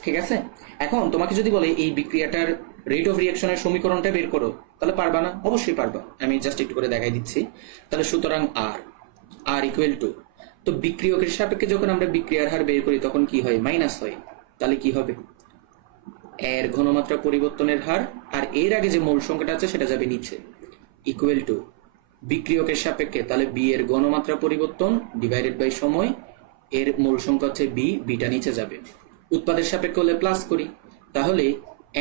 ঠিক আছে? এখন তোমাকে যদি বলে এই বিক্রিয়াটার রেট অফ রিঅ্যাকশনের সমীকরণটা বের করো, তাহলে পারবা না? অবশ্যই পারবা, আমি জাস্ট একটু করে দেখাই দিচ্ছি। তাহলে সুতরাং আর আর ইকুয়াল টু, তো বিক্রিয়কের সাপেক্ষে যখন আমরা বিক্রিয়ার হার বের করি তখন কি হয়? মাইনাস হয়। তাহলে কি হবে? এর ঘনমাত্রা পরিবর্তনের হার আর এর আগে যে মোল সংখ্যাটা আছে সেটা যাবে নিচে, ইকুয়াল টু বিক্রিয়কের সাপেক্ষে, তাহলে বি এর ঘনমাত্রা পরিবর্তন ডিভাইডেড বাই সময়, এর মোল সংখ্যা হচ্ছে বি, বিটা নিচে যাবে। উৎপাদের সাপেক্ষে হলে প্লাস করি, তাহলে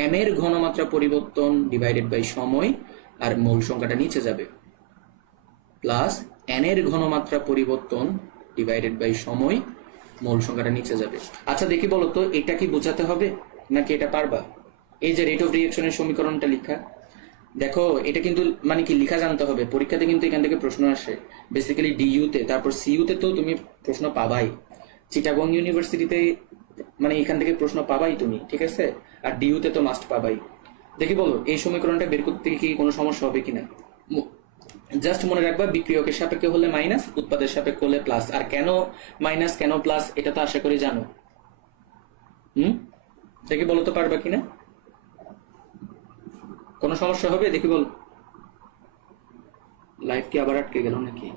এম এর ঘনমাত্রা পরিবর্তন ডিভাইডেড বাই সময় আর মোল সংখ্যাটা নিচে যাবে, প্লাস এন এর ঘনমাত্রা পরিবর্তন ডিভাইডেড বাই সময়, মোল সংখ্যাটা নিচে যাবে। আচ্ছা দেখি বলো তো, এটা কি বোঝাতে হবে নাকি এটা পারবা? এই যে রেট অফ রিঅ্যাকশনের সমীকরণটা লেখা, দেখো এটা কিন্তু মানে কি লেখা জানতে হবে। পরীক্ষাতে কিন্তু এখান থেকে প্রশ্ন আসে, বেসিক্যালি ডিইউতে, তারপর সিইউতে তো তুমি প্রশ্ন পাবাই, চিটাগং ইউনিভার্সিটিতে মানে এখান থেকে প্রশ্ন পাবাই তুমি, ঠিক আছে? আর ডিইউতে তো মাস্ট পাবাই। দেখি বলো এই সমীকরণটা বের করতে কি কোনো সমস্যা হবে কিনা? জাস্ট মনে রাখবা বিক্রিয়কের সাপেক্ষে হলে মাইনাস, উৎপাদের সাপেক্ষে হলে প্লাস। আর কেন মাইনাস কেন প্লাস এটা তো আশা করি জানো। দেখি বলো তো পারবা কিনা? কোনো সমস্যা হবে? দেখি বল। লাইভ কি আবার আটকে গেল নাকি?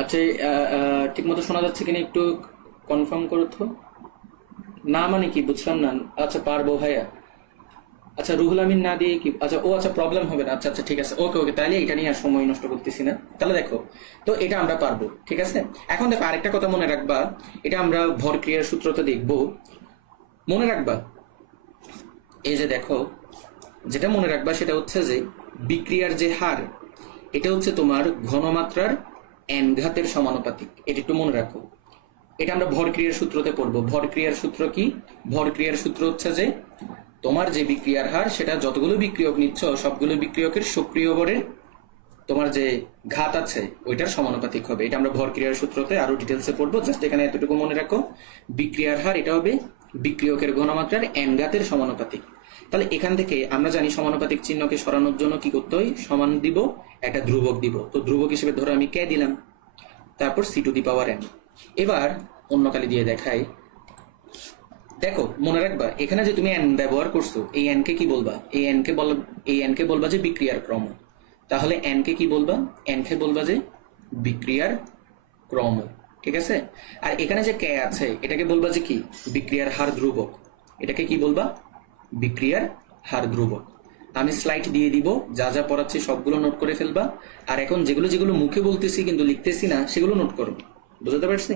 আচ্ছা ঠিক মতো শোনা যাচ্ছে কিনা একটু কনফার্ম করো তো। না মানে কি বুঝলাম না। আচ্ছা পারবো ভাইয়া। আচ্ছা রুহুল আমিন না দিয়ে কি? আচ্ছা ও আচ্ছা প্রবলেম হবে না। আচ্ছা আচ্ছা ঠিক আছে, ওকে ওকে, তাহলে এটা নিয়ে আর সময় নষ্ট করতেছি না। তাহলে দেখো তো এটা আমরা পারবো, ঠিক আছে? এখন দেখো আরেকটা কথা মনে রাখবা, এটা আমরা ভর ক্রিয়ার সূত্রতে দেখবো। মনে রাখবা এই যে দেখো, যেটা মনে রাখবা সেটা হচ্ছে যে বিক্রিয়ার যে হার, এটা হচ্ছে তোমার ঘনমাত্রার এন ঘাতের সমানুপাতিক। এটা একটু মনে রাখো। এটা আমরা ভর ক্রিয়ার সূত্রতে পড়বো। ভর ক্রিয়ার সূত্র কি? ভর ক্রিয়ার সূত্র হচ্ছে যে তোমার যে বিক্রিয়ার হার সেটা যতগুলো বিক্রিয়ক নিচ্ছ সবগুলো বিক্রিয়কের সক্রিয় ভরের তোমার যে ঘাত আছে ওইটার সমানুপাতিক হবে। এটা আমরা ভর ক্রিয়ার সূত্রতে আরো ডিটেলসে পড়বো। জাস্ট এখানে এতটুকু মনে রাখো, বিক্রিয়ার হার এটা হবে বিক্রিয়কের ঘনমাত্রার এন ঘাতের সমানুপাতিক। তাহলে এখান থেকে আমরা জানি সমানুপাতিক চিহ্নকে সরানোর জন্য কি করতে হয়? সমান দিব, একটা ধ্রুবক দিব। তো ধ্রুবক হিসেবে ধরো আমি কে দিলাম, তারপর C to the power n. এবার অন্য কালি দিয়ে দেখাই। দেখো মনে রাখবা এখানে যে তুমি এন ব্যবহার করছো, এই এন কে কি বলবা? এই এন কে বলবা যে বিক্রিয়ার ক্রম। তাহলে এন কে কি বলবা? এন কে বলবা যে বিক্রিয়ার ক্রম, ঠিক আছে? আর এখানে যে কে আছে এটাকে বলবা যে কি? বিক্রিয়ার হার ধ্রুবক। এটাকে কি বলবা? বিক্রিয়ার হার ধ্রুবক। আমি স্লাইড দিয়ে দিব, যা যা পড়াচ্ছি সবগুলো নোট করে ফেলবা। আর এখন যেগুলো যেগুলো মুখে বলতেছি কিন্তু লিখতেছি না সেগুলো নোট করো। বুঝতে পারছি?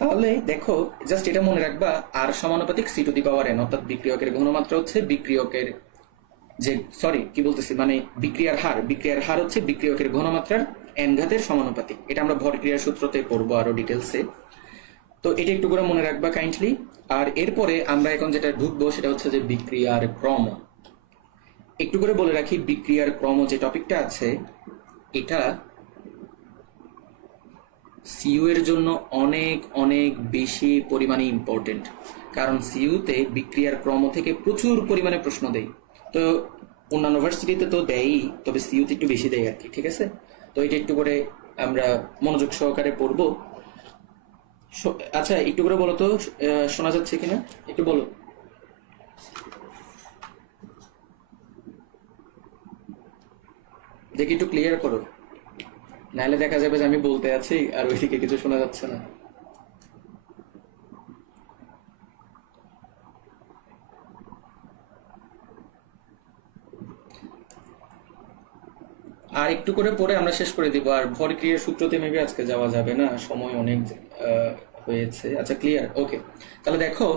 তাহলে দেখো জাস্ট এটা মনে রাখবা, আর সমানুপাতিক C to the power n, অর্থাৎ বিক্রিয়কের ঘনমাত্রা হচ্ছে বিক্রিয়কের যে কি বলতেছি মানে বিক্রিয়ার হার হচ্ছে বিক্রিয়কের ঘনমাত্রার এন ঘাতের সমানুপাতিক। এটা আমরা ভর ক্রিয়ার সূত্রতে পড়বো আরো ডিটেলসে। তো এটা একটু করে মনে রাখবা কাইন্ডলি। আর এরপরে আমরা এখন যেটা ঢুকবো সেটা হচ্ছে যে বিক্রিয়ার ক্রম। একটু করে বলে রাখি, বিক্রিয়ার ক্রম যে টপিকটা আছে এটা সিইউ এর জন্য অনেক অনেক বেশি পরিমাণে ইম্পর্টেন্ট। কারণ সিইউতে বিক্রিয়ার ক্রম থেকে প্রচুর পরিমাণে প্রশ্ন দেয়। তো অন্যান্য ভার্সিটিতে তো দেয়ই, তবে সিইউতে একটু বেশি দেয় আর কি, ঠিক আছে? তো এটা একটু করে আমরা মনোযোগ সহকারে পড়বো। আচ্ছা একটু করে বলো তো, শোনা যাচ্ছে কিনা একটু বলো। দেখি একটু ক্লিয়ার করো, নাহলে দেখা যাবে যে আমি বলতে আছি আর ওইদিকে কিছু শোনা যাচ্ছে না। আর একটু করে পরে আমরা শেষ করে দিব। আর ভর ক্রিয়ার সূত্রতে মেবি আজকে যাওয়া যাবে না, সময় অনেক হয়েছে। আচ্ছা ক্লিয়ার, ওকে। তাহলে দেখো,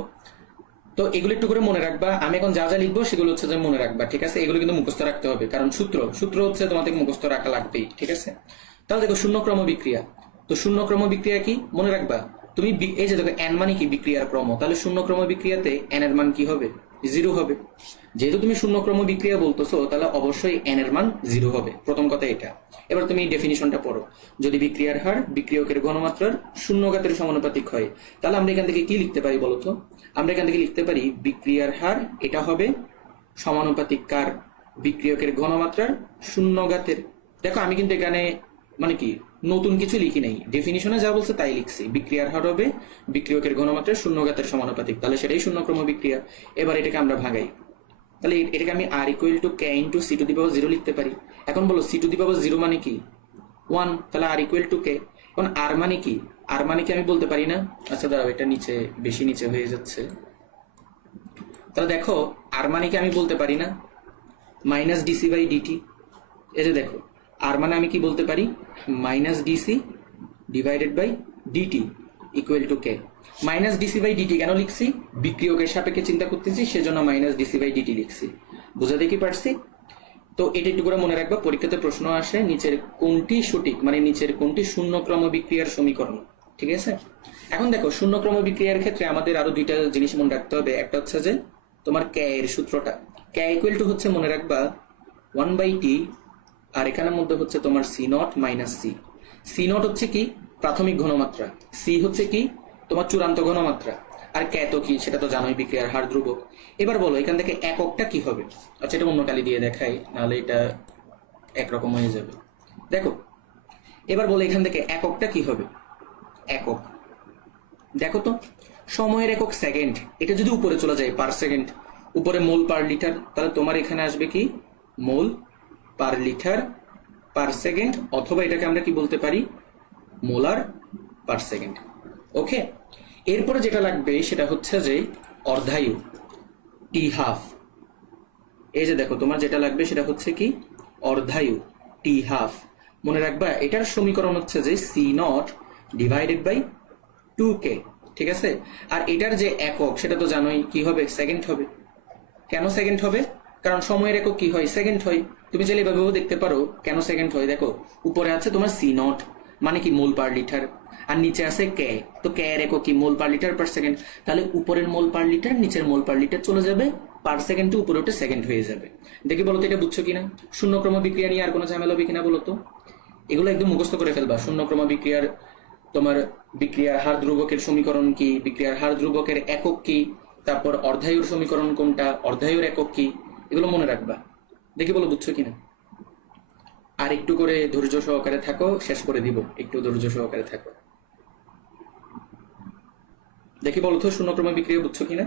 তো এগুলো একটু করে মনে রাখবা। আমি এখন যা যা লিখবো সেগুলো হচ্ছে যে মনে রাখবা, ঠিক আছে? এগুলো কিন্তু মুখস্থ রাখতে হবে, কারণ সূত্র হচ্ছে তোমাদের মুখস্থ রাখা লাগবেই, ঠিক আছে? তাহলে দেখো শূন্যক্রম বিক্রিয়া। তো শূন্যক্রম বিক্রিয়া কি মনে রাখবা তুমি? এই যে দেখো এন মানে কি বিক্রিয়ার ক্রম, তাহলে শূন্যক্রম বিক্রিয়াতে এন এর মান কি হবে? 0 হবে। যেহেতু তুমি শূন্যক্রম বিক্রিয়া বলতেছো, তাহলে অবশ্যই এন এর মান 0 হবে, প্রথম কথা এটা। এবার তুমি ডেফিনিশনটা পড়ো। যদি বিক্রিয়ার হার বিক্রিয়কের ঘনমাত্রার শূন্যঘাতের সমানুপাতিক হয়, তাহলে আমরা এখান থেকে কি লিখতে পারি বলতো? আমরা এখান থেকে লিখতে পারি বিক্রিয়ার হার এটা হবে সমানুপাতিক কার? বিক্রিয়কের ঘনমাত্রার শূন্যঘাতের। দেখো আমি কিন্তু এখানে মানে কি নতুন কিছু লিখি নাই, ডেফিনিশনে যা বলছে তাই লিখছি। বিক্রিয়ার হার হবে বিক্রিয়কের ঘনমাত্রার শূন্যঘাতের সমানুপাতিক, তাহলে সেটাই শূন্যক্রম বিক্রিয়া। এবার এটাকে আমরা ভাগাই, তাহলে এটাকে আমি R equal to K into C to the power 0 লিখতে পারি। এখন বলো সি টু দি পাওয়ার 0 মানে কি? 1, তাহলে আর ইকুয়াল টু কে। এখন আর মানে কি? আর মানে কি আমি বলতে পারি না? আচ্ছা দাঁড়াও, এটা নিচে বেশি নিচে হয়ে যাচ্ছে। তাহলে দেখো আর মানে কি আমি বলতে পারি না? Minus DC by dt. এই যে দেখো আর মানে আমি কি বলতে পারি? Minus dC divided by DT equal to k. Minus DC by dt কেন লিখছি? বিক্রিয়কের সাপেক্ষে চিন্তা করতেছি, সেজন্য মাইনাস ডিসি বাই ডিটি লিখছি। বুঝাতে কি পারছি? তো এটা একটু করে মনে রাখবা, পরীক্ষাতে প্রশ্ন আসে নিচের কোনটি সঠিক, মানে নিচের কোনটি শূন্যক্রম বিক্রিয়ার সমীকরণ, ঠিক আছে? এখন দেখো শূন্যক্রম বিক্রিয়ার ক্ষেত্রে আমাদের আরো দুইটা জিনিস মনে রাখতে হবে। একটা হচ্ছে যে তোমার কে এর সূত্রটা, কে ইকুয়াল টু হচ্ছে মনে রাখবা 1/t, আর এখানের মধ্যে হচ্ছে তোমার C naught minus C. C naught হচ্ছে কি? প্রাথমিক ঘনমাত্রা। সি হচ্ছে কি? তোমার চূড়ান্ত ঘনমাত্রা। আর কে তো কি? সেটা তো জানোই, বিক্রিয়ার হার ধ্রুবক। এবার বলো এখান থেকে এককটা কি হবে? আচ্ছা এটা অন্য কালি দিয়ে দেখাই, নাহলে এটা একরকম হয়ে যাবে। দেখো এবার বলো এখান থেকে এককটা কি হবে? একক দেখো তো, সময়ের একক সেকেন্ড। এটা যদি উপরে চলে যায় পার সেকেন্ড, উপরে মোল পার লিটার, তাহলে তোমার এখানে আসবে কি? মোল পার লিটার পার সেকেন্ড, অথবা এটাকে আমরা কি বলতে পারি? Molar per second. ওকে, এরপরে যেটা লাগবে সেটা হচ্ছে যে অর্ধায়ু, টি হাফ। এই যে দেখো তোমার যেটা লাগবে সেটা হচ্ছে কি? অর্ধায়ু, টি হাফ। মনে রাখবা এটার সমীকরণ হচ্ছে যে C not divided by 2k, ঠিক আছে? আর এটার যে একক সেটা তো জানোই, কি হবে? সেকেন্ড হবে। কেন সেকেন্ড হবে? কারণ সময়ের একক কি হয়? সেকেন্ড হয়। তুমি চাইলে এভাবেও দেখতে পারো কেন সেকেন্ড হয়। দেখো উপরে আছে তোমার সি নট মানে কি? মোল পার লিটার, আর নিচে আছে কে। তো কে এর একক কি? মোল পার লিটার পার সেকেন্ড। তাহলে উপরের মোল পার লিটার নিচের মোল পার লিটার চলে যাবে, পার সেকেন্ডে উপরে উঠে সেকেন্ড হয়ে যাবে। দেখি বলতো এটা বুঝছো কিনা? শূন্যক্রম বিক্রিয়া নিয়ে আর কোনো ঝামেলা হবে কিনা বলতো? এগুলো একদম মুখস্থ করে ফেলবা। শূন্যক্রম বিক্রিয়ার তোমার বিক্রিয়ার হার ধ্রুবকের সমীকরণ কি, বিক্রিয়ার হার ধ্রুবকের একক কি, তারপর অর্ধায়ুর সমীকরণ কোনটা, অর্ধায়ুর একক কি, এগুলো মনে রাখবা। দেখি বলো বুঝছো কিনা? আর একটু করে ধৈর্য সহকারে থাকো, শেষ করে দিব। একটু ধৈর্য সহকারে থাকো। দেখি বলো তো শূন্যক্রম বিক্রিয়া বুঝছো কিনা?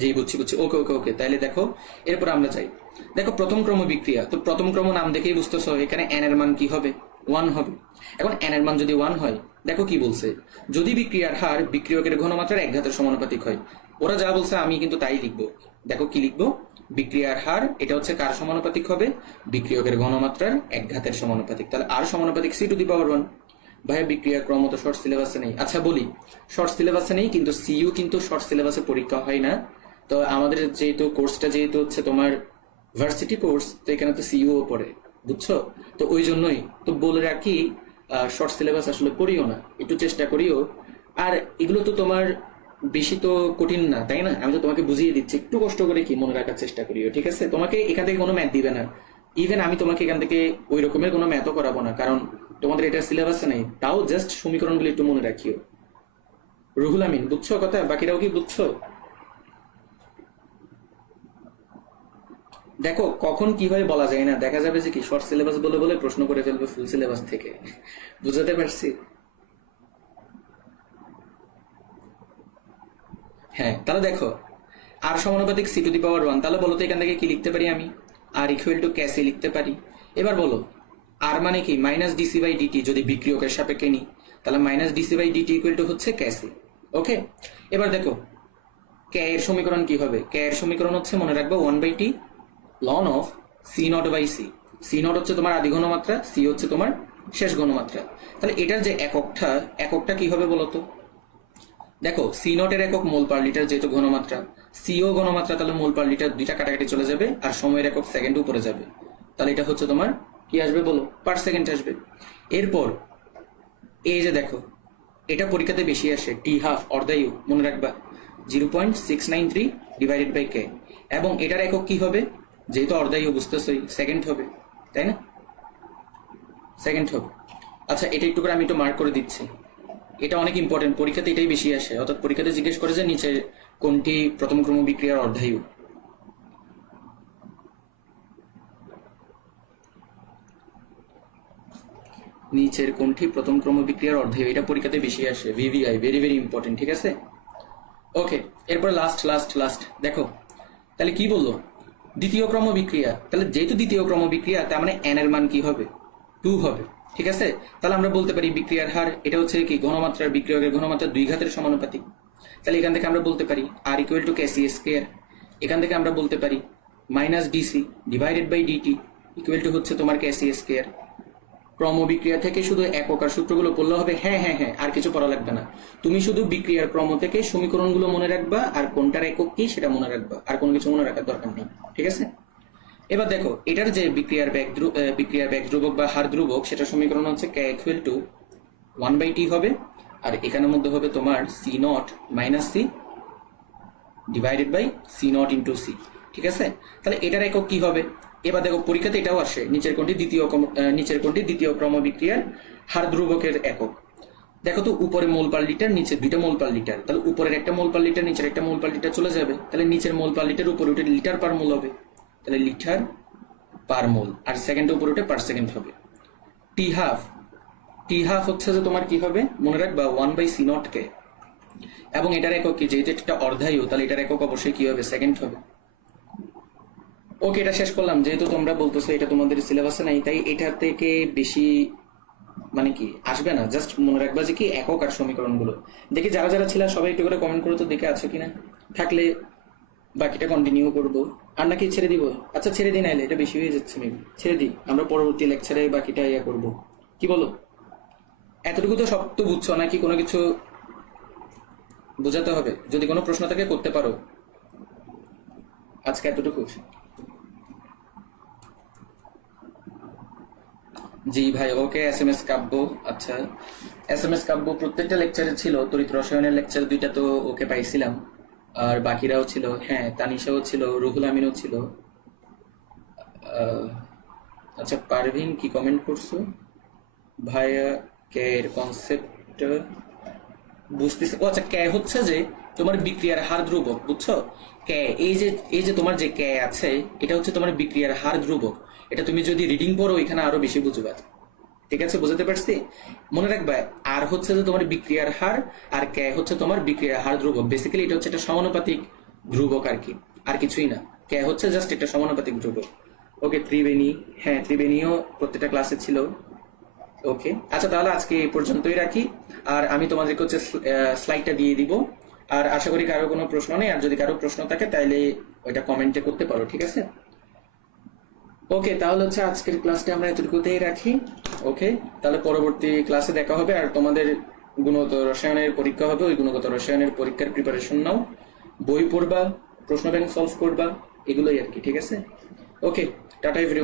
জি বুঝছি বুঝছি, ওকে ওকে ওকে। তাইলে দেখো এরপর আমরা যাই। দেখো প্রথম ক্রম বিক্রিয়া, তো প্রথম ক্রম নাম দেখেই বুঝতেছো এখানে এন এর মান কি হবে? 1 হবে। এখন এন এর মান যদি 1 হয়, দেখো কি বলছে? যদি বিক্রিয়ার হার বিক্রিয়কের ঘনমাত্রার এক ঘাতের সমানুপাতিক হয়। ওরা যা বলছে আমি কিন্তু তাই লিখবো। দেখো কি লিখবো? বিক্রিয়ার হার এটা হচ্ছে কার সমানুপাতিক হবে? বিক্রিয়কের ঘনমাত্রার এক ঘাতের সমানুপাতিক। তাহলে আর সমানুপাতিক সি টু দি পাওয়ার 1। ভাইয়া বিক্রিয়ার ক্রম তো শর্ট সিলেবাসে নেই। আচ্ছা বলি, শর্ট সিলেবাসে নেই কিন্তু সিইউ কিন্তু শর্ট সিলেবাসে পরীক্ষা হয় না। তো আমাদের যেহেতু কোর্সটা যেহেতু হচ্ছে তোমার ভার্সিটি কোর্স, তো এখানে তো সিইউ পড়ে, বুঝছো? তো ওই জন্যই তো বলে রাখি, শর্ট সিলেবাস আসলে পড়িও না, একটু চেষ্টা করিও। আর এগুলো তো তোমার বেশি তো কঠিন না, তাই না? আমি তো তোমাকে বুঝিয়ে দিচ্ছি, একটু কষ্ট করে কি মনে রাখার চেষ্টা করিও, ঠিক আছে? তোমাকে এখান থেকে কোনো ম্যাথ দিবে না, ইভেন আমি তোমাকে এখান থেকে ওই রকমের কোনো ম্যাথও করাবো না, কারণ তোমাদের এটা সিলেবাসে নেই। তাও জাস্ট সমীকরণগুলো একটু মনে রাখিও। রুহুল আমিন, বুঝছো কথা? বাকিরাও কি বুঝছো? দেখো কখন কি হয় বলা যায় না, দেখা যাবে যে কি শর্ট সিলেবাস বলে বলে প্রশ্ন করে ফেলবে ফুল সিলেবাস থেকে। বুঝাতে পারছি? হ্যাঁ, তাহলে দেখো আর সমানুপাতিক সি টু দি পাওয়ার 1, তাহলে বলো তো এখান থেকে কি লিখতে পারি আমি? আর ইকুয়াল টু ক্যাসি লিখতে পারি। এবার বলো আর মানে কি মাইনাস ডিসি বাই ডিটি, যদি বিক্রিয়কের সাপেক্ষে নিই তাহলে minus DC by DT equal to হচ্ছে ক্যাসি। ওকে, এবার দেখো কে এর সমীকরণ কি হবে? কে এর সমীকরণ হচ্ছে মনে রাখবো 1/t ln of C naught by C. C naught হচ্ছে তোমার আদি ঘনমাত্রা, সি হচ্ছে তোমার শেষ ঘনমাত্রা। তাহলে এটার যে এককটা কি হবে বলো তো? দেখো সি নটের একক মোল পার লিটার, যেহেতু ঘনমাত্রা, সিও ঘনমাত্রা, তাহলে মোল পার লিটার দুইটা কাটাকাটি চলে যাবে, আর সময়ের একক সেকেন্ড উপরে যাবে। তাহলে এটা হচ্ছে তোমার কি আসবে বলো? পার সেকেন্ড আসবে। এরপর এই যে দেখো এটা পরীক্ষাতে বেশি আসে, টি হাফ অর্ধায়ু, মনে রাখবা 0.693 ডিভাইডেড বাই কে। এবং এটার একক কি হবে? যেহেতু অর্ধায়ু বুঝতেছই, সেকেন্ড হবে, তাই না? সেকেন্ড হবে। আচ্ছা, এটা একটু করে আমি একটু মার্ক করে দিচ্ছি, এটা অনেক ইম্পর্টেন্ট, পরীক্ষাতে এটাই বেশি আসে। অর্থাৎ পরীক্ষাতে জিজ্ঞেস করে যে নিচে কোনটি প্রথম ক্রম বিক্রিয়ার অর্ধায়ু। নিচের কোনটি প্রথম ক্রম বিক্রিয়ার অর্ধায়ু, এটা পরীক্ষাতে বেশি আসে, ভিভিআই, ভেরি ভেরি ইম্পর্টেন্ট, ঠিক আছে? ওকে, এরপর লাস্ট দেখো তাহলে কি বললো? দ্বিতীয় ক্রম বিক্রিয়া। তাহলে যেহেতু দ্বিতীয় ক্রম বিক্রিয়া, তার মানে এন এর মান কি হবে? 2 হবে, ঠিক আছে? তাহলে আমরা বলতে পারি বিক্রিয়ার হার, এটা হচ্ছে কি ঘনমাত্রার বিক্রিয়কের ঘনমাত্রা 2 ঘাতের সমানুপাতিক। তাহলে এখান থেকে আমরা বলতে পারি r equal to kC square. এখান থেকে আমরা বলতে পারি minus dC divided by DT equal to হচ্ছে তোমার কেসি স্কয়ার। ক্রম বিক্রিয়া থেকে শুধু একক আর সূত্রগুলো পড়লে হবে। হ্যাঁ, আর কিছু পড়া লাগবে না, তুমি শুধু বিক্রিয়ার ক্রম থেকে সমীকরণগুলো মনে রাখবা, আর কোনটার একক কি সেটা মনে রাখবা, আর কোনো কিছু মনে রাখার দরকার নেই, ঠিক আছে? এবার দেখো এটার যে বিক্রিয়ার বেগ ধ্রুবক বা হার ধ্রুবক, সেটা সমীকরণ হচ্ছে কে ইকুয়াল টু 1/t হবে, আর এখানের মধ্যে হবে তোমার C naught minus C divided by C naught into C, ঠিক আছে? তাহলে এটার একক কি হবে? এবার দেখো পরীক্ষাতে এটাও আসে, নিচের কোনটি দ্বিতীয় ক্রম বিক্রিয়ার হার ধ্রুবকের একক। দেখো তো উপরে মোল পার লিটার, নিচে 2টা মোল পার লিটার, তাহলে উপরের একটা মোল পার লিটার, নিচের একটা মোল পার লিটার চলে যাবে, তাহলে নিচের মোল পার লিটার উপরে উঠে লিটার পার মোল হবে, তাহলে লিটার পার মোল, আর সেকেন্ড উপরে উঠে পার সেকেন্ড হবে। টি হাফ হচ্ছে যে তোমার কি হবে মনে রাখবা 1/c নট কে, এবং এটার একক কি? যেহেতু এটা অর্ধায়ু, তাহলে এটার একক অবশ্যই কি হবে? সেকেন্ড হবে। ওকে, এটা শেষ করলাম। যেহেতু তোমরা বলতেছো এটা তোমাদের সিলেবাসে নাই, তাই এটা থেকে বেশি মানে কি আসবে না, জাস্ট মনে রাখবা যে কি একক আর সমীকরণগুলো। দেখি যারা ছিল সবাই একটু করে কমেন্ট করো তো, দেখে আছে কিনা, থাকলে বাকিটা কন্টিনিউ করবো, আর নাকি ছেড়ে দিব? আচ্ছা ছেড়ে দিই, নাইলে এটা বেশি হয়ে যাচ্ছে, মেবি ছেড়ে দিই, আমরা পরবর্তী লেকচারে বাকিটা ইয়া করবো, কি বলো? এতটুকু তো সব তো বুঝছো, নাকি কোনো কিছু বোঝাতে হবে? যদি কোনো প্রশ্ন থাকে করতে পারো, আজকে এতটুকু। জি ভাই, ওকে। SMS কাব্য, আচ্ছা SMS কাব্য প্রত্যেকটা লেকচারে ছিল, তড়িৎ রসায়নের লেকচার 2টা তো ওকে পাইছিলাম, আর বাকিরাও ছিল। হ্যাঁ, তানিশাও ছিল, রুহুল আমিনও ছিল। আচ্ছা পারভিন কি কমেন্ট করছো? ভাইয়া কে এর কনসেপ্ট বুঝতেছি। ও আচ্ছা, কে হচ্ছে যে তোমার বিক্রিয়ার হার ধ্রুবক, বুঝছো? কে এই যে তোমার যে কে আছে, এটা হচ্ছে তোমার বিক্রিয়ার হার ধ্রুবক। এটা তুমি যদি রিডিং পড়ো এখানে আরো বেশি বুঝবা, ঠিক আছে? বুঝতে পারছি? মনে রাখবা আর হচ্ছে যে তোমার বিক্রিয়ার হার, আর কে হচ্ছে তোমার বিক্রিয়ার হার ধ্রুবক। বেসিক্যালি এটা হচ্ছে একটা সমানুপাতিক ধ্রুবক আর কি, আর কিছুই না। কে হচ্ছে জাস্ট একটা সমানুপাতিক ধ্রুবক। ওকে, ত্রিবেণী, হ্যাঁ ত্রিবেণীও প্রত্যেকটা ক্লাসে ছিল। ওকে, আচ্ছা তাহলে আজকে এই পর্যন্তই রাখি, আর আমি তোমাদেরকে হচ্ছে স্লাইডটা দিয়ে দিব, আর আশা করি কারো কোনো প্রশ্ন নেই, আর যদি কারো প্রশ্ন থাকে তাহলে ওইটা কমেন্টে করতে পারো, ঠিক আছে? ওকে, তাহলে হচ্ছে আজকের ক্লাসটা আমরা এতটুকুতেই রাখি। ওকে, তাহলে পরবর্তী ক্লাসে দেখা হবে, আর তোমাদের গুণগত রসায়নের পরীক্ষা হবে, ওই গুণগত রসায়নের পরীক্ষার প্রিপারেশন নাও, বই পড়বা, প্রশ্ন ব্যাংক সলভ করবা, এগুলোই আর কি, ঠিক আছে? ওকে, টাটা এভরিওয়ান।